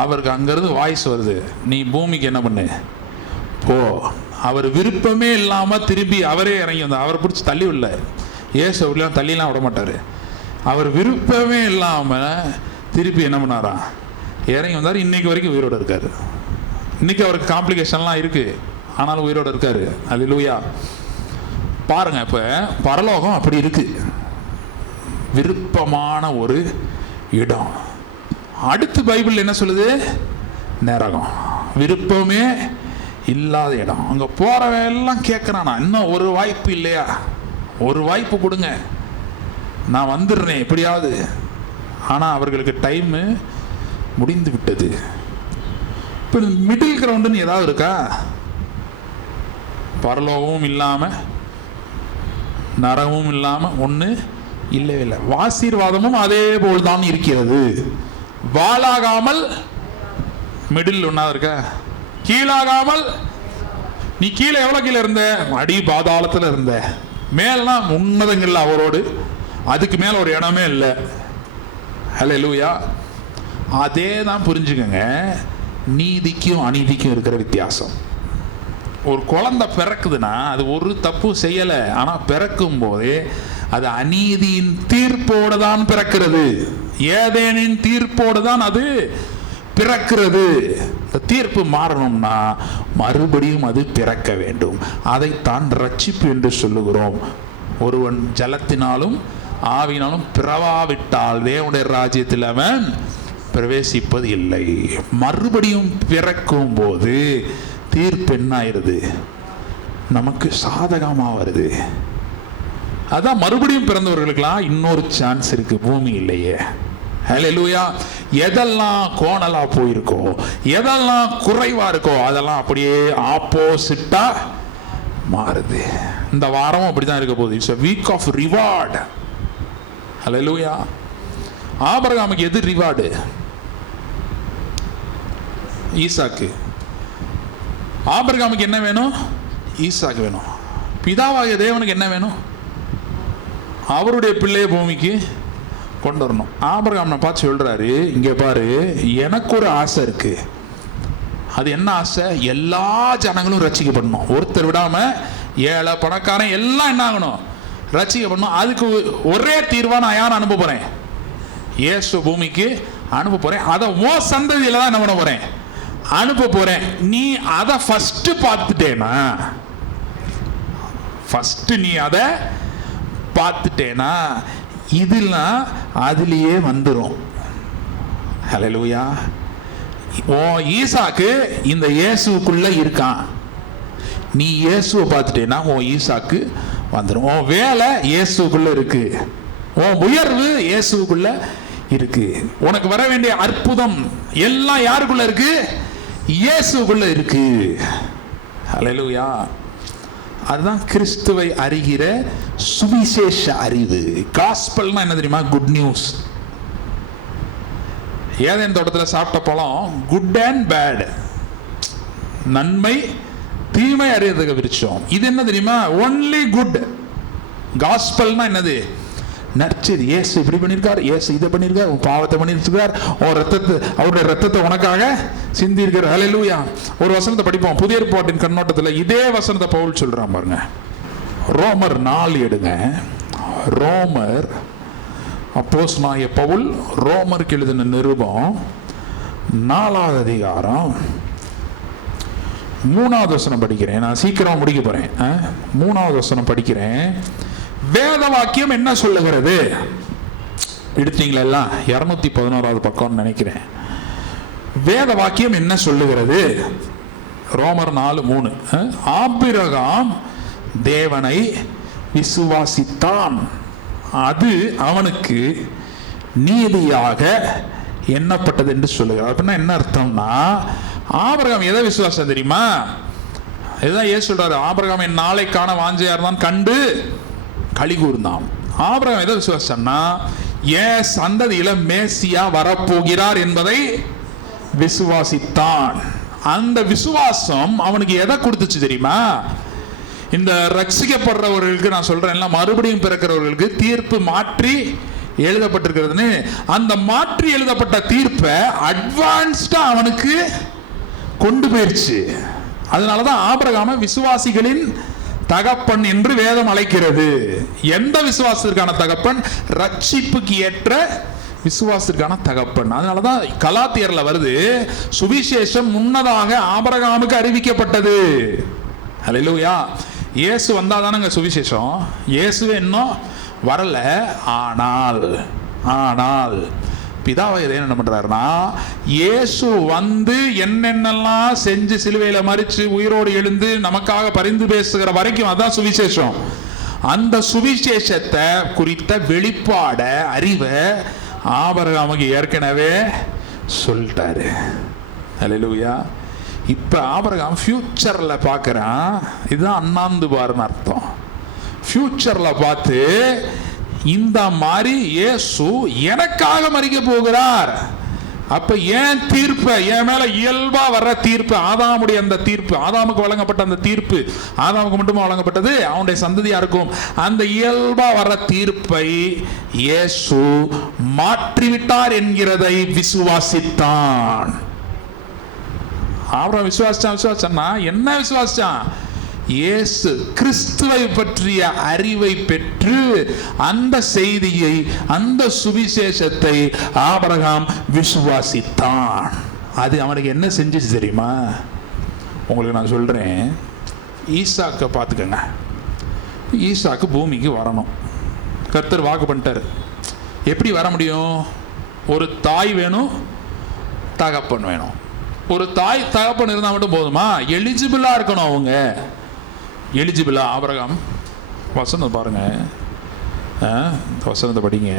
அவருக்கு அங்கிருந்து வாய்ஸ் வருது, நீ பூமிக்கு என்ன பண்ணு போ. அவர் விருப்பமே இல்லாம திரும்பி அவரே இறங்கி வந்தார். அவரை பிடிச்சி தள்ளி விடல, ஏசு அப்படிலாம் தள்ளிலாம் விட மாட்டாரு. அவர் விருப்பமே இல்லாம திருப்பி என்ன பண்ணாரா, இறங்கி வந்தார். இன்னைக்கு வரைக்கும் உயிரோடு இருக்காரு. இன்னைக்கு அவருக்கு காம்ப்ளிகேஷன்லாம் இருக்கு, ஆனாலும் உயிரோடு இருக்காரு. அல்லேலூயா. பாருங்க, இப்ப பரலோகம் அப்படி இருக்கு, விருப்பமான ஒரு இடம். அடுத்து பைபிள் என்ன சொல்லுது? நரகம், விருப்பமே இல்லாத இடம். அங்க போறவன் எல்லாம் கேட்கிறானா, இன்னும் ஒரு வாய்ப்பு இல்லையா? ஒரு வாய்ப்பு கொடுங்க, நான் வந்துடுறேன் எப்படியாவது. ஆனா அவர்களுக்கு டைம் முடிந்து விட்டது. இப்போ மிடில் கிரவுண்டுன்னு ஏதாவது இருக்கா? பரலோகமும் இல்லாம நரகமும் இல்லாம ஒண்ணு இல்லவே இல்லை. ஆசீர்வாதமும் அதே போல்தான் இருக்கிறது. வாளாகாமல் மிடில் ஒன்னா இருக்கா? கீழாகாமல், நீ கீழே எவ்வளவு கீழே இருந்த? அடி பாதாளத்துல இருந்த. மேலனா உன்னதங்கள்ல அவரோடு, அதுக்கு மேல ஒரு இடமே இல்லை. ஹல்லேலூயா. அதே தான் புரிஞ்சுக்கங்க நீதிக்கும் அநீதிக்கும் இருக்கிற வித்தியாசம். ஒரு குழந்தை பிறக்குதுன்னா அது ஒரு தப்பு செய்யலை, ஆனா பிறக்கும் போதே அது அநீதியின் தீர்ப்போடு தான் பிறக்கிறது. ஏதேனின் தீர்ப்போடு தான் அது பிறக்கிறது. இந்த தீர்ப்பு மாறணும்னா மறுபடியும் அது பிறக்க வேண்டும். அதைத்தான் ரட்சிப்பு என்று சொல்லுகிறோம். ஒருவன் ஜலத்தினாலும் ஆவினாலும் பிறவாவிட்டால் தேவனுடைய ராஜ்யத்தில் அவன் பிரவேசிப்பது இல்லை. மறுபடியும் பிறக்கும் போது தீர்ப்பு என்ன ஆயிருது? நமக்கு சாதகமா வருது. அதான் மறுபடியும் பிறந்தவர்களுக்கெல்லாம் இன்னொரு சான்ஸ் இருக்கு, பூமி இல்லையே. ஹல்லேலூயா. எதெல்லாம் கோணலா போயிருக்கோ, எதெல்லாம் குறைவா இருக்கோ, அதெல்லாம் அப்படியே ஆப்போசிட்டா மாறுது. இந்த வாரமும் அப்படிதான் இருக்க போகுது. It's a week of reward. ஹல்லேலூயா. ஆபிரகாமுக்கு எது ரிவார்டு? ஈசாக்கு. ஆபிரகாமுக்கு என்ன வேணும்? ஈசாக்கு வேணும். பிதாவாகிய தேவனுக்கு என்ன வேணும்? அவருடைய பிள்ளைய பூமிக்கு கொண்டு வரணும். ஆபிரகாம் பார்த்து சொல்றாரு, இங்க பாரு, எனக்கு ஒரு ஆசை இருக்கு. அது என்ன ஆசை? எல்லா ஜனங்களும் ரட்சிக்கப்படணும். ஒருத்தர் விடாம ஏழை பணக்காரன் எல்லாம் என்ன ஆகணும்? ரட்சிக்கப்படணும். அதுக்கு ஒரே தீர்வா நான் யார் அனுப்ப போறேன்? இயேசு பூமிக்கு அனுப்ப போறேன். அதை ஓ சந்ததியில தான் என்ன பண்ண போறேன்? அனுப்ப போறேன். நீ அதை ஃபர்ஸ்ட் பார்த்துட்டேனா? ஃபர்ஸ்ட் நீ அதை பார்த்துட்டேனா இதெல்லாம் அதுலேயே வந்துடும். ஹல்லேலூயா. ஓ ஈசாக்கு இந்த இயேசுக்குள்ள இருக்கான். நீ இயேசுவை பார்த்துட்டேன்னா உன் ஈசாக்கு வந்துடும். உன் வேலை இயேசுக்குள்ள இருக்கு, உன் உயர்வு இயேசுக்குள்ள இருக்கு, உனக்கு வர வேண்டிய அற்புதம் எல்லாம் யாருக்குள்ள இருக்கு? இயேசுக்குள்ள இருக்கு. ஹல்லேலூயா. அதுதான் கிறிஸ்துவை அறிகிற சுவிசேஷ அறிவு. காஸ்பல்னா என்ன தெரியுமா? Good news. ஏதேன் தோட்டத்தில் சாப்பிட்ட பழம் குட் அண்ட் பேட், நன்மை தீமை அறியறதுக்கு விருட்சம். இது என்ன தெரியுமா? Only good. காஸ்பல்னா என்னது? நற்செய்தி. இயேசு இப்படி பண்ணியிருக்கார், இயேசு இதை பண்ணியிருக்கார், உன் பாவத்தை பண்ணியிருக்கார், உன் ரத்தத்தை, அவருடைய ரத்தத்தை உனக்காக சிந்தியிருக்கார். ஹல்லேலூயா. ஒரு வசனத்தை படிப்போம் புதிய ஏற்பாட்டின் கண்ணோட்டத்தில். இதே வசனத்தை பவுல் சொல்றான் பாருங்க. ரோமர் 4 எடுங்க. ரோமர் அப்போஸ்தலனாகிய பவுல் ரோமருக்கு எழுதின நிருபம் 4வது அதிகாரம் 3வது வசனம் படிக்கிறேன். நான் சீக்கிரம் முடிக்க போறேன். 3வது வசனம் படிக்கிறேன். வேத வாக்கியம் என்ன சொல்லுகிறது? எடுத்தீங்களா எல்லாம்? 211வது பக்கம் நினைக்கிறேன். வேத வாக்கியம் என்ன சொல்லுகிறது? ரோமர் 4:3. ஆபிரகாம் தேவனை விசுவாசித்தான், அது அவனுக்கு நீதியாக எண்ணப்பட்டது என்று சொல்லுகிறார். அப்படின்னா என்ன அர்த்தம்னா, ஆபிரகாம் எதை விசுவாசம் தெரியுமா? இதுதான் ஏன் சொல்றாரு, ஆபிரகாம் என் நாளை காண வாஞ்சையா இருந்தான், கண்டு களி கூர்ந்தான். ஆபிரகாம் எதை விசுவாசம்னா, ஏன் சந்ததியில மேசியா வரப்போகிறார் என்பதை விசுவாசித்தான். அந்த விசுவாசம் அவனுக்கு எதை கொடுத்துச்சு தெரியுமா? இந்த ரட்சிக்கப்படுறவர்களுக்கு நான் சொல்றேன், மறுபடியும் பிறக்கிறவர்களுக்கு தீர்ப்பு மாற்றி எழுதப்பட்டிருக்கிறதுன்னு. அந்த மாற்றி எழுதப்பட்ட தீர்ப்பை அட்வான்ஸ்டா அவனுக்கு கொண்டு போயிருச்சு. அதனாலதான் ஆபிரகாம விசுவாசிகளின் தகப்பன் என்று வேதம் அழைக்கிறது. எந்த விசுவாசத்திற்கான தகப்பன்? ரட்சிப்புக்கு ஏற்ற விசுவாசத்திற்கான தகப்பன். அதனாலதான் கலாத்தியர்ல வருது, சுவிசேஷம் முன்னதாக ஆபிரகாமுக்கு அறிவிக்கப்பட்டது. ஹல்லேலூயா. இயேசு வந்தாதானங்க சுவிசேஷம். இயேசுவே இன்னும் வரல. ஆனால் பிதாவை என்ன பண்றாருன்னா, இயேசு வந்து என்னென்னலாம் செஞ்சு சிலுவையில மரிச்சு உயிரோடு எழுந்து நமக்காக பரிந்து பேசுகிற வரைக்கும் அதான் சுவிசேஷம். அந்த சுவிசேஷத்தை குறித்த வெளிப்பாட அறிவை ஆபிரகாமுக்கு ஏற்கனவே சொல்லிட்டாரு. ஹல்லேலூயா. இப்ப ஆபிரகாம் ஃபியூச்சர்ல பார்க்கறான். இதுதான் அண்ணாந்து பாருன்னு அர்த்தம். ஃபியூச்சர்ல பார்த்து இந்த மாதிரி இயேசு எனக்காக மரிக்க போகிறார். அப்ப ஏன் தீர்ப்பு, என் மேல இயல்பா வர்ற தீர்ப்பு, ஆதாமுடைய அந்த தீர்ப்பு, ஆதாமுக்கு வழங்கப்பட்ட அந்த தீர்ப்பு, ஆதாமுக்கு மட்டுமா வழங்கப்பட்டது, அவனுடைய சந்ததியா இருக்கும். அந்த இயல்பா வர்ற தீர்ப்பை இயேசு மாற்றிவிட்டார் என்கிறதை விசுவாசித்தான். ஆபிரகாம் விசுவாசிச்சான்னா என்ன விசுவாசிச்சான்? இயேசு கிறிஸ்துவை பற்றிய அறிவை பெற்று அந்த செய்தியை, அந்த சுவிசேஷத்தை ஆபிரகாம் விசுவாசித்தான். அது அவனுக்கு என்ன செஞ்சிச்சு தெரியுமா? உங்களுக்கு நான் சொல்றேன். ஈசாக்கை பார்த்துக்கங்க. ஈசாக்கு பூமிக்கு வரணும். கர்த்தர் வாக்கு பண்ணிட்டாரு. எப்படி வர முடியும்? ஒரு தாய் வேணும், தகப்பன் வேணும். ஒரு தாய் தகப்பன் இருந்தால் மட்டும் போதுமா? எலிஜிபிளா இருக்கணும். அவங்க எலிஜிபிளா? ஆபிரகாம் வசனம் பாருங்க, வசனத்தை படிங்க.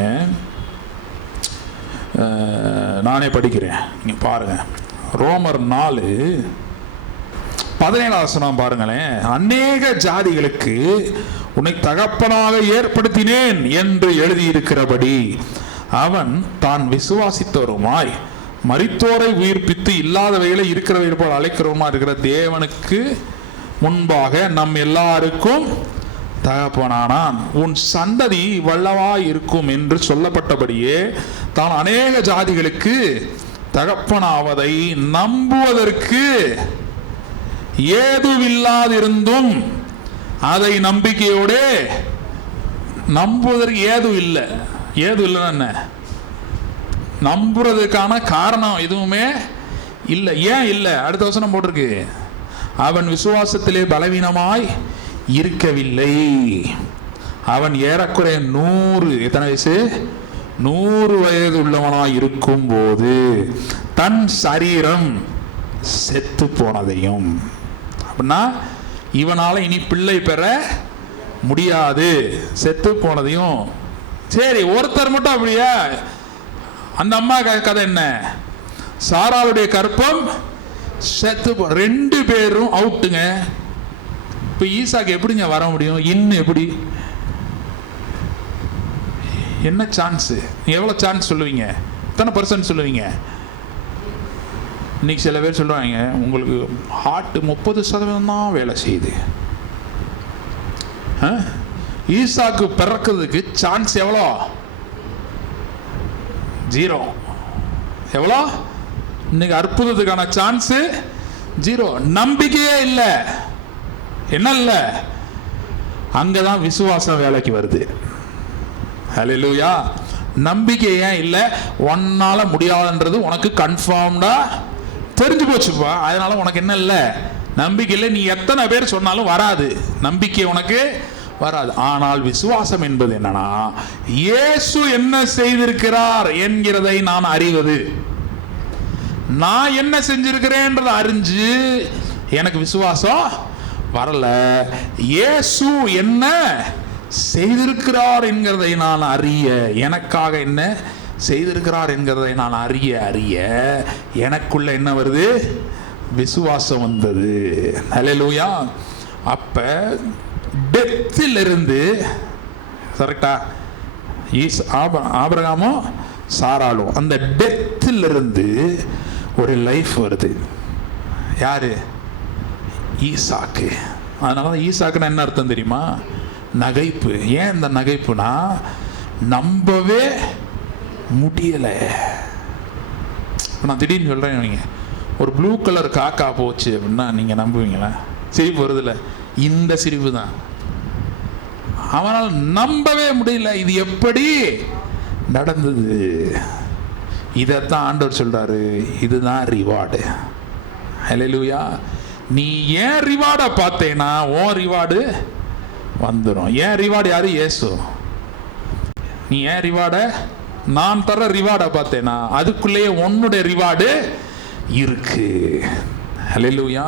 நானே படிக்கிறேன், நீங்க பாருங்க. ரோமர் 4:17 வசனம் பாருங்களேன். அநேக ஜாதிகளுக்கு உன்னை தகப்பனாக ஏற்படுத்தினேன் என்று எழுதியிருக்கிறபடி அவன் தான் விசுவாசித்தவருமாய் மரித்தோரை உயிர்ப்பித்து இல்லாதவைகளை இருக்கிறவை போல் அழைக்கிறவமா இருக்கிற தேவனுக்கு முன்பாக நம் எல்லாருக்கும் தகப்பனானான். உன் சந்ததி வல்லவாய் இருக்கும் என்று சொல்லப்பட்டபடியே தான் அநேக ஜாதிகளுக்கு தகப்பனாவதை நம்புவதற்கு ஏதுவில்லாதிருந்தும் அதை நம்பிக்கையோடு நம்புவதற்கு ஏது இல்லைன்னா என்ன? நம்புறதுக்கான காரணம் எதுவுமே இல்லை. ஏன் இல்லை? அடுத்த வசனம் போட்டிருக்கு, அவன் விசுவாசத்திலே பலவீனமாய் இருக்கவில்லை. அவன் ஏறக்குறைய 100, எத்தனை வயசு, 100 வயது உள்ளவனாய் இருக்கும் போது தன் சரீரம் செத்து போனதையும், அப்படின்னா இவனால இனி பிள்ளை பெற முடியாது, செத்து போனதையும். சரி, ஒருத்தர் மட்டும் அப்படியா? அந்த அம்மா கதை என்ன? சாராளுடைய கற்பம் செத்து 2 பேரும் அவுட்டுங்க. இப்ப ஈசாக்கு எப்படிங்க வர முடியும்? இன்னும் எப்படி, என்ன சான்ஸ்? எவ்வளவு சான்ஸ் சொல்லுவீங்க? எத்தனை % சொல்லுவீங்க? இன்னைக்கு சில பேர் சொல்லுவாங்க, உங்களுக்கு ஹார்ட் 30% தான் வேலை செய்யுது. ஈசாக்கு பிறக்கிறதுக்கு சான்ஸ் எவ்வளோ? 0. எவ்வளோ? இன்னைக்கு அற்புதத்துக்கான சான்ஸ் 0. நம்பிக்கையே இல்லை. என்ன இல்லை? அங்கதான் விசுவாசம் வேலைக்கு வருது. ஹல்லேலூயா. நம்பிக்கை ஏன் இல்லை? உன்னால முடியாதுன்றது உனக்கு கன்ஃபார்ம்டா தெரிஞ்சு போச்சுப்பா. அதனால உனக்கு என்ன இல்லை? நம்பிக்கை இல்லை. நீ எத்தனை பேர் சொன்னாலும் வராது, நம்பிக்கை உனக்கு வராது. ஆனால் விசுவாசம் என்பது என்னன்னா, இயேசு என்ன செய்திருக்கிறார் என்கிறதை நான் அறிவது. நான் என்ன செஞ்சிருக்கிறேன்றதை அறிஞ்சு எனக்கு விசுவாசம் வரல. இயேசு என்ன செய்திருக்கிறார் என்கிறதை நான் அறிய, எனக்காக என்ன செய்திருக்கிறார் என்கிறதை நான் அறிய அறிய எனக்குள்ள என்ன வருது? விசுவாசம் வந்தது. ஹல்லேலூயா. அப்ப டெத்திலிருந்து, கரெக்டா, ஆபிரகாமும் சாராளும் அந்த டெத்திலிருந்து ஒரு லைஃப் வருது. யாரு? ஈசாக்கு. அதனால ஈசாக்குன்னா என்ன அர்த்தம் தெரியுமா? நகைப்பு. ஏன் இந்த நகைப்புனா, நம்பவே முடியல. நான் திடீர்னு சொல்றேன், நீங்க ஒரு ப்ளூ கலர் காக்கா போச்சு அப்படின்னா நீங்க நம்புவீங்களா? சிரிப்பு வருதுல, இந்த சிரிப்பு தான். அவனால் நம்பவே முடியல, இது எப்படி நடந்தது? இதைத்தான் ஆண்டவர் சொல்றாரு, இதுதான் ரிவார்டு. ஹல்லேலூயா. நீ ஏன் ரிவார்டை பார்த்தேன்னா உன் ரிவார்டு வந்துடும். ஏன் ரிவார்டு யாரு? இயேசு. நீ ஏன் ரிவார்டை, நான் தர ரிவார்டை பார்த்தேன்னா அதுக்குள்ளேயே உன்னுடைய ரிவார்டு இருக்கு. ஹல்லேலூயா.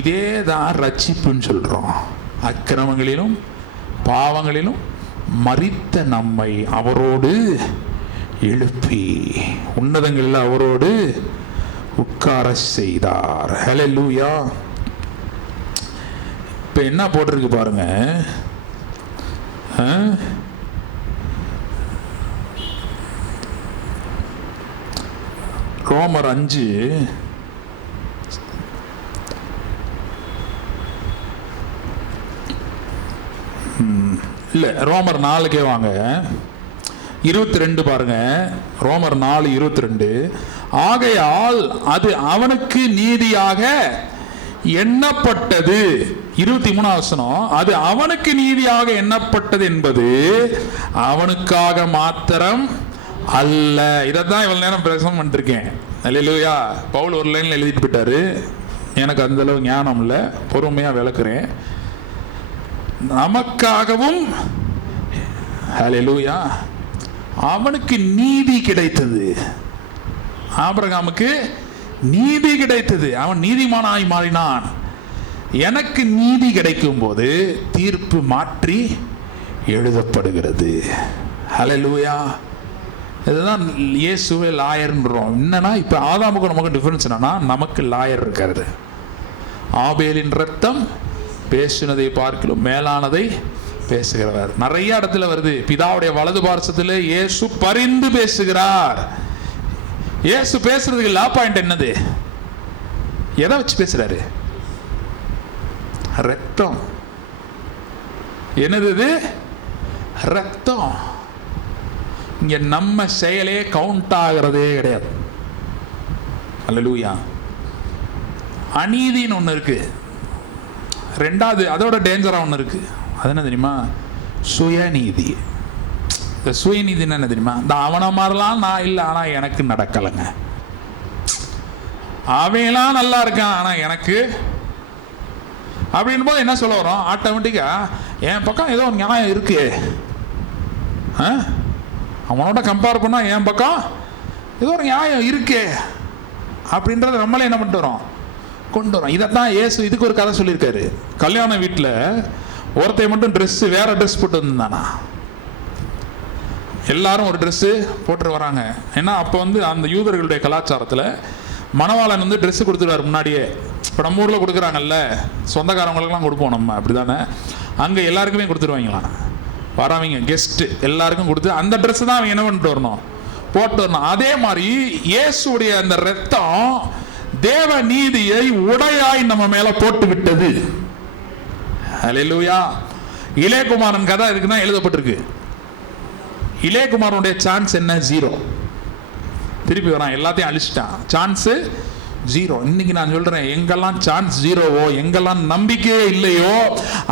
இதே தான் ரட்சிப்புன்னு சொல்றோம். அக்கிரமங்களிலும் பாவங்களிலும் மரித்த நம்மை அவரோடு எழுப்பி உன்னதங்களில் அவரோடு உட்கார செய்தார். ஹல்லேலூயா. இப்ப என்ன போட்டிருக்கு பாருங்க, ரோமர் 5 இல்ல ரோமர் 4 வாங்க, 22 பாருங்க. ரோமர் 4:22. ஆகையால் அது அவனுக்கு நீதியாக எண்ணப்பட்டது. 23 வசனம். அது அவனுக்கு நீதியாக எண்ணப்பட்டது என்பது அவனுக்காக மாத்திரம் அல்ல. இதைத்தான் இவ்வளவு நேரம் பிரசங்கம் பண்ணிருக்கேன். அல்லேலூயா. பவுல் ஒரு லைன்ல எழுதிட்டு போயிட்டாரு, எனக்கு அந்த அளவு ஞானம் இல்லை, பொறுமையா விளக்குறேன். நமக்காகவும், ஹல்லேலூயா, அவனுக்கு நீதி கிடைத்தது. ஆபிரகாமுக்கு நீதி கிடைத்தது, அவன் நீதிமானாய் மாறினான். எனக்கு நீதி கிடைக்கும் போது தீர்ப்பு மாற்றி எழுதப்படுகிறது. ஹல்லேலூயா. இதுதான் இயேசுவே லாயர்ன்றோம். என்னன்னா இப்ப ஆதாமுக்கு நமக்கு டிஃபரன்ஸ் என்னன்னா, நமக்கு லாயர் இருக்காரு. ஆபேலின் ரத்தம் பேசினதை பார்க்கலும் மேலானதை பேசுகிறவர். நிறைய இடத்துல வருது. பிதாவுடைய வலது பார்சத்தில் இயேசு பரிந்து பேசுகிறார். இயேசு பேசுறதுக்கு லா பாயிண்ட் என்னது? எதை வச்சு பேசுறாரு? ரத்தம். என்னது இது? ரத்தம். இங்க நம்ம செயலே கவுண்ட் ஆகிறதே கிடையாது. அல்லேலூயா. அநீதின்னு ஒண்ணு இருக்கு. ரெண்டாவது அதோட டேஞ்சரா ஒண்ணு இருக்கு. அது என்ன தெரியுமா? சுயநீதி. இந்த சுயநீதி என்ன தெரியுமா? இந்த அவனை மாதிரிலாம் நான் இல்லை, ஆனா எனக்கு நடக்கலைங்க. அவன்லாம் நல்லா இருக்கான், ஆனா எனக்கு அப்படின் போது என்ன சொல்ல வரோம்? ஆட்டோமேட்டிக்கா என் பக்கம் ஏதோ ஒரு நியாயம் இருக்கு, அவனோட கம்பேர் பண்ணா என் பக்கம் ஏதோ ஒரு நியாயம் இருக்கு அப்படின்றத நம்மளே என்ன பண்ணிட்டு வரோம்? கொண்டு வரோம். இதைத்தான் இயேசு இதுக்கு ஒரு கதை சொல்லியிருக்காரு. கல்யாண வீட்டில் ஒருத்தைய மட்டும் ட்ரெஸ்ஸு வேற ட்ரெஸ் போட்டு வந்தானா, எல்லாரும் ஒரு ட்ரெஸ்ஸு போட்டு வராங்க. ஏன்னா அப்போ அந்த யூதர்களுடைய கலாச்சாரத்தில் மணவாளன் ட்ரெஸ்ஸு கொடுத்துருவார் முன்னாடியே. இப்போ நம்ம ஊரில் கொடுக்குறாங்கல்ல, சொந்தக்காரங்களுக்கெல்லாம் கொடுப்போம் நம்ம, அப்படி தானே? அங்கே எல்லாருக்குமே கொடுத்துருவாங்களாம். வரவங்க கெஸ்ட்டு எல்லாருக்கும் கொடுத்து அந்த ட்ரெஸ்ஸு தான் அவங்க என்ன பண்ணிட்டு வரணும்? போட்டு வரணும். அதே மாதிரி இயேசுடைய அந்த ரத்தம் தேவ நீதியை உடையாய் நம்ம மேல போட்டு விட்டது. ஹல்லேலூயா. இளையகுமாரன் கதை இருக்குன்னா எழுதப்பட்டிருக்கு. இளையகுமாரனுடைய சான்ஸ் என்ன? 0. திருப்பி வரான், எல்லாத்தையும் அழிச்சிட்டான், சான்ஸ் 0. இன்னைக்கு நான் சொல்றேன், எங்கெல்லாம் சான்ஸ் 0வோ, எங்கெல்லாம் நம்பிக்கையே இல்லையோ,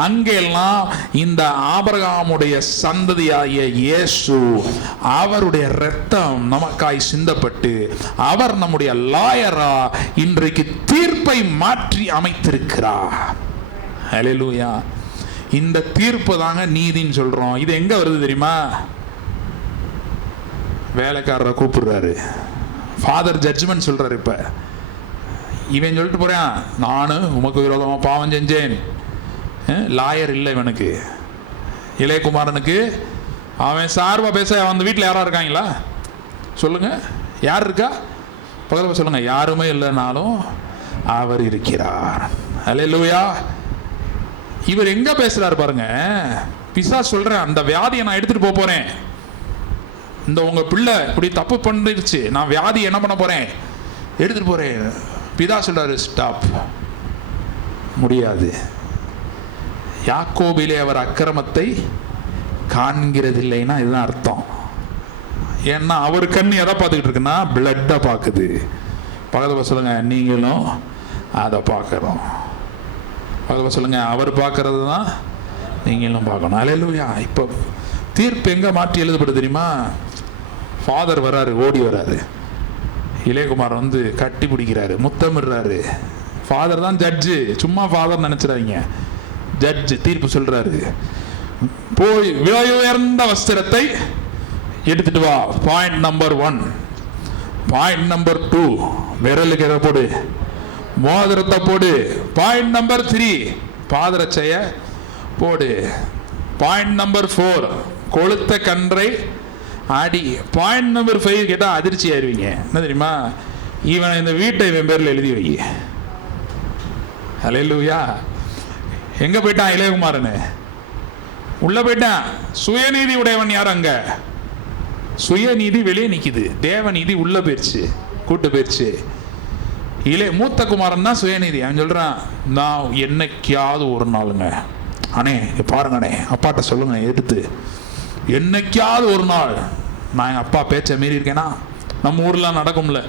அங்கெல்லாம் இந்த ஆபிரகாமுடைய சந்ததியாகிய இயேசு அவருடைய இரத்தம் நமக்காய் சிந்தப்பட்டு அவர் நம்முடைய லாயரா இன்றைக்கு தீர்ப்பை மாற்றி அமைத்திருக்கிறார். ஹல்லேலூயா. இந்த தீர்ப்பு தாங்க நீதின்னு சொல்றோம். இது எங்க வருது தெரியுமா? வேலைக்காரரை கூப்பிடுறாரு, ஃபாதர் ஜட்ஜ்மெண்ட் சொல்றாரு. இப்ப இவன் சொல்லிட்டு போறான், நானும் உமக்கு விரோதமா பாவம் செஞ்சேன். லாயர் இல்லை இவனுக்கு, இளையகுமாரனுக்கு. அவன் சார்பா பேச அந்த வீட்டில் யாரா இருக்காங்களா? சொல்லுங்க, யார் இருக்கா? பக்கத்தில் சொல்லுங்க. யாருமே இல்லைனாலும் அவர் இருக்கிறார். ஹல்லேலூயா. இவர் எங்க பேசுறாரு பாருங்க. பிசாசு சொல்றேன், அந்த வியாதியை நான் எடுத்துட்டு போறேன், இந்த உங்க பிள்ளை இப்படி தப்பு பண்ணிருச்சு, நான் வியாதி என்ன பண்ண போறேன்? எடுத்துட்டு போறேன். பிதா சொல்றாரு, ஸ்டாப், முடியாது. யாக்கோபிலே அவர் அக்கிரமத்தை காண்கிறதில்லைன்னா இதுதான் அர்த்தம். ஏன்னா அவர் கண்ணு எதை பார்த்துக்கிட்டு இருக்குன்னா பிளட்டை பார்க்குது. பக்கத்தில் சொல்லுங்க, நீங்களும் அதை பார்க்குறோம். பக்கத்தில் சொல்லுங்க, அவர் பார்க்கறது தான் நீங்களும் பார்க்கணும். ஹல்லேலூயா. இப்போ தீர்ப்பு எங்க மாற்றி எழுதப்படுது தெரியுமா? ஃபாதர் வராரு, ஓடி வராரு, இளையகுமார் கட்டி பிடிக்கிறாரு, முத்தமிடுறாரு. ஃபாதர் தான் ஜட்ஜு, சும்மா ஃபாதர் நினைச்சிடாதீங்க. ஜட்ஜு தீர்ப்பு சொல்றாரு, போய் விலை உயர்ந்த வஸ்திரத்தை எடுத்துட்டு வா. Point number 1. பாயிண்ட் நம்பர் 2, விரலுக்கு எதை போடு? மோதிரத்தை போடு. பாயிண்ட் நம்பர் 3, பாதரட்சைய போடு. பாயிண்ட் நம்பர் 4, கொளுத்த கன்றை அடி. பாயிண்ட் நம்பர் 5 கேட்டா அதிர்ச்சி ஆயிருவீங்க. என்ன தெரியுமா? இவன் இந்த வீட்டை இவன் பேர்ல எழுதி வை. ஹல்லேலூயா. எங்க போயிட்டான் இளையகுமாரனு? உள்ள போயிட்டான். சுயநீதி உடையவன் யார்? அங்க சுயநீதி வெளியே நிக்குது, தேவநீதி உள்ள போயிடுச்சு, கூட்டு போயிடுச்சு. மூத்த குமாரன் தான் சுயநீதி. அவன் சொல்றான், நான் என்னைக்காவது ஒரு நாளுங்க, அண்ணே பாருங்க, அண்ணே அப்பாட்ட சொல்லுங்க எடுத்து, என்னைக்காவது ஒரு நாள் நான் எங்கள் அப்பா பேச்சை மீறி இருக்கேன்னா, நம்ம ஊர்லாம் நடக்கும்ல,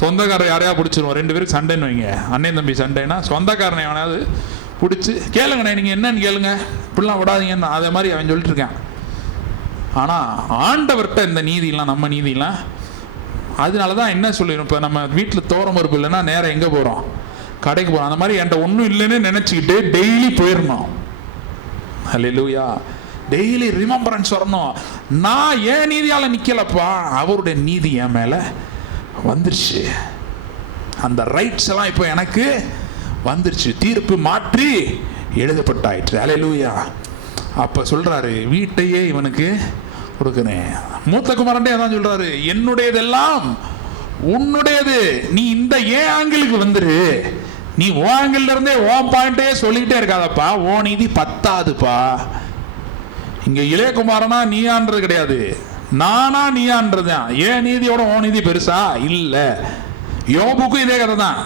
சொந்தக்காரர் யாரையா பிடிச்சிருவோம், 2 பேருக்கு சண்டைன்னு வைங்க, அண்ணன் தம்பி சண்டைன்னா சொந்தக்காரனை எவனாவது பிடிச்சி கேளுங்கண்ணே, நீங்கள் என்னன்னு கேளுங்க, இப்படிலாம் விடாதீங்கன்னு அதே மாதிரி அவன் சொல்லிட்டு இருக்கான். ஆனால் ஆண்டவர்கிட்ட இந்த நீதியெல்லாம், நம்ம நீதியெல்லாம், அதனால தான் என்ன சொல்லிடும், இப்போ நம்ம வீட்டில் தோரம் பருப்பு இல்லைன்னா நேரம் எங்கே போகிறோம்? கடைக்கு போகிறோம். அந்த மாதிரி என்கிட்ட ஒன்றும் இல்லைன்னு நினச்சிக்கிட்டு டெய்லி போயிடணும். ஹல்லேலூயா. டெய்லி ரிமெம்பரன்ஸ் வரணும், நான் ஏன் நீதியால் நிற்கலப்பா, அவருடைய நீதி என் மேலே வந்துருச்சு, அந்த ரைட்ஸ் எல்லாம் இப்போ எனக்கு வந்துருச்சு, தீர்ப்பு மாற்றி எழுதப்பட்டாயிற்று. ஹல்லேலூயா. அப்போ சொல்றாரு, வீட்டையே இவனுக்கு கொடுக்குறேன். மூத்த குமாரன்டே அதான் சொல்றாரு, என்னுடையதெல்லாம் உன்னுடையது, நீ இந்த ஏன் ஆங்கிளுக்கு வந்துரு, நீ ஓ ஆங்கிள் இருந்தே ஓ பாயிண்டே சொல்லிக்கிட்டே இருக்காதப்பா, ஓ நீதி பத்தாதுப்பா. இங்க இளையகுமாரனா நீயான்றது கிடையாது, நானா நீயான்றதுதான். ஏன் நீதியோட ஓ நீதி பெருசா இல்ல. யோபுக்கும் இதே கதை தான்.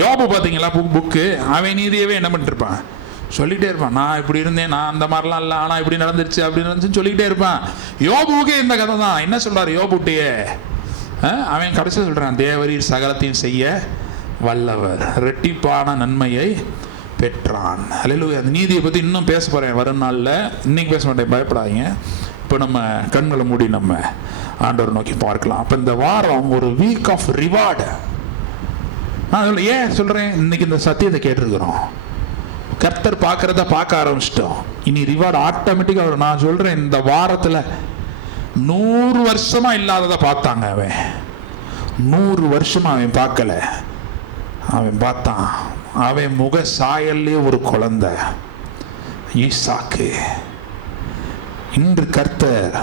யோபு பாத்தீங்களா புக்கு, அவன் நீதியவே என்ன பண்ணிட்டு இருப்பான், சொல்லிட்டே இருப்பான், நான் இப்படி இருந்தேன், நான் அந்த மாதிரிலாம் இல்லை, ஆனால் இப்படி நடந்துருச்சு அப்படி நடந்துச்சுன்னு சொல்லிக்கிட்டே இருப்பான். யோபுக்கே இந்த கதை தான். என்ன சொல்றாரு யோபுட்டையே? அவன் கடைசியில் சொல்றான், தேவரீர் சகலத்தையும் செய்ய வல்லவர், ரெட்டிப்பான நன்மையை பெற்றான். ஹல்லேலூயா. அந்த நீதியை பற்றி இன்னும் பேச போகிறேன் வரும் நாளில், இன்னைக்கு பேச மாட்டேன், பயப்படாதீங்க. இப்போ நம்ம கண்களை மூடி நம்ம ஆண்டவரை நோக்கி பார்க்கலாம். அப்போ இந்த வாரம் ஒரு வீக் ஆஃப் ரிவார்டு. நான் ஏன் சொல்கிறேன், இன்னைக்கு இந்த சத்தியத்தை கேட்டிருக்கிறோம், கர்த்தர் பார்க்கறத பார்க்க ஆரம்பிச்சிட்டோம். இனி ரிவார்டு ஆட்டோமேட்டிக்கா வரும். நான் சொல்றேன், இந்த வாரத்துல 100 வருஷமா இல்லாததை பார்த்தாங்க. அவன் 100 வருஷமா அவன் பார்க்கல, அவன் பார்த்தான். அவன் முக சாயல்லே ஒரு குழந்தை ஈசாக்கு. இன்று கர்த்தர்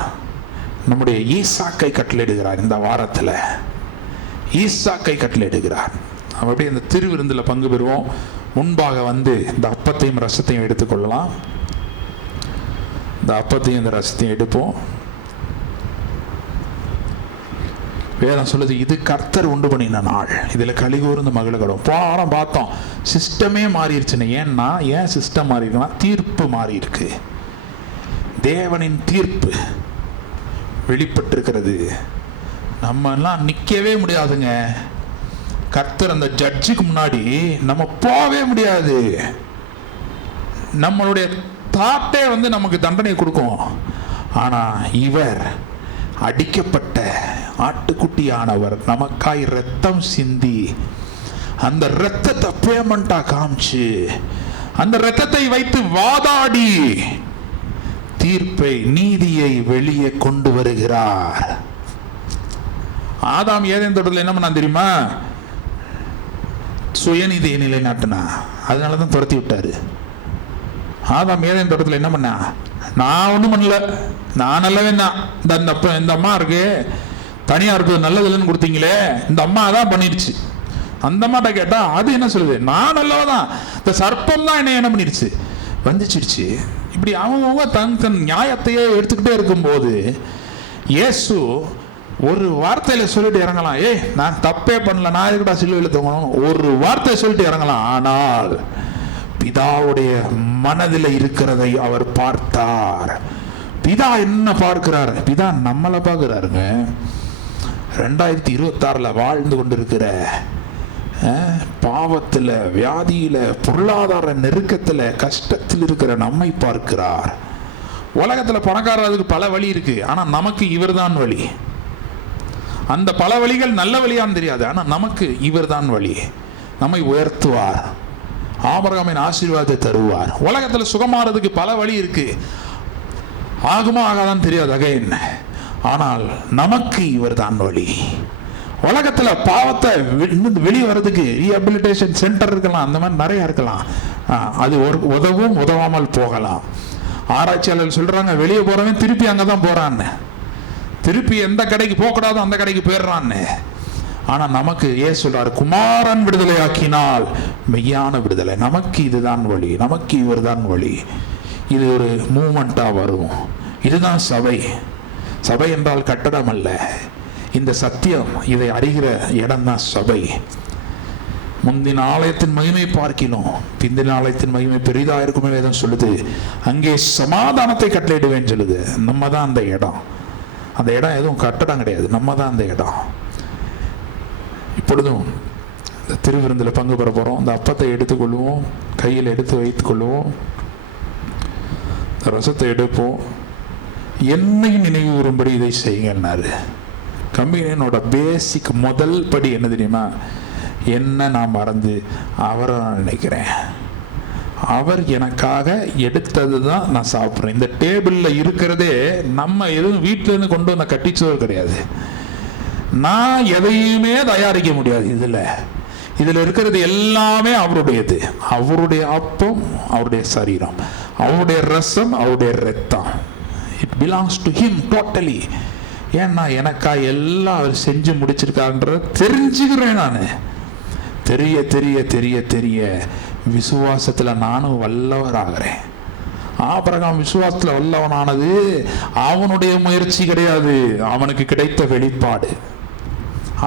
நம்முடைய ஈசாக்கை கட்டளையிடுகிறார். இந்த வாரத்துல ஈசாக்கை கட்டளையிடுகிறார். அப்படியே இந்த திருவிருந்தில் பங்கு பெறுவோம். முன்பாக வந்து இந்த அப்பத்தையும் ரசத்தையும் எடுத்துக்கொள்ளலாம். இந்த அப்பத்தையும் இந்த ரசத்தையும் எடுப்போம். வேதம் சொல்லுது, இது கர்த்தர் உண்டு பண்ணின நாள், இதுல களி கூர்ந்து மகிழ கடும். போன வாரம் பார்த்தோம், சிஸ்டமே மாறிடுச்சுன்னு. ஏன்னா ஏன் சிஸ்டம் மாறி இருக்குன்னா, தீர்ப்பு மாறி இருக்கு. தேவனின் தீர்ப்பு வெளிப்பட்டிருக்கிறது. நம்ம எல்லாம் நிக்கவே முடியாதுங்க. கர்த்தர் அந்த ஜட்ஜுக்கு முன்னாடி நம்ம போகவே முடியாது. நம்மளுடைய தாட்டே வந்து நமக்கு தண்டனை கொடுக்கும். ஆனா இவர் அடிக்கப்பட்ட ஆட்டுக்குட்டியானவர் நமக்காய் ரத்தம் சிந்தி, அந்த ரத்தத்தை பேமெண்டா காமிச்சு, அந்த ரத்தத்தை வைத்து வாதாடி தீர்ப்பை, நீதியை வெளியே கொண்டு வருகிறார். ஆதாம் ஏதேன் தோட்டத்தில் என்ன பண்ணா தெரியுமா? சுயநீதியை நிலைநாட்டினா. அதனாலதான் துரத்தி விட்டாரு. ஆதாம் ஏதேன் தோட்டத்தில் என்ன பண்ணா? நான் ஒன்றும் பண்ணல, நான் நல்லவன் தான். இந்த அம்மா இருக்கு, தனியா இருக்குது, நல்லது இல்லைன்னு கொடுத்தீங்களே, இந்த அம்மா தான் பண்ணிடுச்சு. அந்த அம்மாட்ட கேட்டா அது என்ன சொல்லுது? நான் நல்லவதான், இந்த சர்ப்பம் தான் என்ன பண்ணிடுச்சு, வந்துச்சிடுச்சு. இப்படி அவங்க தன் நியாயத்தையே எடுத்துக்கிட்டே இருக்கும்போது இயேசு ஒரு வார்த்தையில சொல்லிட்டு இறங்கலாம். நான் தப்பே பண்ணல, நான் எதுக்குடா சிலுவையில் தொங்கணும், ஒரு வார்த்தை சொல்லிட்டு இறங்கலாம். ஆனால் பிதாவுடைய மனதில் இருக்கிறதை அவர் பார்த்தார். பிதா என்ன பார்க்கிறார்? பிதா நம்மளை பார்க்கிறாருங்க. 2026 வாழ்ந்து கொண்டிருக்கிற பாவத்தில், வியாதியில, பொருளாதார நெருக்கத்தில், கஷ்டத்தில் இருக்கிற நம்மை பார்க்கிறார். உலகத்தில் பணக்காரருக்கு பல வழி இருக்கு, ஆனா நமக்கு இவர் தான் வழி. அந்த பல வழிகள் நல்ல வழியான்னு தெரியாது, ஆனா நமக்கு இவர் தான் வழி. நம்மை உயர்த்துவார், ஆபிரகாமின் ஆசீர்வாதத்தை தருவார். உலகத்தில் சுகமாறதுக்கு பல வழி இருக்கு, ஆகுமா ஆகாதான் தெரியாது அகைன். ஆனால் நமக்கு இவர் தான் வழி. உலகத்துல பாவத்தை வெளியே வர்றதுக்கு ரீஹபிலிட்டேஷன் சென்டர் இருக்கலாம், அந்த மாதிரி நிறைய இருக்கலாம். அது உதவும் உதவாமல் போகலாம். ஆராய்ச்சியாளர்கள் சொல்றாங்க, வெளியே போறவன் திருப்பி அங்கதான் போறான்னு, திருப்பி எந்த கடைக்கு போகக்கூடாதோ அந்த கடைக்கு போயிடுறான்னு. ஆனா நமக்கு ஏன் சொல்றாரு? குமாரன் விடுதலை ஆக்கினால் மெய்யான விடுதலை. நமக்கு இதுதான் வழி, நமக்கு இவர் தான் வழி. இது ஒரு மூமெண்டா வரும். இதுதான் சபை. சபை என்றால் கட்டடம் அல்ல, இந்த சத்தியம், இதை அறிகிற இடம் தான் சபை. முந்தின ஆலயத்தின் மகிமை பார்க்கினோம், பிந்தின ஆலயத்தின் மகிமை பெரிதா இருக்குமே வேதம் சொல்லுது. அங்கே சமாதானத்தை கட்டளையிடுவேன்னு சொல்லுது. நம்ம தான் அந்த இடம். அந்த இடம் எதுவும் கட்டடம் கிடையாது, நம்ம தான் அந்த இடம். இப்பொழுதும் இந்த திருவிருந்தில் பங்கு பெற போறோம். இந்த அப்பத்தை எடுத்துக்கொள்வோம், கையில் எடுத்து வைத்துக் கொள்வோம், ரசத்தை எடுப்போம். என்னை நினைவு கூறும்படி இதை செய்யுங்கன்னாரு. கம்யூனியனோட பேசிக் முதல் படி என்ன தெரியுமா? என்ன நான் மறந்து அவரை நான் நினைக்கிறேன், அவர் எனக்காக எடுத்தது தான் நான் சாப்பிட்றேன். இந்த டேபிளில் இருக்கிறதே நம்ம எதுவும் வீட்டிலேருந்து கொண்டு வந்த கட்டிச்சோறு கிடையாது. நான் எதையுமே தயாரிக்க முடியாது. இதில் இருக்கிறது எல்லாமே அவருடையது. அவருடைய அப்பம், அவருடைய சரீரம், அவருடைய ரசம், அவருடைய ரத்தம். It belongs to him totally. ஏன்னா எனக்கா எல்லாம் அவர் செஞ்சு முடிச்சிருக்காருன்ற தெரிஞ்சுக்கிறேன். நான் தெரிய தெரிய தெரிய தெரிய விசுவாசத்துல நானும் வல்லவர் ஆகிறேன். ஆபிரகாம் விசுவாசத்துல வல்லவனானது அவனுடைய முயற்சி கிடையாது, அவனுக்கு கிடைத்த வெளிப்பாடு,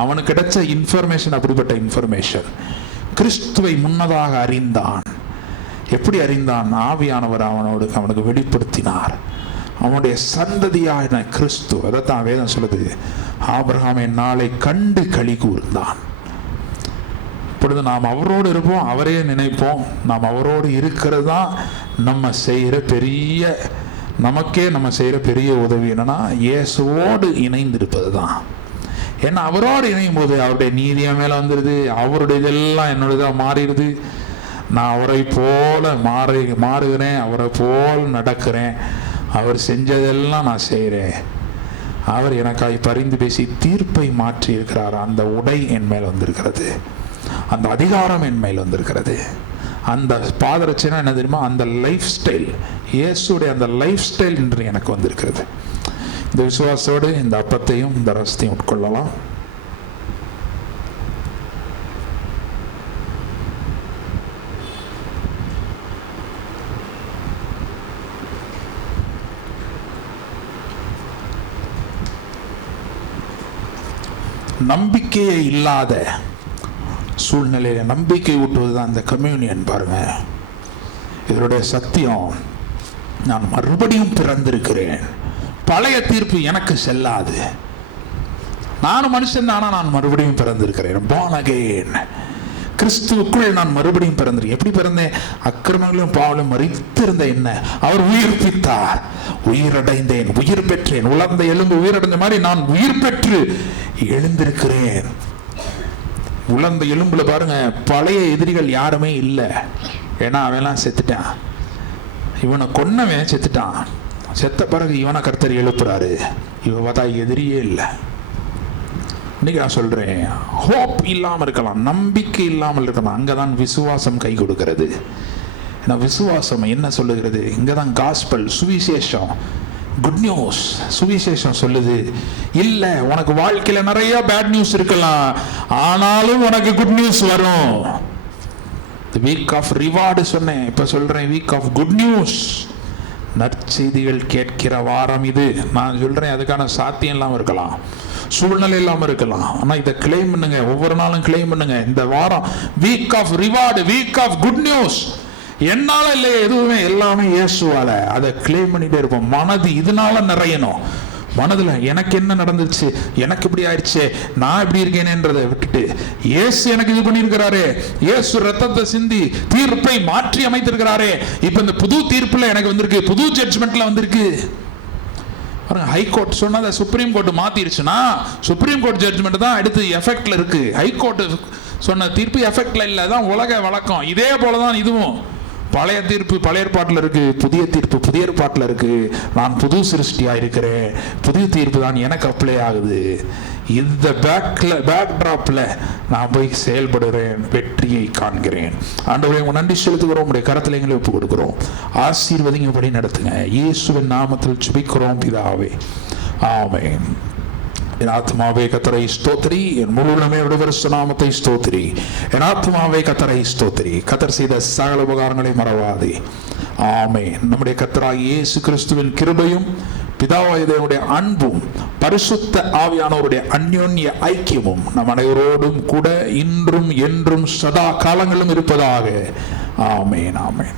அவனுக்கு கிடைச்ச இன்ஃபர்மேஷன். அப்படிப்பட்ட இன்ஃபர்மேஷன். கிறிஸ்துவை முன்னதாக அறிந்தான். எப்படி அறிந்தான்? ஆவியானவர் அவனுக்கு வெளிப்படுத்தினார். அவனுடைய சந்ததியான கிறிஸ்து. அதைத்தான் வேதம் சொல்லுது, ஆபிரகாம் நாளை கண்டு களி கூர்ந்தான். இப்பொழுது நாம் அவரோடு இருப்போம், அவரையே நினைப்போம். நாம் அவரோடு இருக்கிறது தான் நம்ம செய்கிற பெரிய, நமக்கே நம்ம செய்கிற பெரிய உதவி என்னன்னா, இயேசுவோடு இணைந்திருப்பது தான். ஏன்னா அவரோடு இணையும் போது அவருடைய நீதியா மேல வந்துடுது, அவருடைய இதெல்லாம் என்னோடதான் மாறிடுது. நான் அவரை போல மாறுகிறேன், அவரை போல் நடக்கிறேன், அவர் செஞ்சதெல்லாம் நான் செய்கிறேன். அவர் எனக்காய் பரிந்து பேசி தீர்ப்பை மாற்றி இருக்கிறார். அந்த உடை என் மேல் வந்திருக்கிறது, அந்த அதிகாரம் என் மேல் வந்திருக்கிறது. அந்த பாதரட்சணை என்ன தெரியுமா? அந்த லைஃப் ஸ்டைல், இயேசுடைய அந்த லைஃப் ஸ்டைல் என்று எனக்கு வந்திருக்கிறது. இந்த விசுவாசத்தோடு இந்த அப்பத்தையும் இந்த ரசத்தையும் உட்கொள்ளலாம். நம்பிக்கையே இல்லாத சூழ்நிலையில நம்பிக்கை ஊட்டுவதுதான் இந்த கம்யூனியன். பாருங்க, இதனுடைய சத்தியம், நான் மறுபடியும் பிறந்திருக்கிறேன். பழைய தீர்ப்பு எனக்கு செல்லாது. நானும் மனுஷன் தானா, நான் மறுபடியும் பிறந்திருக்கிறேன். born again. கிறிஸ்துவுக்குள் நான் மறுபடியும் பிறந்திருக்கேன். எப்படி பிறந்தேன்? அக்கிரமங்களும் பாவலும் மரித்திருந்த என்ன அவர் உயிர்ப்பித்தார். உயிரடைந்தேன், உயிர் பெற்றேன். உலர்ந்த எலும்பு உயிரடைந்த மாதிரி நான் உயிர் பெற்று எழுந்திருக்கிறேன். உலர்ந்த எலும்புல பாருங்க, பழைய எதிரிகள் யாருமே இல்லை. ஏன்னா அவெல்லாம் செத்துட்டான். இவனை கொன்னவன் செத்துட்டான். செத்த பிறகு இவனை கர்த்தர் எழுப்புறாரு. இவன் பார்த்தா எதிரியே இல்லை. இன்னைக்கு நான் சொல்றேன், ஹோப் இல்லாமல் இருக்கலாம், நம்பிக்கை இல்லாமல் இருக்கலாம். அங்கதான் விசுவாசம் கை கொடுக்கிறது. விசுவாசம் என்ன சொல்லுகிறது? இங்கதான் காஸ்பல், சுவிசேஷம், குட் நியூஸ். சுவிசேஷம் சொல்லுது, இல்ல உனக்கு வாழ்க்கையில நிறைய பேட் நியூஸ் இருக்கலாம், ஆனாலும் உனக்கு குட் நியூஸ் வரும். வீக் ஆஃப் ரிவார்டு சொன்னேன், இப்ப சொல்றேன் வீக் ஆஃப் குட் நியூஸ். நற்செய்திகள் கேட்கிற வாரம் இது. நான் சொல்றேன், அதுக்கான சாத்தியம் இல்லாம இருக்கலாம், சூழ்நிலை இல்லாம இருக்கலாம், ஆனா இதை கிளைம் பண்ணுங்க. ஒவ்வொரு நாளும் கிளைம் பண்ணுங்க. இந்த வாரம் week of reward, week of good news. என்னால இல்லையே எதுவுமே, எல்லாமே இயேசுவால. அதை கிளைம் பண்ணிட்டே இருப்போம். மனது இதனால நிறையணும். மனதுல எனக்கு என்ன நடந்துச்சு, எனக்கு இப்படி ஆயிடுச்சு, நான் இப்படி இருக்கேனேன்றதை விட்டுட்டு, இயேசு எனக்கு இது பண்ணியிருக்கிறாரு, இயேசு ரத்தத்தை சிந்தி தீர்ப்பை மாற்றி அமைத்திருக்கிறாரு. இப்ப இந்த புது தீர்ப்புல எனக்கு வந்திருக்கு, புது ஜட்ஜ்மெண்ட்ல வந்திருக்கு. ஹைகோர்ட் சொன்னதை சுப்ரீம் கோர்ட் மாத்திருச்சுன்னா, சுப்ரீம் கோர்ட் ஜட்ஜ்மெண்ட் தான் அடுத்து எஃபெக்ட்ல இருக்கு. ஹைகோர்ட் சொன்ன தீர்ப்பு எஃபெக்ட்ல இல்லை, தான் உலக வழக்கம். இதே போலதான் இதுவும். பழைய தீர்ப்பு பழைய ஏற்பாட்டில் இருக்கு, புதிய தீர்ப்பு புதிய ஏற்பாட்டில் இருக்கு. நான் புது சிருஷ்டியா இருக்கிறேன், புதிய தீர்ப்பு தான் எனக்கு அப்ளை ஆகுது. இந்த பேக்ட்ராப்ல நான் போய் செயல்படுகிறேன், வெற்றியை காண்கிறேன். ஆண்டவரே உங்க நன்றி செலுத்துகிறோம். உடைய கரத்தில் எங்களை ஒப்பு கொடுக்கிறோம். ஆசீர்வதிங்க, படி நடத்துங்க. இயேசுவின் நாமத்தில் ஜெபிக்கிறோம் பிதாவே, ஆமென். என் ஆத்மாவே கர்த்தரை ஸ்தோத்திரி, என் முழு உள்ளமே அவருடைய நாமத்தை ஸ்தோத்திரி. என் ஆத்மாவே கர்த்தரை ஸ்தோத்திரி. கர்த்தர் செய்த சகல உபகாரங்களை மறவாதே. ஆமென். நம்முடைய கர்த்தராகிய இயேசு கிறிஸ்துவின் கிருபையும் பிதாவாகிய தேவனுடைய அன்பும் பரிசுத்த ஆவியானவருடைய அந்யோன்ய ஐக்கியமும் நம் அனைவரோடும் கூட இன்றும் என்றும் சதா காலங்களும் இருப்பதாக. ஆமென், ஆமென்.